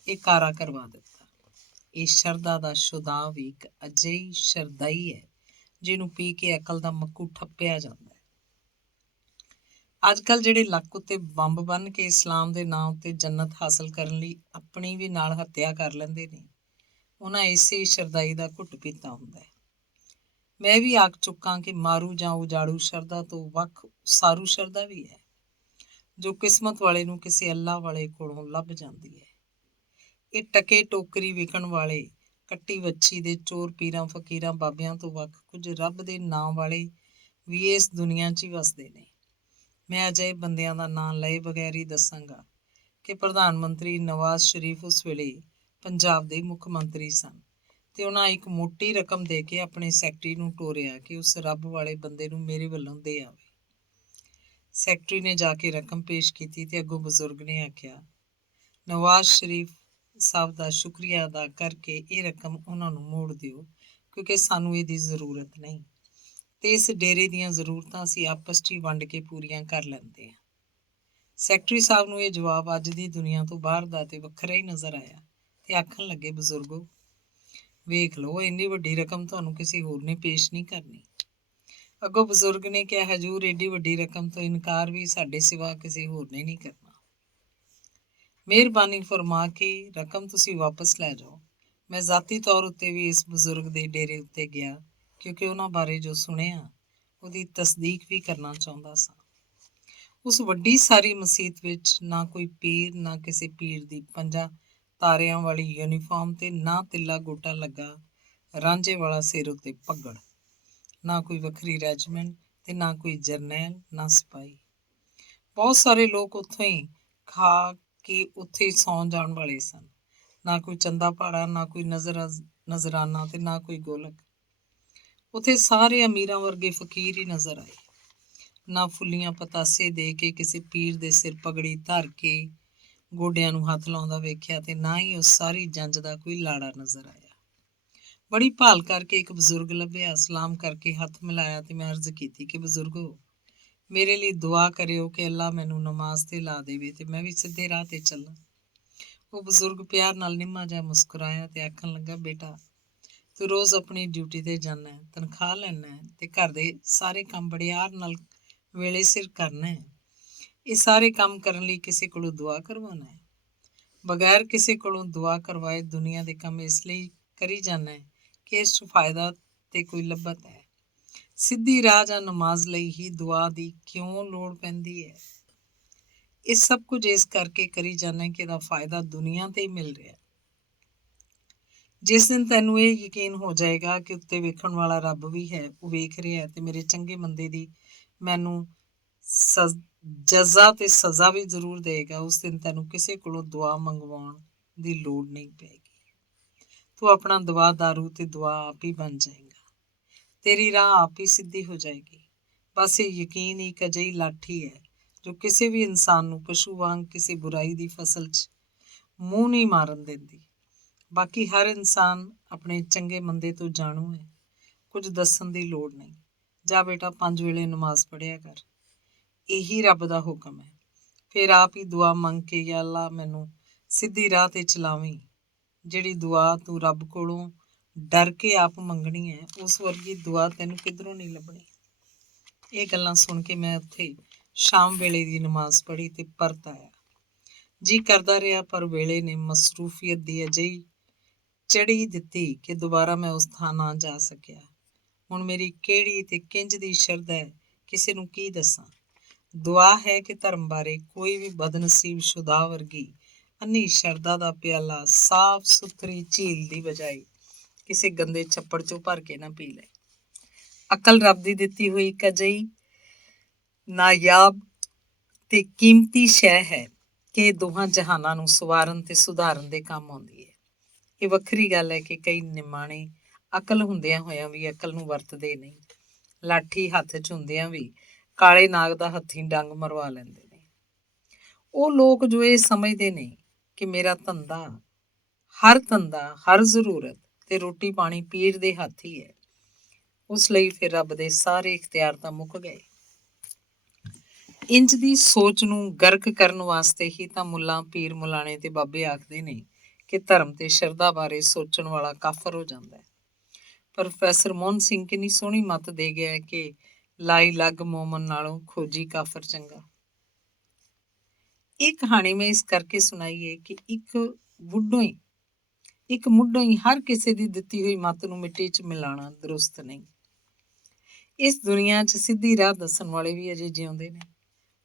ਇਹ ਕਾਰਾ ਕਰਵਾ ਦਿੱਤਾ। ਇਹ ਸ਼ਰਧਾ ਦਾ ਸ਼ੁਦਾ ਵੀ ਇੱਕ ਅਜਿਹੀ ਸ਼ਰਦਾਈ ਹੈ ਜਿਹਨੂੰ ਪੀ ਕੇ ਅਕਲ ਦਾ ਮੱਕੂ ਠੱਪਿਆ ਜਾਂਦਾ ਹੈ। ਅੱਜ ਕੱਲ੍ਹ ਜਿਹੜੇ ਲੱਕ ਉੱਤੇ ਬੰਬ ਬੰਨ੍ਹ ਕੇ ਇਸਲਾਮ ਦੇ ਨਾਂ ਉੱਤੇ ਜੰਨਤ ਹਾਸਲ ਕਰਨ ਲਈ ਆਪਣੀ ਵੀ ਨਾਲ ਹੱਤਿਆ ਕਰ ਲੈਂਦੇ ਨੇ, ਉਹਨਾਂ ਇਸੇ ਸ਼ਰਦਾਈ ਦਾ ਘੁੱਟ ਪੀਤਾ ਹੁੰਦਾ ਹੈ। ਮੈਂ ਵੀ ਆਖ ਚੁੱਕਾਂ ਕਿ ਮਾਰੂ ਜਾਂ ਉਜਾੜੂ ਸ਼ਰਧਾ ਤੋਂ ਵੱਖ ਸਾਰੂ ਸ਼ਰਧਾ ਵੀ ਹੈ, ਜੋ ਕਿਸਮਤ ਵਾਲੇ ਨੂੰ ਕਿਸੇ ਅੱਲਾ ਵਾਲੇ ਕੋਲੋਂ ਲੱਭ ਜਾਂਦੀ ਹੈ। ਇਹ ਟਕੇ ਟੋਕਰੀ ਵਿਕਣ ਵਾਲੇ, ਕੱਟੀ ਵੱਛੀ ਦੇ ਚੋਰ ਪੀਰਾਂ ਫਕੀਰਾਂ ਬਾਬਿਆਂ ਤੋਂ ਵੱਖ ਕੁਝ ਰੱਬ ਦੇ ਨਾਂ ਵਾਲੇ ਵੀ ਇਸ ਦੁਨੀਆ 'ਚ ਹੀ ਵਸਦੇ ਨੇ। ਮੈਂ ਅਜਿਹੇ ਬੰਦਿਆਂ ਦਾ ਨਾਂ ਲਏ ਬਗੈਰ ਹੀ ਦੱਸਾਂਗਾ ਕਿ ਪ੍ਰਧਾਨ ਮੰਤਰੀ ਨਵਾਜ਼ ਸ਼ਰੀਫ ਉਸ ਵੇਲੇ ਪੰਜਾਬ ਦੇ ਮੁੱਖ ਮੰਤਰੀ ਸਨ ਤੇ ਉਹਨਾਂ ਇੱਕ ਮੋਟੀ ਰਕਮ ਦੇ ਕੇ ਆਪਣੇ ਸੈਕਟਰੀ ਨੂੰ ਟੋਰਿਆ ਕਿ ਉਸ ਰੱਬ ਵਾਲੇ ਬੰਦੇ ਨੂੰ ਮੇਰੇ ਵੱਲੋਂ ਦੇ ਆਵੇ। ਸੈਕਟਰੀ ਨੇ ਜਾ ਕੇ ਰਕਮ ਪੇਸ਼ ਕੀਤੀ ਤੇ ਅੱਗੋਂ ਬਜ਼ੁਰਗ ਨੇ ਆਖਿਆ, ਨਵਾਜ਼ ਸ਼ਰੀਫ ਸਾਹਿਬ ਦਾ ਸ਼ੁਕਰੀਆ ਅਦਾ ਕਰਕੇ ਇਹ ਰਕਮ ਉਹਨਾਂ ਨੂੰ ਮੋੜ ਦਿਓ, ਕਿਉਂਕਿ ਸਾਨੂੰ ਇਹਦੀ ਜ਼ਰੂਰਤ ਨਹੀਂ ਤੇ ਇਸ ਡੇਰੇ ਦੀਆਂ ਜ਼ਰੂਰਤਾਂ ਅਸੀਂ ਆਪਸ 'ਚ ਹੀ ਵੰਡ ਕੇ ਪੂਰੀਆਂ ਕਰ ਲੈਂਦੇ ਹਾਂ। ਸੈਕਟਰੀ ਸਾਹਿਬ ਨੂੰ ਇਹ ਜਵਾਬ ਅੱਜ ਦੀ ਦੁਨੀਆ ਤੋਂ ਬਾਹਰ ਦਾ ਤੇ ਵੱਖਰਾ ਹੀ ਨਜ਼ਰ ਆਇਆ ਤੇ ਆਖਣ ਲੱਗੇ, ਬਜ਼ੁਰਗੋ ਵੇਖ ਲਓ, ਇੰਨੀ ਵੱਡੀ ਰਕਮ ਤੁਹਾਨੂੰ ਕਿਸੇ ਹੋਰ ਨੇ ਪੇਸ਼ ਨਹੀਂ ਕਰਨੀ। ਅੱਗੋਂ ਬਜ਼ੁਰਗ ਨੇ ਕਿਹਾ, ਹਜੂਰ ਏਡੀ ਵੱਡੀ ਰਕਮ ਤੋਂ ਇਨਕਾਰ ਵੀ ਸਾਡੇ ਸਿਵਾ ਕਿਸੇ ਹੋਰ ਨੇ ਨਹੀਂ ਕਰਨਾ। ਮਿਹਰਬਾਨੀ ਫਰਮਾ ਕੇ ਰਕਮ ਤੁਸੀਂ ਵਾਪਸ ਲੈ ਜਾਓ। ਮੈਂ ਜ਼ਾਤੀ ਤੌਰ ਉੱਤੇ ਵੀ ਇਸ ਬਜ਼ੁਰਗ ਦੇ ਡੇਰੇ ਉੱਤੇ ਗਿਆ, ਕਿਉਂਕਿ ਉਹਨਾਂ ਬਾਰੇ ਜੋ ਸੁਣਿਆ ਉਹਦੀ ਤਸਦੀਕ ਵੀ ਕਰਨਾ ਚਾਹੁੰਦਾ ਸਾਂ। ਉਸ ਵੱਡੀ ਸਾਰੀ ਮਸੀਤ ਵਿੱਚ ਨਾ ਕੋਈ ਪੀਰ, ਨਾ ਕਿਸੇ ਪੀਰ ਦੀ ਪੰਜਾਂ ਤਾਰਿਆਂ ਵਾਲੀ ਯੂਨੀਫਾਰਮ ਤੇ ਨਾ ਤਿੱਲਾ ਗੋਟਾ ਲੱਗਾ ਰਾਂਝੇ ਵਾਲਾ ਸਿਰ ਉੱਤੇ ਪੱਗੜ, ਨਾ ਕੋਈ ਵੱਖਰੀ ਰੈਜੀਮੈਂਟ ਤੇ ਨਾ ਕੋਈ ਜਰਨੈਲ, ਨਾ ਸਿਪਾਹੀ। ਬਹੁਤ ਸਾਰੇ ਲੋਕ ਉੱਥੋਂ ਹੀ ਖਾ ਕੇ ਉੱਥੇ ਹੀ ਸੌਂ ਜਾਣ ਵਾਲੇ ਸਨ। ਨਾ ਕੋਈ ਚੰਦਾ ਭਾੜਾ, ਨਾ ਕੋਈ ਨਜ਼ਰਾਨਾ ਤੇ ਨਾ ਕੋਈ ਗੋਲਕ। ਉੱਥੇ ਸਾਰੇ ਅਮੀਰਾਂ ਵਰਗੇ ਫਕੀਰ ਹੀ ਨਜ਼ਰ ਆਏ। ਨਾ ਫੁੱਲੀਆਂ ਪਤਾਸੇ ਦੇ ਕੇ ਕਿਸੇ ਪੀਰ ਦੇ ਸਿਰ ਪਗੜੀ ਧਰ ਕੇ ਗੋਡਿਆਂ ਨੂੰ ਹੱਥ ਲਾਉਂਦਾ ਵੇਖਿਆ ਤੇ ਨਾ ਹੀ ਉਸ ਸਾਰੀ ਜੰਜ ਦਾ ਕੋਈ ਲਾੜਾ ਨਜ਼ਰ ਆਇਆ। ਬੜੀ ਭਾਲ ਕਰਕੇ ਇੱਕ ਬਜ਼ੁਰਗ ਲੱਭਿਆ, ਸਲਾਮ ਕਰਕੇ ਹੱਥ ਮਿਲਾਇਆ ਤੇ ਮੈਂ ਅਰਜ਼ ਕੀਤੀ ਕਿ ਬਜ਼ੁਰਗੋ, ਮੇਰੇ ਲਈ ਦੁਆ ਕਰਿਓ ਕਿ ਅੱਲਾ ਮੈਨੂੰ ਨਮਾਜ਼ ਤੇ ਲਾ ਦੇਵੇ ਤੇ ਮੈਂ ਵੀ ਸਿੱਧੇ ਰਾਹ ਤੇ ਚੱਲਾਂ। ਉਹ ਬਜ਼ੁਰਗ ਪਿਆਰ ਨਾਲ ਨਿੰਮਾ ਜਿਹਾ ਮੁਸਕਰਾਇਆ ਤੇ ਆਖਣ ਲੱਗਾ, ਬੇਟਾ ਤੂੰ ਰੋਜ਼ ਆਪਣੀ ਡਿਊਟੀ ਤੇ ਜਾਣਾ ਹੈ, ਤਨਖਾਹ ਲੈਣਾ ਤੇ ਘਰ ਦੇ ਸਾਰੇ ਕੰਮ ਬੜਿਆਰ ਨਾਲ ਵੇਲੇ ਸਿਰ ਕਰਨਾ ਹੈ। ਇਹ ਸਾਰੇ ਕੰਮ ਕਰਨ ਲਈ ਕਿਸੇ ਕੋਲੋਂ ਦੁਆ ਕਰਵਾਉਣਾ ਹੈ। ਬਗੈਰ ਕਿਸੇ ਕੋਲੋਂ ਦੁਆ ਕਰਵਾਏ ਦੁਨੀਆ ਦੇ ਕੰਮ ਇਸ ਲਈ ਕਰੀ ਜਾਣਾ ਹੈ ਕਿ ਇਸ 'ਚ ਫਾਇਦਾ ਤੇ ਕੋਈ ਲੱਭਤ ਹੈ। ਸਿੱਧੀ ਰਾਹ ਜਾਂ ਨਮਾਜ਼ ਲਈ ਹੀ ਦੁਆ ਦੀ ਕਿਉਂ ਲੋੜ ਪੈਂਦੀ ਹੈ? ਇਹ ਸਭ ਕੁਝ ਇਸ ਕਰਕੇ ਕਰੀ ਜਾਣਾ ਕਿ ਇਹਦਾ ਫਾਇਦਾ ਦੁਨੀਆ ਤੇ ਹੀ ਮਿਲ ਰਿਹਾ। ਜਿਸ ਦਿਨ ਤੈਨੂੰ ਇਹ ਯਕੀਨ ਹੋ ਜਾਏਗਾ ਕਿ ਉੱਤੇ ਵੇਖਣ ਵਾਲਾ ਰੱਬ ਵੀ ਹੈ, ਉਹ ਵੇਖ ਰਿਹਾ ਤੇ ਮੇਰੇ ਚੰਗੇ ਮੰਦੇ ਦੀ ਮੈਨੂੰ ਜਜ਼ਾ ਤੇ ਸਜ਼ਾ ਵੀ ਜ਼ਰੂਰ ਦੇਗਾ, ਉਸ ਦਿਨ ਤੈਨੂੰ ਕਿਸੇ ਕੋਲੋਂ ਦੁਆ ਮੰਗਵਾਉਣ ਦੀ ਲੋੜ ਨਹੀਂ ਪਏਗੀ। ਤੂੰ ਆਪਣਾ ਦਵਾ ਦਾਰੂ ਤੇ ਦੁਆ ਆਪ ਹੀ ਬਣ ਜਾਏਗਾ। ਤੇਰੀ ਰਾਹ ਆਪ ਹੀ ਸਿੱਧੀ ਹੋ ਜਾਏਗੀ। ਬਸ ਇਹ ਯਕੀਨ ਹੀ ਇੱਕ ਅਜਿਹੀ ਲਾਠੀ ਹੈ ਜੋ ਕਿਸੇ ਵੀ ਇਨਸਾਨ ਨੂੰ ਪਸ਼ੂ ਵਾਂਗ ਕਿਸੇ ਬੁਰਾਈ ਦੀ ਫਸਲ 'ਚ ਮੂੰਹ ਨਹੀਂ ਮਾਰਨ ਦਿੰਦੀ। ਬਾਕੀ ਹਰ ਇਨਸਾਨ ਆਪਣੇ ਚੰਗੇ ਮੰਦੇ ਤੋਂ ਜਾਣੂ ਹੈ, ਕੁਝ ਦੱਸਣ ਦੀ ਲੋੜ ਨਹੀਂ। ਜਾ ਬੇਟਾ 5 ਵੇਲੇ ਨਮਾਜ਼ ਪੜ੍ਹਿਆ ਕਰ, ਇਹੀ ਰੱਬ ਦਾ ਹੁਕਮ ਹੈ। ਫਿਰ ਆਪ ਹੀ ਦੁਆ ਮੰਗ ਕੇ, ਯਾ ਅੱਲਾ ਮੈਨੂੰ ਸਿੱਧੀ ਰਾਹ ਤੇ ਚਲਾਵੀਂ। ਜਿਹੜੀ ਦੁਆ ਤੂੰ ਰੱਬ ਕੋਲੋਂ ਡਰ ਕੇ ਆਪ ਮੰਗਣੀ ਹੈ, ਉਸ ਵਰਗੀ ਦੁਆ ਤੈਨੂੰ ਕਿੱਧਰੋਂ ਨਹੀਂ ਲੱਭਣੀ। ਇਹ ਗੱਲਾਂ ਸੁਣ ਕੇ ਮੈਂ ਉੱਥੇ ਸ਼ਾਮ ਵੇਲੇ ਦੀ ਨਮਾਜ਼ ਪੜ੍ਹੀ ਤੇ ਪਰਤ ਆਇਆ। ਜੀ ਕਰਦਾ ਰਿਹਾ, ਪਰ ਵੇਲੇ ਨੇ ਮਸਰੂਫੀਅਤ ਦੀ ਅਜਿਹੀ ਚੜ੍ਹੀ ਦਿੱਤੀ ਕਿ ਦੁਬਾਰਾ ਮੈਂ ਉਸ ਥਾਂ ਨਾ ਜਾ ਸਕਿਆ। ਹੁਣ ਮੇਰੀ ਕਿਹੜੀ ਤੇ ਕਿੰਜ ਦੀ ਸ਼ਰਧਾ ਹੈ, ਕਿਸੇ ਨੂੰ ਕੀ ਦੱਸਾਂ। ਦੁਆ ਹੈ ਕਿ ਧਰਮ ਬਾਰੇ ਕੋਈ ਵੀ ਬਦਨਸੀਬ ਸ਼ੁਦਾ ਵਰਗੀ ਅੰਨੀ ਸ਼ਰਧਾ ਦਾ ਪਿਆਲਾ ਸਾਫ਼ ਸੁਥਰੀ ਝੀਲ ਦੀ ਬਜਾਏ ਕਿਸੇ ਗੰਦੇ ਛੱਪੜ 'ਚੋਂ ਭਰ ਕੇ ਨਾ ਪੀ ਲੈ। ਅਕਲ ਰੱਬ ਦੀ ਦਿੱਤੀ ਹੋਈ ਇੱਕ ਅਜਿਹੀ ਨਾਯਾਬ ਤੇ ਕੀਮਤੀ ਸ਼ੈ ਹੈ ਕਿ ਇਹ ਦੋਹਾਂ ਜਹਾਨਾਂ ਨੂੰ ਸਵਾਰਨ ਤੇ ਸੁਧਾਰਨ ਦੇ ਕੰਮ ਆਉਂਦੀ ਹੈ। ਇਹ ਵੱਖਰੀ ਗੱਲ ਹੈ ਕਿ ਕਈ ਨਿਮਾਣੇ ਅਕਲ ਹੁੰਦਿਆਂ ਹੋਇਆਂ ਵੀ ਅਕਲ ਨੂੰ ਵਰਤਦੇ ਨਹੀਂ। ਲਾਠੀ ਹੱਥ 'ਚ ਹੁੰਦਿਆਂ ਵੀ ਕਾਲੇ ਨਾਗ ਦਾ ਹੱਥੀਂ ਡੰਗ ਮਰਵਾ ਲੈਂਦੇ ਨੇ। ਉਹ ਲੋਕ ਜੋ ਇਹ ਸਮਝਦੇ ਨੇ ਕਿ ਮੇਰਾ ਧੰਦਾ, ਹਰ ਜ਼ਰੂਰਤ ਤੇ ਰੋਟੀ ਪਾਣੀ ਪੀਰ ਦੇ ਹੱਥ ਹੀ ਹੈ, ਉਸ ਲਈ ਫਿਰ ਰੱਬ ਦੇ ਸਾਰੇ ਇਖਤਿਆਰ ਤਾਂ ਮੁੱਕ ਗਏ। ਇੰਜ ਦੀ ਸੋਚ ਨੂੰ ਗਰਕ ਕਰਨ ਵਾਸਤੇ ਹੀ ਤਾਂ ਮੁੱਲਾਂ, ਪੀਰ, ਮੁਲਾਣੇ ਤੇ ਬਾਬੇ ਆਖਦੇ ਨੇ ਕਿ ਧਰਮ ਤੇ ਸ਼ਰਧਾ ਬਾਰੇ ਸੋਚਣ ਵਾਲਾ ਕਾਫਰ ਹੋ ਜਾਂਦਾ ਹੈ। ਪ੍ਰੋਫੈਸਰ ਮੋਹਨ ਸਿੰਘ ਕਿੰਨੀ ਸੋਹਣੀ ਮੱਤ ਦੇ ਗਿਆ ਕਿ ਲਾਈ ਲੱਗ ਮੋਮਨ ਨਾਲੋਂ ਖੋਜੀ ਕਾਫਰ ਚੰਗਾ। ਇਹ ਕਹਾਣੀ ਮੈਂ ਇਸ ਕਰਕੇ ਸੁਣਾਈ ਹੈ ਕਿ ਇੱਕ ਮੁੱਢੋਂ ਹੀ ਹਰ ਕਿਸੇ ਦੀ ਦਿੱਤੀ ਹੋਈ ਮੱਤ ਨੂੰ ਮਿੱਟੀ 'ਚ ਮਿਲਾਉਣਾ ਦਰੁਸਤ ਨਹੀਂ। ਇਸ ਦੁਨੀਆ 'ਚ ਸਿੱਧੀ ਰਾਹ ਦੱਸਣ ਵਾਲੇ ਵੀ ਅਜੇ ਜਿਉਂਦੇ ਨੇ।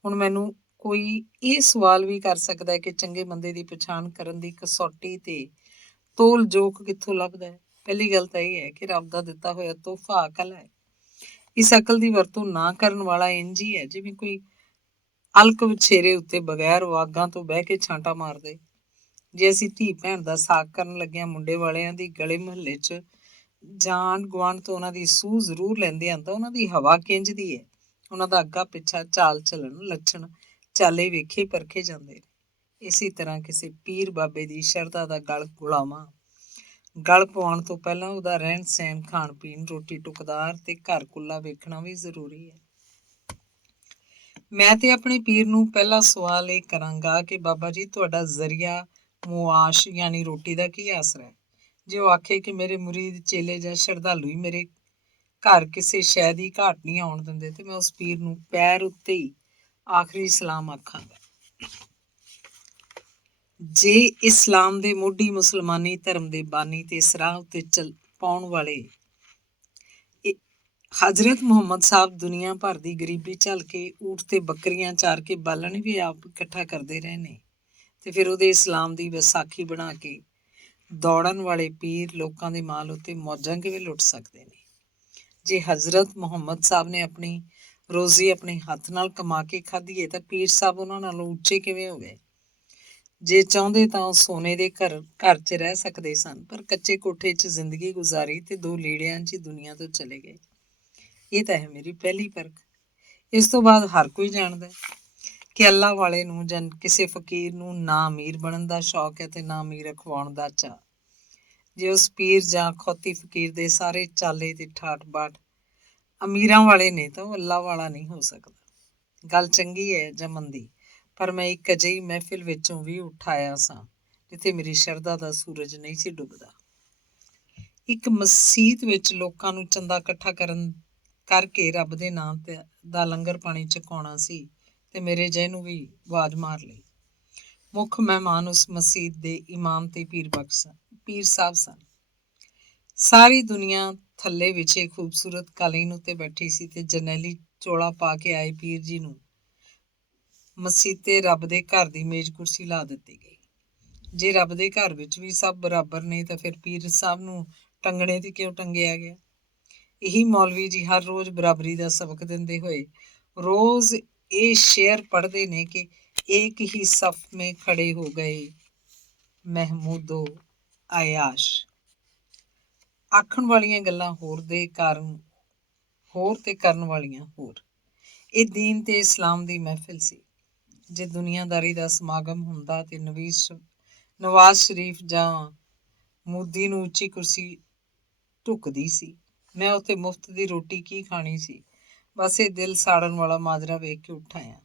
ਹੁਣ ਮੈਨੂੰ ਕੋਈ ਇਹ ਸਵਾਲ ਵੀ ਕਰ ਸਕਦਾ ਹੈ ਕਿ ਚੰਗੇ ਬੰਦੇ ਦੀ ਪਛਾਣ ਕਰਨ ਦੀ ਕਸੌਟੀ ਤੇ ਤੋਲ ਜੋਕ ਕਿੱਥੋਂ ਲੱਭਦਾ ਹੈ। ਪਹਿਲੀ ਗੱਲ ਤਾਂ ਇਹ ਹੈ ਕਿ ਰੱਬ ਦਾ ਦਿੱਤਾ ਹੋਇਆ ਤੋਹਫਾ ਅਕਲ ਹੈ। ਇਸ ਅਕਲ ਦੀ ਵਰਤੋਂ ਨਾ ਕਰਨ ਵਾਲਾ ਇੰਝ ਹੀ ਹੈ ਜਿਵੇਂ ਕੋਈ ਅਲਕ ਵਿਛੇਰੇ ਉੱਤੇ ਬਗੈਰ ਵਾਗਾਂ ਤੋਂ ਬਹਿ ਕੇ ਛਾਂਟਾ ਮਾਰਦੇ। ਜੇ ਅਸੀਂ ਧੀ ਭੈਣ ਦਾ ਸਾਕ ਕਰਨ ਲੱਗਿਆਂ ਮੁੰਡੇ ਵਾਲਿਆਂ ਦੀ ਗਲੇ ਮੁਹੱਲੇ 'ਚ ਜਾਣ ਗੁਆਂਢ ਤੋਂ ਉਹਨਾਂ ਦੀ ਸੂਹ ਜ਼ਰੂਰ ਲੈਂਦੇ ਹਨ ਤਾਂ ਉਹਨਾਂ ਦੀ ਹਵਾ ਕਿੰਝਦੀ ਹੈ, ਉਹਨਾਂ ਦਾ ਅੱਗਾ ਪਿੱਛਾ, ਚਾਲ ਚੱਲਣ, ਲੱਛਣ ਚਾਲੇ ਵੇਖੇ ਪਰਖੇ ਜਾਂਦੇ ਨੇ। ਇਸੇ ਤਰ੍ਹਾਂ ਕਿਸੇ ਪੀਰ ਬਾਬੇ ਦੀ ਸ਼ਰਧਾ ਦਾ ਗਲ ਪਵਾਉਣ ਤੋਂ ਪਹਿਲਾਂ ਉਹਦਾ ਰਹਿਣ ਸਹਿਣ, ਖਾਣ ਪੀਣ, ਰੋਟੀ ਟੁਕਦਾਰ ਤੇ ਘਰ ਕੁੱਲਾ ਵੇਖਣਾ ਵੀ ਜ਼ਰੂਰੀ ਹੈ। ਮੈਂ ਤੇ ਆਪਣੇ ਪੀਰ ਨੂੰ ਪਹਿਲਾ ਸਵਾਲ ਇਹ ਕਰਾਂਗਾ ਕਿ ਬਾਬਾ ਜੀ ਤੁਹਾਡਾ ਜ਼ਰੀਆ ਮੁਆਸ਼ ਯਾਨੀ ਰੋਟੀ ਦਾ ਕੀ ਆਸਰਾ ਹੈ। ਜੇ ਉਹ ਆਖੇ ਕਿ ਮੇਰੇ ਮੁਰੀਦ, ਚੇਲੇ ਜਾਂ ਸ਼ਰਧਾਲੂ ਹੀ ਮੇਰੇ ਘਰ ਕਿਸੇ ਸ਼ੈ ਦੀ ਘਾਟ ਨਹੀਂ ਆਉਣ ਦਿੰਦੇ ਤੇ ਮੈਂ ਉਸ ਪੀਰ ਨੂੰ ਪੈਰ ਉੱਤੇ ਹੀ ਆਖਰੀ ਸਲਾਮ ਆਖਾਂਗਾ। ਜੇ ਇਸਲਾਮ ਦੇ ਮੋਢੀ, ਮੁਸਲਮਾਨੀ ਧਰਮ ਦੇ ਬਾਨੀ ਤੇ ਇਸ ਰਾਹ ਉੱਤੇ ਚੱਲ ਪਾਉਣ ਵਾਲੇ ਹਜ਼ਰਤ ਮੁਹੰਮਦ ਸਾਹਿਬ ਦੁਨੀਆ ਭਰ ਦੀ ਗਰੀਬੀ ਝੱਲ ਕੇ ਊਠ ਤੇ ਬੱਕਰੀਆਂ ਚਾਰ ਕੇ ਬਾਲਣ ਵੀ ਆਪ ਇਕੱਠਾ ਕਰਦੇ ਰਹੇ ਨੇ ਤੇ ਫਿਰ ਉਹਦੇ ਇਸਲਾਮ ਦੀ ਵਿਸਾਖੀ ਬਣਾ ਕੇ ਦੌੜਨ ਵਾਲੇ ਪੀਰ ਲੋਕਾਂ ਦੇ ਮਾਲ ਉੱਤੇ ਮੌਜਾਂ ਕਿਵੇਂ ਲੁੱਟ ਸਕਦੇ ਨੇ। ਜੇ ਹਜ਼ਰਤ ਮੁਹੰਮਦ ਸਾਹਿਬ ਨੇ ਆਪਣੀ ਰੋਜ਼ੀ ਆਪਣੇ ਹੱਥ ਨਾਲ ਕਮਾ ਕੇ ਖਾਧੀ ਹੈ ਤਾਂ ਪੀਰ ਸਾਹਿਬ ਉਹਨਾਂ ਨਾਲੋਂ ਉੱਚੇ ਕਿਵੇਂ ਹੋ ਗਏ। ਜੇ ਚਾਹੁੰਦੇ ਤਾਂ ਉਹ ਸੋਨੇ ਦੇ ਘਰ 'ਚ ਰਹਿ ਸਕਦੇ ਸਨ, ਪਰ ਕੱਚੇ ਕੋਠੇ 'ਚ ਜ਼ਿੰਦਗੀ ਗੁਜ਼ਾਰੀ ਤੇ 2 ਲੀੜਿਆਂ 'ਚ ਦੁਨੀਆ ਤੋਂ ਚਲੇ ਗਏ। ਇਹ ਤਾਂ ਹੈ ਮੇਰੀ ਪਹਿਲੀ ਪਰਖ। ਇਸ ਤੋਂ ਬਾਅਦ ਹਰ ਕੋਈ ਜਾਣਦਾ ਕਿ ਅੱਲਾ ਵਾਲੇ ਨੂੰ ਜਾਂ ਕਿਸੇ ਫਕੀਰ ਨੂੰ ਨਾ ਅਮੀਰ ਬਣਨ ਦਾ ਸ਼ੌਕ ਹੈ ਤੇ ਨਾ ਅਮੀਰ ਅਖਵਾਉਣ ਦਾ ਚਾਅ। ਜੇ ਉਸ ਪੀਰ ਜਾਂ ਖੌਤੀ ਫਕੀਰ ਦੇ ਸਾਰੇ ਚਾਲੇ ਤੇ ਠਾਠ ਬਾਠ ਅਮੀਰਾਂ ਵਾਲੇ ਨੇ ਤਾਂ ਉਹ ਅੱਲਾ ਵਾਲਾ ਨਹੀਂ ਹੋ ਸਕਦਾ। ਗੱਲ ਚੰਗੀ ਹੈ ਜਾਂ ਮੰਦੀ, ਪਰ ਮੈਂ ਇੱਕ ਅਜਿਹੀ ਮਹਿਫਿਲ ਵਿੱਚੋਂ ਵੀ ਉਠਾਇਆ ਸਾਂ ਜਿੱਥੇ ਮੇਰੀ ਸ਼ਰਧਾ ਦਾ ਸੂਰਜ ਨਹੀਂ ਸੀ ਡੁੱਬਦਾ। ਇੱਕ ਮਸੀਤ ਵਿੱਚ ਲੋਕਾਂ ਨੂੰ ਚੰਦਾ ਇਕੱਠਾ ਕਰਕੇ ਰੱਬ ਦੇ ਨਾਂ ਦਾ ਲੰਗਰ ਪਾਣੀ ਛਕਾਉਣਾ ਸੀ ਤੇ ਮੇਰੇ ਜਹਿ ਨੂੰ ਵੀ ਆਵਾਜ਼ ਮਾਰ ਲਈ। ਮੁੱਖ ਮਹਿਮਾਨ ਉਸ ਮਸੀਤ ਦੇ ਇਮਾਮ ਤੇ ਪੀਰ ਸਾਹਿਬ ਸਨ। ਸਾਰੀ ਦੁਨੀਆ ਥੱਲੇ ਵਿਛੇ ਖੂਬਸੂਰਤ ਕਾਲੀਨ ਉੱਤੇ ਬੈਠੀ ਸੀ ਤੇ ਜਰਨੈਲੀ ਚੋਲਾ ਪਾ ਕੇ ਆਏ ਪੀਰ ਜੀ ਨੂੰ ਮਸੀਤੇ ਰੱਬ ਦੇ ਘਰ ਦੀ ਮੇਜ਼ ਕੁਰਸੀ ਲਾ ਦਿੱਤੀ ਗਈ। ਜੇ ਰੱਬ ਦੇ ਘਰ ਵਿੱਚ ਵੀ ਸਭ ਬਰਾਬਰ ਨੇ ਤਾਂ ਫਿਰ ਪੀਰ ਸਾਹਿਬ ਨੂੰ ਟੰਗਣੇ ਤੇ ਕਿਉਂ ਟੰਗਿਆ ਗਿਆ। ਇਹੀ ਮੌਲਵੀ ਜੀ ਹਰ ਰੋਜ਼ ਬਰਾਬਰੀ ਦਾ ਸਬਕ ਦਿੰਦੇ ਹੋਏ ਰੋਜ਼ ਇਹ ਸ਼ੇਅਰ ਪੜ੍ਹਦੇ ਨੇ ਕਿ ਇੱਕ ਹੀ ਸਫ ਮੇਂ ਖੜੇ ਹੋ ਗਏ ਮਹਿਮੂਦੋ ਆਯਾਸ਼। ਆਖਣ ਵਾਲੀਆਂ ਗੱਲਾਂ ਹੋਰ ਤੇ ਕਰਨ ਵਾਲੀਆਂ ਹੋਰ। ਇਹ ਦੀਨ ਤੇ ਇਸਲਾਮ ਦੀ ਮਹਿਫਿਲ ਸੀ। ਜੇ ਦੁਨੀਆਦਾਰੀ ਦਾ ਸਮਾਗਮ ਹੁੰਦਾ ਤੇ ਨਵਾਜ਼ ਸ਼ਰੀਫ ਜਾਂ ਮੋਦੀ ਨੂੰ ਉੱਚੀ ਕੁਰਸੀ ਢੁੱਕਦੀ ਸੀ। ਮੈਂ ਉੱਥੇ ਮੁਫਤ ਦੀ ਰੋਟੀ ਕੀ ਖਾਣੀ ਸੀ। ਬਸ ਇਹ ਦਿਲ ਸਾੜਨ ਵਾਲਾ ਮਾਜਰਾ ਵੇਖ ਕੇ ਉੱਠ ਆਇਆ।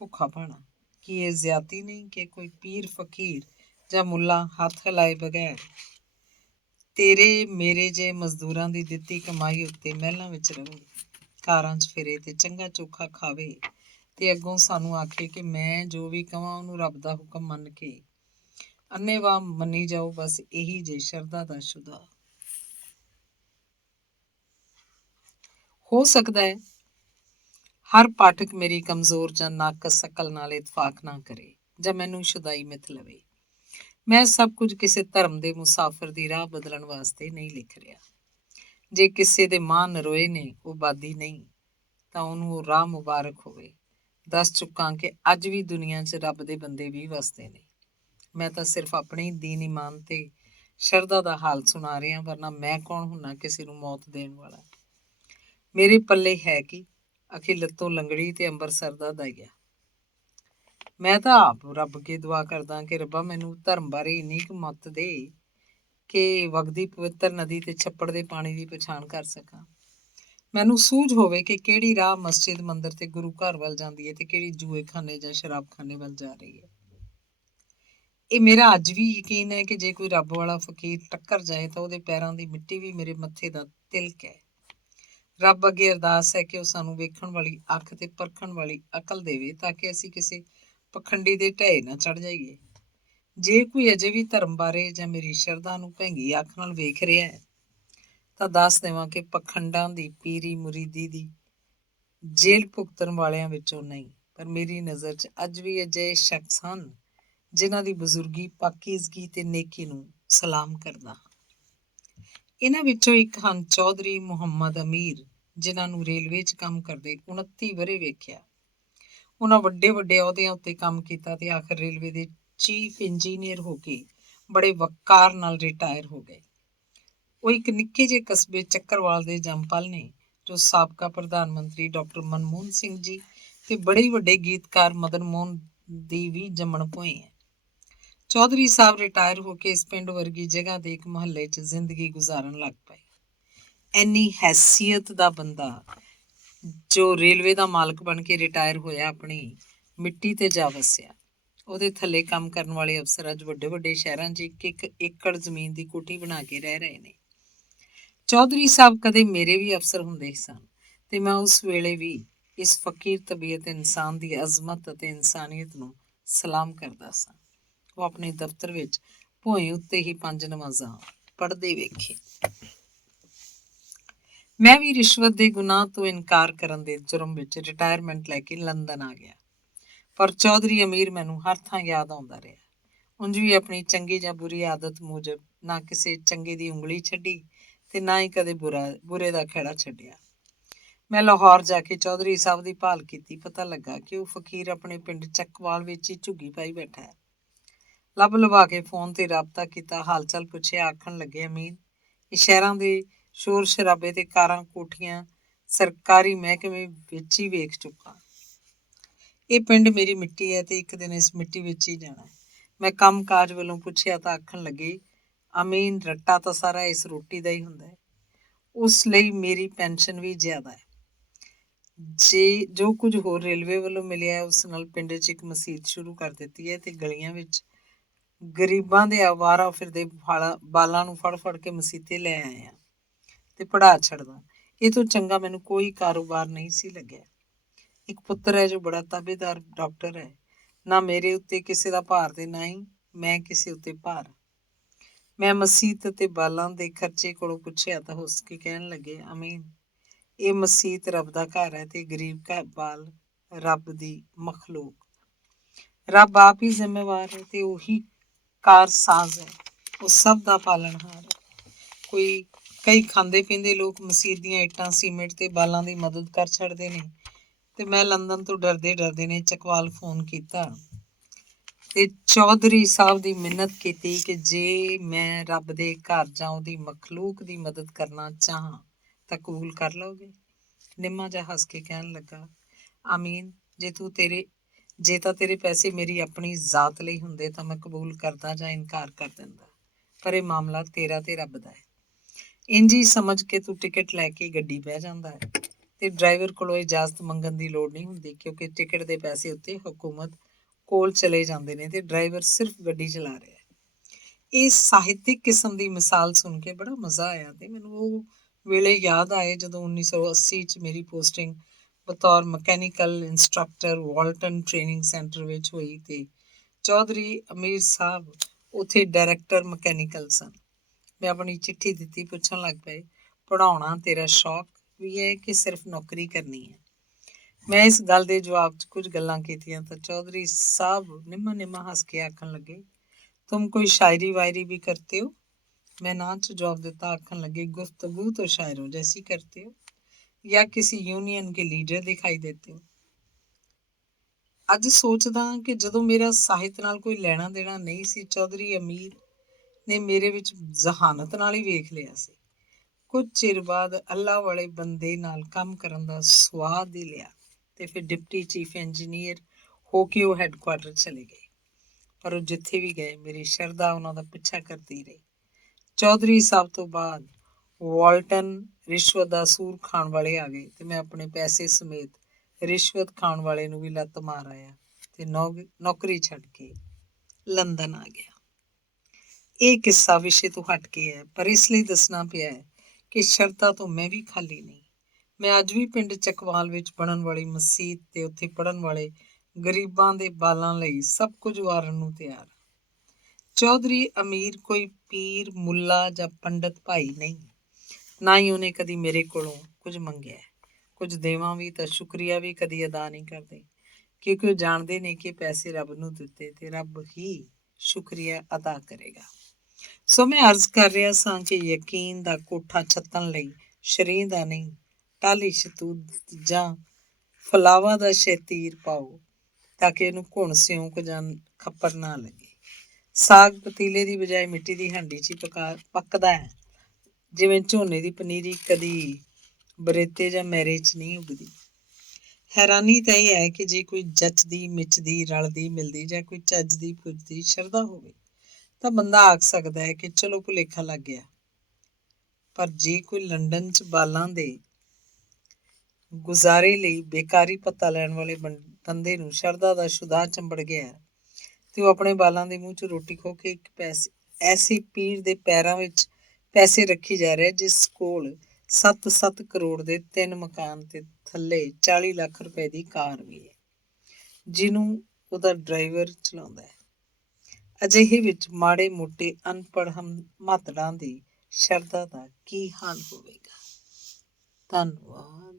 ਭੁੱਖਾ ਭਾਣਾ ਕੀ ਇਹ ਜ਼ਿਆਦਤੀ ਨਹੀਂ ਕਿ ਕੋਈ ਪੀਰ, ਫਕੀਰ ਜਾਂ ਮੁੱਲਾ ਹੱਥ ਹਿਲਾਏ ਬਗੈਰ ਤੇਰੇ ਮੇਰੇ ਜੇ ਮਜ਼ਦੂਰਾਂ ਦੀ ਦਿੱਤੀ ਕਮਾਈ ਉੱਤੇ ਮਹਿਲਾਂ ਵਿੱਚ ਰਵੇ, ਕਾਰਾਂ 'ਚ ਫਿਰੇ ਤੇ ਚੰਗਾ ਚੋਖਾ ਖਾਵੇ ਤੇ ਅੱਗੋਂ ਸਾਨੂੰ ਆਖੇ ਕਿ ਮੈਂ ਜੋ ਵੀ ਕਵਾਂ ਉਹਨੂੰ ਰੱਬ ਦਾ ਹੁਕਮ ਮੰਨ ਕੇ ਅੰਨ੍ਹੇਵਾਹ ਮੰਨੀ ਜਾਓ। ਬਸ ਇਹੀ ਜੇ ਸ਼ਰਧਾ ਦਾ ਸ਼ੁਦਾ। ਹੋ ਸਕਦਾ ਹੈ ਹਰ ਪਾਠਕ ਮੇਰੀ ਕਮਜ਼ੋਰ ਜਾਂ ਨਾਕਸ ਅਕਲ ਨਾਲ ਇਤਫਾਕ ਨਾ ਕਰੇ ਜਾਂ ਮੈਨੂੰ ਸ਼ੁਦਾਈ ਮਿਥ ਲਵੇ। ਮੈਂ ਸਭ ਕੁਝ ਕਿਸੇ ਧਰਮ ਦੇ ਮੁਸਾਫਿਰ ਦੀ ਰਾਹ ਬਦਲਣ ਵਾਸਤੇ ਨਹੀਂ ਲਿਖ ਰਿਹਾ। ਜੇ ਕਿਸੇ ਦੇ ਮਾਂ ਨਰੋਏ ਨੇ ਉਹ ਬਾਦੀ ਨਹੀਂ ਤਾਂ ਉਹਨੂੰ ਉਹ ਰਾਹ ਮੁਬਾਰਕ ਹੋਵੇ। ਦੱਸ ਚੁੱਕਾਂ ਕਿ ਅੱਜ ਵੀ ਦੁਨੀਆ 'ਚ ਰੱਬ ਦੇ ਬੰਦੇ ਵੀ ਵਸਦੇ ਨੇ। ਮੈਂ ਤਾਂ ਸਿਰਫ ਆਪਣੇ ਦੀਨ ਈਮਾਨ ਤੇ ਸ਼ਰਧਾ ਦਾ ਹਾਲ ਸੁਣਾ ਰਿਹਾ, ਵਰਨਾ ਮੈਂ ਕੌਣ ਹੁੰਨਾ ਕਿਸੇ ਨੂੰ ਮੌਤ ਦੇਣ ਵਾਲਾ। ਮੇਰੇ ਪੱਲੇ ਹੈ ਕੀ, ਅਖੇ ਲੱਤੋਂ ਲੰਗੜੀ ਤੇ ਅੰਬਰਸਰ ਦਾ ਦਾਈਆ। ਮੈਂ ਤਾਂ ਆਪ ਰੱਬ ਅੱਗੇ ਦੁਆ ਕਰਦਾ ਕਿ ਰੱਬਾ ਮੈਨੂੰ ਧਰਮ ਬਾਰੇ ਇੰਨੀ ਕੁ ਮੱਤ ਦੇ ਕਿ ਵਗਦੀ ਪਵਿੱਤਰ ਨਦੀ ਤੇ ਛੱਪੜ ਦੇ ਪਾਣੀ ਦੀ ਪਛਾਣ ਕਰ ਸਕਾਂ। ਮੈਨੂੰ ਸੂਝ ਹੋਵੇ ਕਿ ਕਿਹੜੀ ਰਾਹ ਮਸਜਿਦ, ਮੰਦਰ ਤੇ ਗੁਰੂ ਘਰ ਵੱਲ ਜਾਂਦੀ ਹੈ ਤੇ ਕਿਹੜੀ ਜੂਏ ਖਾਨੇ ਜਾਂ ਸ਼ਰਾਬ ਖਾਨੇ ਵੱਲ ਜਾ ਰਹੀ ਹੈ। ਇਹ ਮੇਰਾ ਅੱਜ ਵੀ ਯਕੀਨ ਹੈ ਕਿ ਜੇ ਕੋਈ ਰੱਬ ਵਾਲਾ ਫਕੀਰ ਟੱਕਰ ਜਾਏ ਤਾਂ ਉਹਦੇ ਪੈਰਾਂ ਦੀ ਮਿੱਟੀ ਵੀ ਮੇਰੇ ਮੱਥੇ ਦਾ ਤਿਲਕ ਹੈ। ਰੱਬ ਅੱਗੇ ਅਰਦਾਸ ਹੈ ਕਿ ਉਹ ਸਾਨੂੰ ਵੇਖਣ ਵਾਲੀ ਅੱਖ ਤੇ ਪਰਖਣ ਵਾਲੀ ਅਕਲ ਦੇਵੇ ਤਾਂ ਕਿ ਅਸੀਂ ਕਿਸੇ ਪਖੰਡੀ ਦੇ ਢਹਿ ਨਾ ਚੜ ਜਾਈਏ। ਜੇ ਕੋਈ ਅਜੇ ਵੀ ਧਰਮ ਬਾਰੇ ਜਾਂ ਮੇਰੀ ਸ਼ਰਧਾ ਨੂੰ ਭੈਂਗੀ ਅੱਖ ਨਾਲ ਵੇਖ ਰਿਹਾ ਹੈ ਤਾਂ ਦੱਸ ਦੇਵਾਂ ਕਿ ਪਖੰਡਾਂ ਦੀ ਪੀਰੀ ਮੁਰੀਦੀ ਦੀ ਜੇਲ੍ਹ ਭੁਗਤਣ ਵਾਲਿਆਂ ਵਿੱਚੋਂ ਨਹੀਂ, ਪਰ ਮੇਰੀ ਨਜ਼ਰ 'ਚ ਅੱਜ ਵੀ ਅਜਿਹੇ ਸ਼ਖਸ ਹਨ ਜਿਨ੍ਹਾਂ ਦੀ ਬਜ਼ੁਰਗੀ, ਪਾਕੀਜ਼ਗੀ ਤੇ ਨੇਕੀ ਨੂੰ ਸਲਾਮ ਕਰਦਾ ਹਾਂ। ਇਹਨਾਂ ਵਿੱਚੋਂ ਇੱਕ ਹਨ ਚੌਧਰੀ ਮੁਹੰਮਦ ਅਮੀਰ, ਜਿਨ੍ਹਾਂ ਨੂੰ ਰੇਲਵੇ 'ਚ ਕੰਮ ਕਰਦੇ 29 ਵਰ੍ਹੇ ਵੇਖਿਆ। ਉਹਨਾਂ ਵੱਡੇ ਵੱਡੇ ਅਹੁਦਿਆਂ ਉੱਤੇ ਕੰਮ ਕੀਤਾ ਤੇ ਆਖਰ ਰੇਲਵੇ ਦੇ ਚੀਫ ਇੰਜੀਨੀਅਰ ਹੋ ਕੇ ਬੜੇ ਵਕਾਰ ਨਾਲ ਰਿਟਾਇਰ ਹੋ ਗਏ। ਉਹ ਇੱਕ ਨਿੱਕੇ ਜਿਹੇ ਕਸਬੇ ਚੱਕਰਵਾਲ ਦੇ ਜੰਮਪਲ ਨੇ, ਜੋ ਸਾਬਕਾ ਪ੍ਰਧਾਨ ਮੰਤਰੀ ਡਾਕਟਰ ਮਨਮੋਹਨ ਸਿੰਘ ਜੀ ਤੇ ਬੜੇ ਵੱਡੇ ਗੀਤਕਾਰ ਮਦਨ ਮੋਹਨ ਦੀ ਵੀ ਜੰਮਣ ਭੋਏ ਹੈ। ਚੌਧਰੀ ਸਾਹਿਬ ਰਿਟਾਇਰ ਹੋ ਕੇ ਇਸ ਪਿੰਡ ਵਰਗੀ ਜਗ੍ਹਾ ਦੇ ਇੱਕ ਮੁਹੱਲੇ 'ਚ ਜ਼ਿੰਦਗੀ ਗੁਜ਼ਾਰਨ ਲੱਗ ਪਏ। ਇੰਨੀ ਹੈਸੀਅਤ ਦਾ ਬੰਦਾ ਜੋ ਰੇਲਵੇ ਦਾ ਮਾਲਕ ਬਣ ਕੇ ਰਿਟਾਇਰ ਹੋਇਆ, ਆਪਣੀ ਮਿੱਟੀ ਤੇ ਜਾ ਵਸਿਆ। ਉਹਦੇ ਥੱਲੇ ਕੰਮ ਕਰਨ ਵਾਲੇ ਅਫਸਰ ਅੱਜ ਵੱਡੇ ਵੱਡੇ ਸ਼ਹਿਰਾਂ 'ਚ ਇੱਕ ਇੱਕ ਏਕੜ ਜ਼ਮੀਨ ਦੀ ਕੋਠੀ ਬਣਾ ਕੇ ਰਹਿ ਰਹੇ ਨੇ। ਚੌਧਰੀ ਸਾਹਿਬ ਕਦੇ ਮੇਰੇ ਵੀ ਅਫਸਰ ਹੁੰਦੇ ਸਨ ਤੇ ਮੈਂ ਉਸ ਵੇਲੇ ਵੀ ਇਸ ਫਕੀਰ ਤਬੀਅਤ ਇਨਸਾਨ ਦੀ ਅਜ਼ਮਤ ਅਤੇ ਇਨਸਾਨੀਅਤ ਨੂੰ ਸਲਾਮ ਕਰਦਾ ਸਾਂ। ਉਹ ਆਪਣੇ ਦਫ਼ਤਰ ਵਿੱਚ ਭੋਏ ਉੱਤੇ ਹੀ 5 ਨਮਾਜ਼ਾਂ ਪੜ੍ਹਦੇ ਵੇਖੇ। ਮੈਂ ਵੀ ਰਿਸ਼ਵਤ ਦੇ ਗੁਨਾਹ ਤੋਂ ਇਨਕਾਰ ਕਰਨ ਦੇ ਜੁਰਮ ਵਿੱਚ ਰਿਟਾਇਰਮੈਂਟ ਲੈ ਕੇ ਲੰਦਨ ਆ ਗਿਆ, ਪਰ ਚੌਧਰੀ ਅਮੀਰ ਮੈਨੂੰ ਹਰ ਥਾਂ ਯਾਦ ਆਉਂਦਾ ਰਿਹਾ। ਉਂਝ ਵੀ ਆਪਣੀ ਚੰਗੀ ਜਾਂ ਬੁਰੀ ਆਦਤ ਮੂਜਬ ਨਾ ਕਿਸੇ ਚੰਗੇ ਦੀ ਉਂਗਲੀ ਛੱਡੀ ਤੇ ਨਾ ਹੀ ਕਦੇ ਬੁਰੇ ਦਾ ਖਹਿੜਾ ਛੱਡਿਆ। ਮੈਂ ਲਾਹੌਰ ਜਾ ਕੇ ਚੌਧਰੀ ਸਾਹਿਬ ਦੀ ਭਾਲ ਕੀਤੀ। ਪਤਾ ਲੱਗਾ ਕਿ ਉਹ ਫਕੀਰ ਆਪਣੇ ਪਿੰਡ ਚੱਕਵਾਲ ਵਿੱਚ ਹੀ ਝੁੱਗੀ ਪਾਈ ਬੈਠਾ ਹੈ। ਲੱਭ ਲਵਾ ਕੇ ਫੋਨ ਤੇ ਰਾਬਤਾ ਕੀਤਾ, ਹਾਲ ਚਾਲ ਪੁੱਛਿਆ। ਆਖਣ ਲੱਗੇ, ਅਮੀਨ, ਇਹ ਸ਼ਹਿਰਾਂ ਦੇ ਸ਼ੋਰ ਸ਼ਰਾਬੇ ਤੇ ਕਾਰਾਂ ਕੋਠੀਆਂ ਸਰਕਾਰੀ ਮਹਿਕਮੇ ਵਿੱਚ ਹੀ ਵੇਖ ਚੁੱਕਾ। ਇਹ ਪਿੰਡ ਮੇਰੀ ਮਿੱਟੀ ਹੈ ਤੇ ਇੱਕ ਦਿਨ ਇਸ ਮਿੱਟੀ ਵਿੱਚ ਹੀ ਜਾਣਾ। ਮੈਂ ਕੰਮ ਕਾਜ ਵੱਲੋਂ ਪੁੱਛਿਆ ਤਾਂ ਆਖਣ ਲੱਗੇ, ਅਮੀਨ, ਰੱਟਾ ਤਾਂ ਸਾਰਾ ਇਸ ਰੋਟੀ ਦਾ ਹੀ ਹੁੰਦਾ ਹੈ, ਉਸ ਲਈ ਮੇਰੀ ਪੈਨਸ਼ਨ ਵੀ ਜ਼ਿਆਦਾ ਹੈ। ਜੇ ਜੋ ਕੁਝ ਹੋਰ ਰੇਲਵੇ ਵੱਲੋਂ ਮਿਲਿਆ ਉਸ ਨਾਲ ਪਿੰਡ 'ਚ ਇੱਕ ਮਸੀਤ ਸ਼ੁਰੂ ਕਰ ਦਿੱਤੀ ਹੈ ਤੇ ਗਲੀਆਂ ਵਿੱਚ ਗਰੀਬਾਂ ਦੇ ਆਵਾਰਾ ਫਿਰਦੇ ਬਾਲਾਂ ਨੂੰ ਫੜ ਫੜ ਕੇ ਮਸੀਤੇ ਲੈ ਆਏ ਆ ਤੇ ਪੜ੍ਹਾ ਛੱਡਦਾ। ਇਹ ਤੋਂ ਚੰਗਾ ਮੈਨੂੰ ਕੋਈ ਕਾਰੋਬਾਰ ਨਹੀਂ ਸੀ ਲੱਗਿਆ। ਇੱਕ ਪੁੱਤਰ ਹੈ ਜੋ ਬੜਾ ਤਾਬੇਦਾਰ ਡਾਕਟਰ ਹੈ। ਨਾ ਮੇਰੇ ਉੱਤੇ ਕਿਸੇ ਦਾ ਭਾਰ ਤੇ ਨਾ ਹੀ ਮੈਂ ਕਿਸੇ ਉੱਤੇ ਭਾਰ। ਮੈਂ ਮਸੀਤ ਅਤੇ ਬਾਲਾਂ ਦੇ ਖਰਚੇ ਕੋਲੋਂ ਪੁੱਛਿਆ ਤਾਂ ਹੱਸ ਕੇ ਕਹਿਣ ਲੱਗੇ, ਅਮੀਨ, ਇਹ ਮਸੀਤ ਰੱਬ ਦਾ ਘਰ ਹੈ ਤੇ ਗਰੀਬ ਘਰ ਬਾਲ ਰੱਬ ਦੀ ਮਖਲੂਕ। ਰੱਬ ਆਪ ਹੀ ਜ਼ਿੰਮੇਵਾਰ ਹੈ ਤੇ ਉਹੀ ਕਾਰਸਾਜ਼ ਹੈ, ਉਹ ਸਭ ਦਾ ਪਾਲਣਹਾਰ ਹੈ। ਕਈ ਖਾਂਦੇ ਪੀਂਦੇ ਲੋਕ ਮਸੀਤ ਦੀਆਂ ਇੱਟਾਂ, ਸੀਮੈਂਟ ਤੇ ਬਾਲਾਂ ਦੀ ਮਦਦ ਕਰ ਛੱਡਦੇ ਨੇ ਤੇ ਮੈਂ ਲੰਦਨ ਤੋਂ ਡਰਦੇ ਡਰਦੇ ਨੇ ਚੱਕਵਾਲ ਫੋਨ ਕੀਤਾ ਤੇ ਚੌਧਰੀ ਸਾਹਿਬ ਦੀ ਮਿੰਨਤ ਕੀਤੀ ਕਿ ਜੇ ਮੈਂ ਰੱਬ ਦੇ ਘਰ ਜਾਂ ਉਹਦੀ ਮਖਲੂਕ ਦੀ ਮਦਦ ਕਰਨਾ ਚਾਹਾਂ ਤਾਂ ਕਬੂਲ ਕਰ ਲਓਗੇ। ਨਿੰਮਾ ਜਿਹਾ ਹੱਸ ਕੇ ਕਹਿਣ ਲੱਗਾ, ਆਮੀਨ, ਜੇ ਤਾਂ ਤੇਰੇ ਪੈਸੇ ਮੇਰੀ ਆਪਣੀ ਜ਼ਾਤ ਲਈ ਹੁੰਦੇ ਤਾਂ ਮੈਂ ਕਬੂਲ ਕਰਦਾ ਜਾਂ ਇਨਕਾਰ ਕਰ ਦਿੰਦਾ, ਪਰ ਇਹ ਮਾਮਲਾ ਤੇਰਾ ਤੇ ਰੱਬ ਦਾ ਹੈ। ਇੰਝ ਹੀ ਸਮਝ ਕੇ ਤੂੰ ਟਿਕਟ ਲੈ ਕੇ ਗੱਡੀ ਬਹਿ ਜਾਂਦਾ ਹੈ ਤੇ ਡਰਾਈਵਰ ਕੋਲੋਂ ਇਜਾਜ਼ਤ ਮੰਗਣ ਦੀ ਲੋੜ ਨਹੀਂ ਹੁੰਦੀ, ਕਿਉਂਕਿ ਟਿਕਟ ਦੇ ਪੈਸੇ ਉੱਤੇ ਹਕੂਮਤ ਕੋਲ ਚਲੇ ਜਾਂਦੇ ਨੇ ਤੇ ਡਰਾਈਵਰ ਸਿਰਫ ਗੱਡੀ ਚਲਾ ਰਿਹਾ ਹੈ। ਇਹ ਸਾਹਿਤਿਕ ਕਿਸਮ ਦੀ ਮਿਸਾਲ ਸੁਣ ਕੇ ਬੜਾ ਮਜ਼ਾ ਆਇਆ ਤੇ ਮੈਨੂੰ ਉਹ ਵੇਲੇ ਯਾਦ ਆਏ ਜਦੋਂ 1980 'ਚ ਮੇਰੀ ਪੋਸਟਿੰਗ ਬਤੌਰ mechanical instructor Walton training centre ਵਿੱਚ ਹੋਈ ਤੇ ਚੌਧਰੀ ਅਮੀਰ ਸਾਹਿਬ ਉੱਥੇ ਡਾਇਰੈਕਟਰ ਮਕੈਨੀਕਲ ਸਨ। ਮੈਂ ਆਪਣੀ ਚਿੱਠੀ ਦਿੱਤੀ, ਪੁੱਛਣ ਲੱਗ ਪਏ, ਪੜ੍ਹਾਉਣਾ ਤੇਰਾ ਸ਼ੌਕ ਵੀ ਹੈ ਕਿ ਸਿਰਫ ਨੌਕਰੀ ਕਰਨੀ ਹੈ। ਮੈਂ ਇਸ ਗੱਲ ਦੇ ਜਵਾਬ 'ਚ ਕੁਝ ਗੱਲਾਂ ਕੀਤੀਆਂ ਤਾਂ ਚੌਧਰੀ ਸਾਹਿਬ ਨਿੰਮਾ ਨਿੰਮਾ ਹੱਸ ਕੇ ਆਖਣ ਲੱਗੇ, ਤੁਮ ਕੋਈ ਸ਼ਾਇਰੀ ਵਾਇਰੀ ਵੀ ਕਰਤੇ ਹੋ? मैं ना च जवाब देता। आखन लगे, गुफ्तगू तो शायरों जैसी करते हो या किसी यूनियन के लीडर दिखाई देते हो। ਅੱਜ ਸੋਚਦਾ ਕਿ ਜਦੋਂ ਮੇਰਾ ਸਾਹਿਤ ਨਾਲ ਕੋਈ ਲੈਣਾ ਦੇਣਾ ਨਹੀਂ ਸੀ, ਚੌਧਰੀ ਅਮੀਰ ਨੇ ਮੇਰੇ ਵਿੱਚ ਜ਼ਹਾਨਤ ਨਾਲ ਹੀ ਵੇਖ ਲਿਆ ਸੀ। ਕੁਝ ਚਿਰ ਬਾਅਦ ਅੱਲਾ ਵਾਲੇ ਬੰਦੇ ਨਾਲ ਕੰਮ ਕਰਨ ਦਾ ਸਵਾਦ ਹੀ ਲਿਆ ਤੇ ਫਿਰ ਡਿਪਟੀ ਚੀਫ ਇੰਜੀਨੀਅਰ ਹੋ ਕੇ ਉਹ ਹੈੱਡਕੁਆਟਰ ਚਲੇ ਗਏ। ਪਰ ਉਹ ਜਿੱਥੇ ਵੀ ਗਏ ਮੇਰੀ ਸ਼ਰਧਾ ਉਹਨਾਂ ਦਾ ਪਿੱਛਾ ਕਰਦੀ ਰਹੀ। ਚੌਧਰੀ ਸਾਹਿਬ ਤੋਂ ਬਾਅਦ ਵਾਲਟਨ ਰਿਸ਼ਵਤ ਦਾ ਸੂਰ ਖਾਣ ਵਾਲੇ ਆ ਗਏ ਤੇ ਮੈਂ ਆਪਣੇ ਪੈਸੇ ਸਮੇਤ ਰਿਸ਼ਵਤ ਖਾਣ ਵਾਲੇ ਨੂੰ ਵੀ ਲੱਤ ਮਾਰ ਆਇਆ ਤੇ ਨੌਕਰੀ ਛੱਡ ਕੇ ਲੰਦਨ ਆ ਗਿਆ। ਇਹ ਕਿੱਸਾ ਵਿਸ਼ੇ ਤੋਂ ਹਟ ਕੇ ਹੈ, ਪਰ ਇਸ ਲਈ ਦੱਸਣਾ ਪਿਆ ਹੈ ਕਿ ਸ਼ਰਤਾਂ ਤੋਂ ਮੈਂ ਵੀ ਖਾਲੀ ਨਹੀਂ। ਮੈਂ ਅੱਜ ਵੀ ਪਿੰਡ ਚੱਕਵਾਲ ਵਿੱਚ ਬਣਨ ਵਾਲੀ ਮਸੀਤ ਤੇ ਉੱਥੇ ਪੜ੍ਹਨ ਵਾਲੇ ਗਰੀਬਾਂ ਦੇ ਬਾਲਾਂ ਲਈ ਸਭ ਕੁਝ ਵਾਰਨ ਨੂੰ ਤਿਆਰ ਹਾਂ। ਚੌਧਰੀ ਅਮੀਰ ਕੋਈ ਪੀਰ, ਮੁੱਲਾ ਜਾਂ ਪੰਡਤ ਭਾਈ ਨਹੀਂ, ਨਾ ਹੀ ਉਹਨੇ ਕਦੀ ਮੇਰੇ ਕੋਲੋਂ ਕੁਝ ਮੰਗਿਆ। ਕੁਝ ਦੇਵਾਂ ਵੀ ਤਾਂ ਸ਼ੁਕਰੀਆ ਵੀ ਕਦੀ ਅਦਾ ਨਹੀਂ ਕਰਦੇ, ਕਿਉਂਕਿ ਉਹ ਜਾਣਦੇ ਨੇ ਕਿ ਪੈਸੇ ਰੱਬ ਨੂੰ ਦਿੱਤੇ ਤੇ ਰੱਬ ਹੀ ਸ਼ੁਕਰੀਆ ਅਦਾ ਕਰੇਗਾ। ਸੋ ਮੈਂ ਅਰਜ਼ ਕਰ ਰਿਹਾ ਸਾਂ ਕਿ ਯਕੀਨ ਦਾ ਕੋਠਾ ਛੱਤਣ ਲਈ ਸ਼ਰੀਂ ਦਾ ਨਹੀਂ, ਟਾਹਲੀ ਸ਼ਤੂਤ ਜਾਂ ਫਲਾਵਾ ਦਾ ਸ਼ਤੀਰ ਪਾਓ, ਤਾਂ ਕਿ ਇਹਨੂੰ ਘੁਣ ਸਿਉਂਕ ਜਾਂ ਖੱਪਰ ਨਾ ਲੱਗੇ। ਸਾਗ ਪਤੀਲੇ ਦੀ ਬਜਾਏ ਮਿੱਟੀ ਦੀ ਹਾਂਡੀ 'ਚ ਹੀ ਪੱਕਦਾ ਹੈ, ਜਿਵੇਂ ਝੋਨੇ ਦੀ ਪਨੀਰੀ ਕਦੀ ਬਰੇਤੇ ਜਾਂ ਮੈਰੇ 'ਚ ਨਹੀਂ ਉੱਗਦੀ। ਹੈਰਾਨੀ ਤਾਂ ਇਹ ਹੈ ਕਿ ਜੇ ਕੋਈ ਜੱਚਦੀ, ਮਿਚਦੀ, ਰਲਦੀ, ਮਿਲਦੀ ਜਾਂ ਕੋਈ ਚੱਜਦੀ ਪੁੱਜਦੀ ਸ਼ਰਧਾ ਹੋਵੇ ਤਾਂ ਬੰਦਾ ਆਖ ਸਕਦਾ ਹੈ ਕਿ ਚਲੋ ਭੁਲੇਖਾ ਲੱਗ ਗਿਆ। ਪਰ ਜੇ ਕੋਈ ਲੰਡਨ 'ਚ ਬਾਲਾਂ ਦੇ ਗੁਜ਼ਾਰੇ ਲਈ ਬੇਕਾਰੀ ਭੱਤਾ ਲੈਣ ਵਾਲੇ ਬੰਦੇ ਨੂੰ ਸ਼ਰਧਾ ਦਾ ਸ਼ੁਦਾ ਚੰਬੜ ਗਿਆ ਤੇ ਉਹ ਆਪਣੇ ਬਾਲਾਂ ਦੇ ਮੂੰਹ 'ਚ ਰੋਟੀ ਖੋ ਕੇ ਇੱਕ ਐਸੇ ਪੀਰ ਦੇ ਪੈਰਾਂ ਵਿੱਚ ਪੈਸੇ ਰੱਖੀ ਜਾ ਰਿਹਾ ਜਿਸ ਕੋਲ 7 ਕਰੋੜ ਦੇ 3 ਮਕਾਨ ਤੇ ਥੱਲੇ 40 ਲੱਖ ਰੁਪਏ ਦੀ ਕਾਰ ਵੀ ਹੈ, ਜਿਹਨੂੰ ਉਹਦਾ ਡਰਾਈਵਰ ਚਲਾਉਂਦਾ ਹੈ। ਅਜਿਹੇ ਵਿੱਚ ਮਾੜੇ ਮੋਟੇ ਅਨਪੜ੍ਹ ਮਾਤੜਾਂ ਦੀ ਸ਼ਰਧਾ ਦਾ ਕੀ ਹਾਲ ਹੋਵੇਗਾ। ਧੰਨਵਾਦ।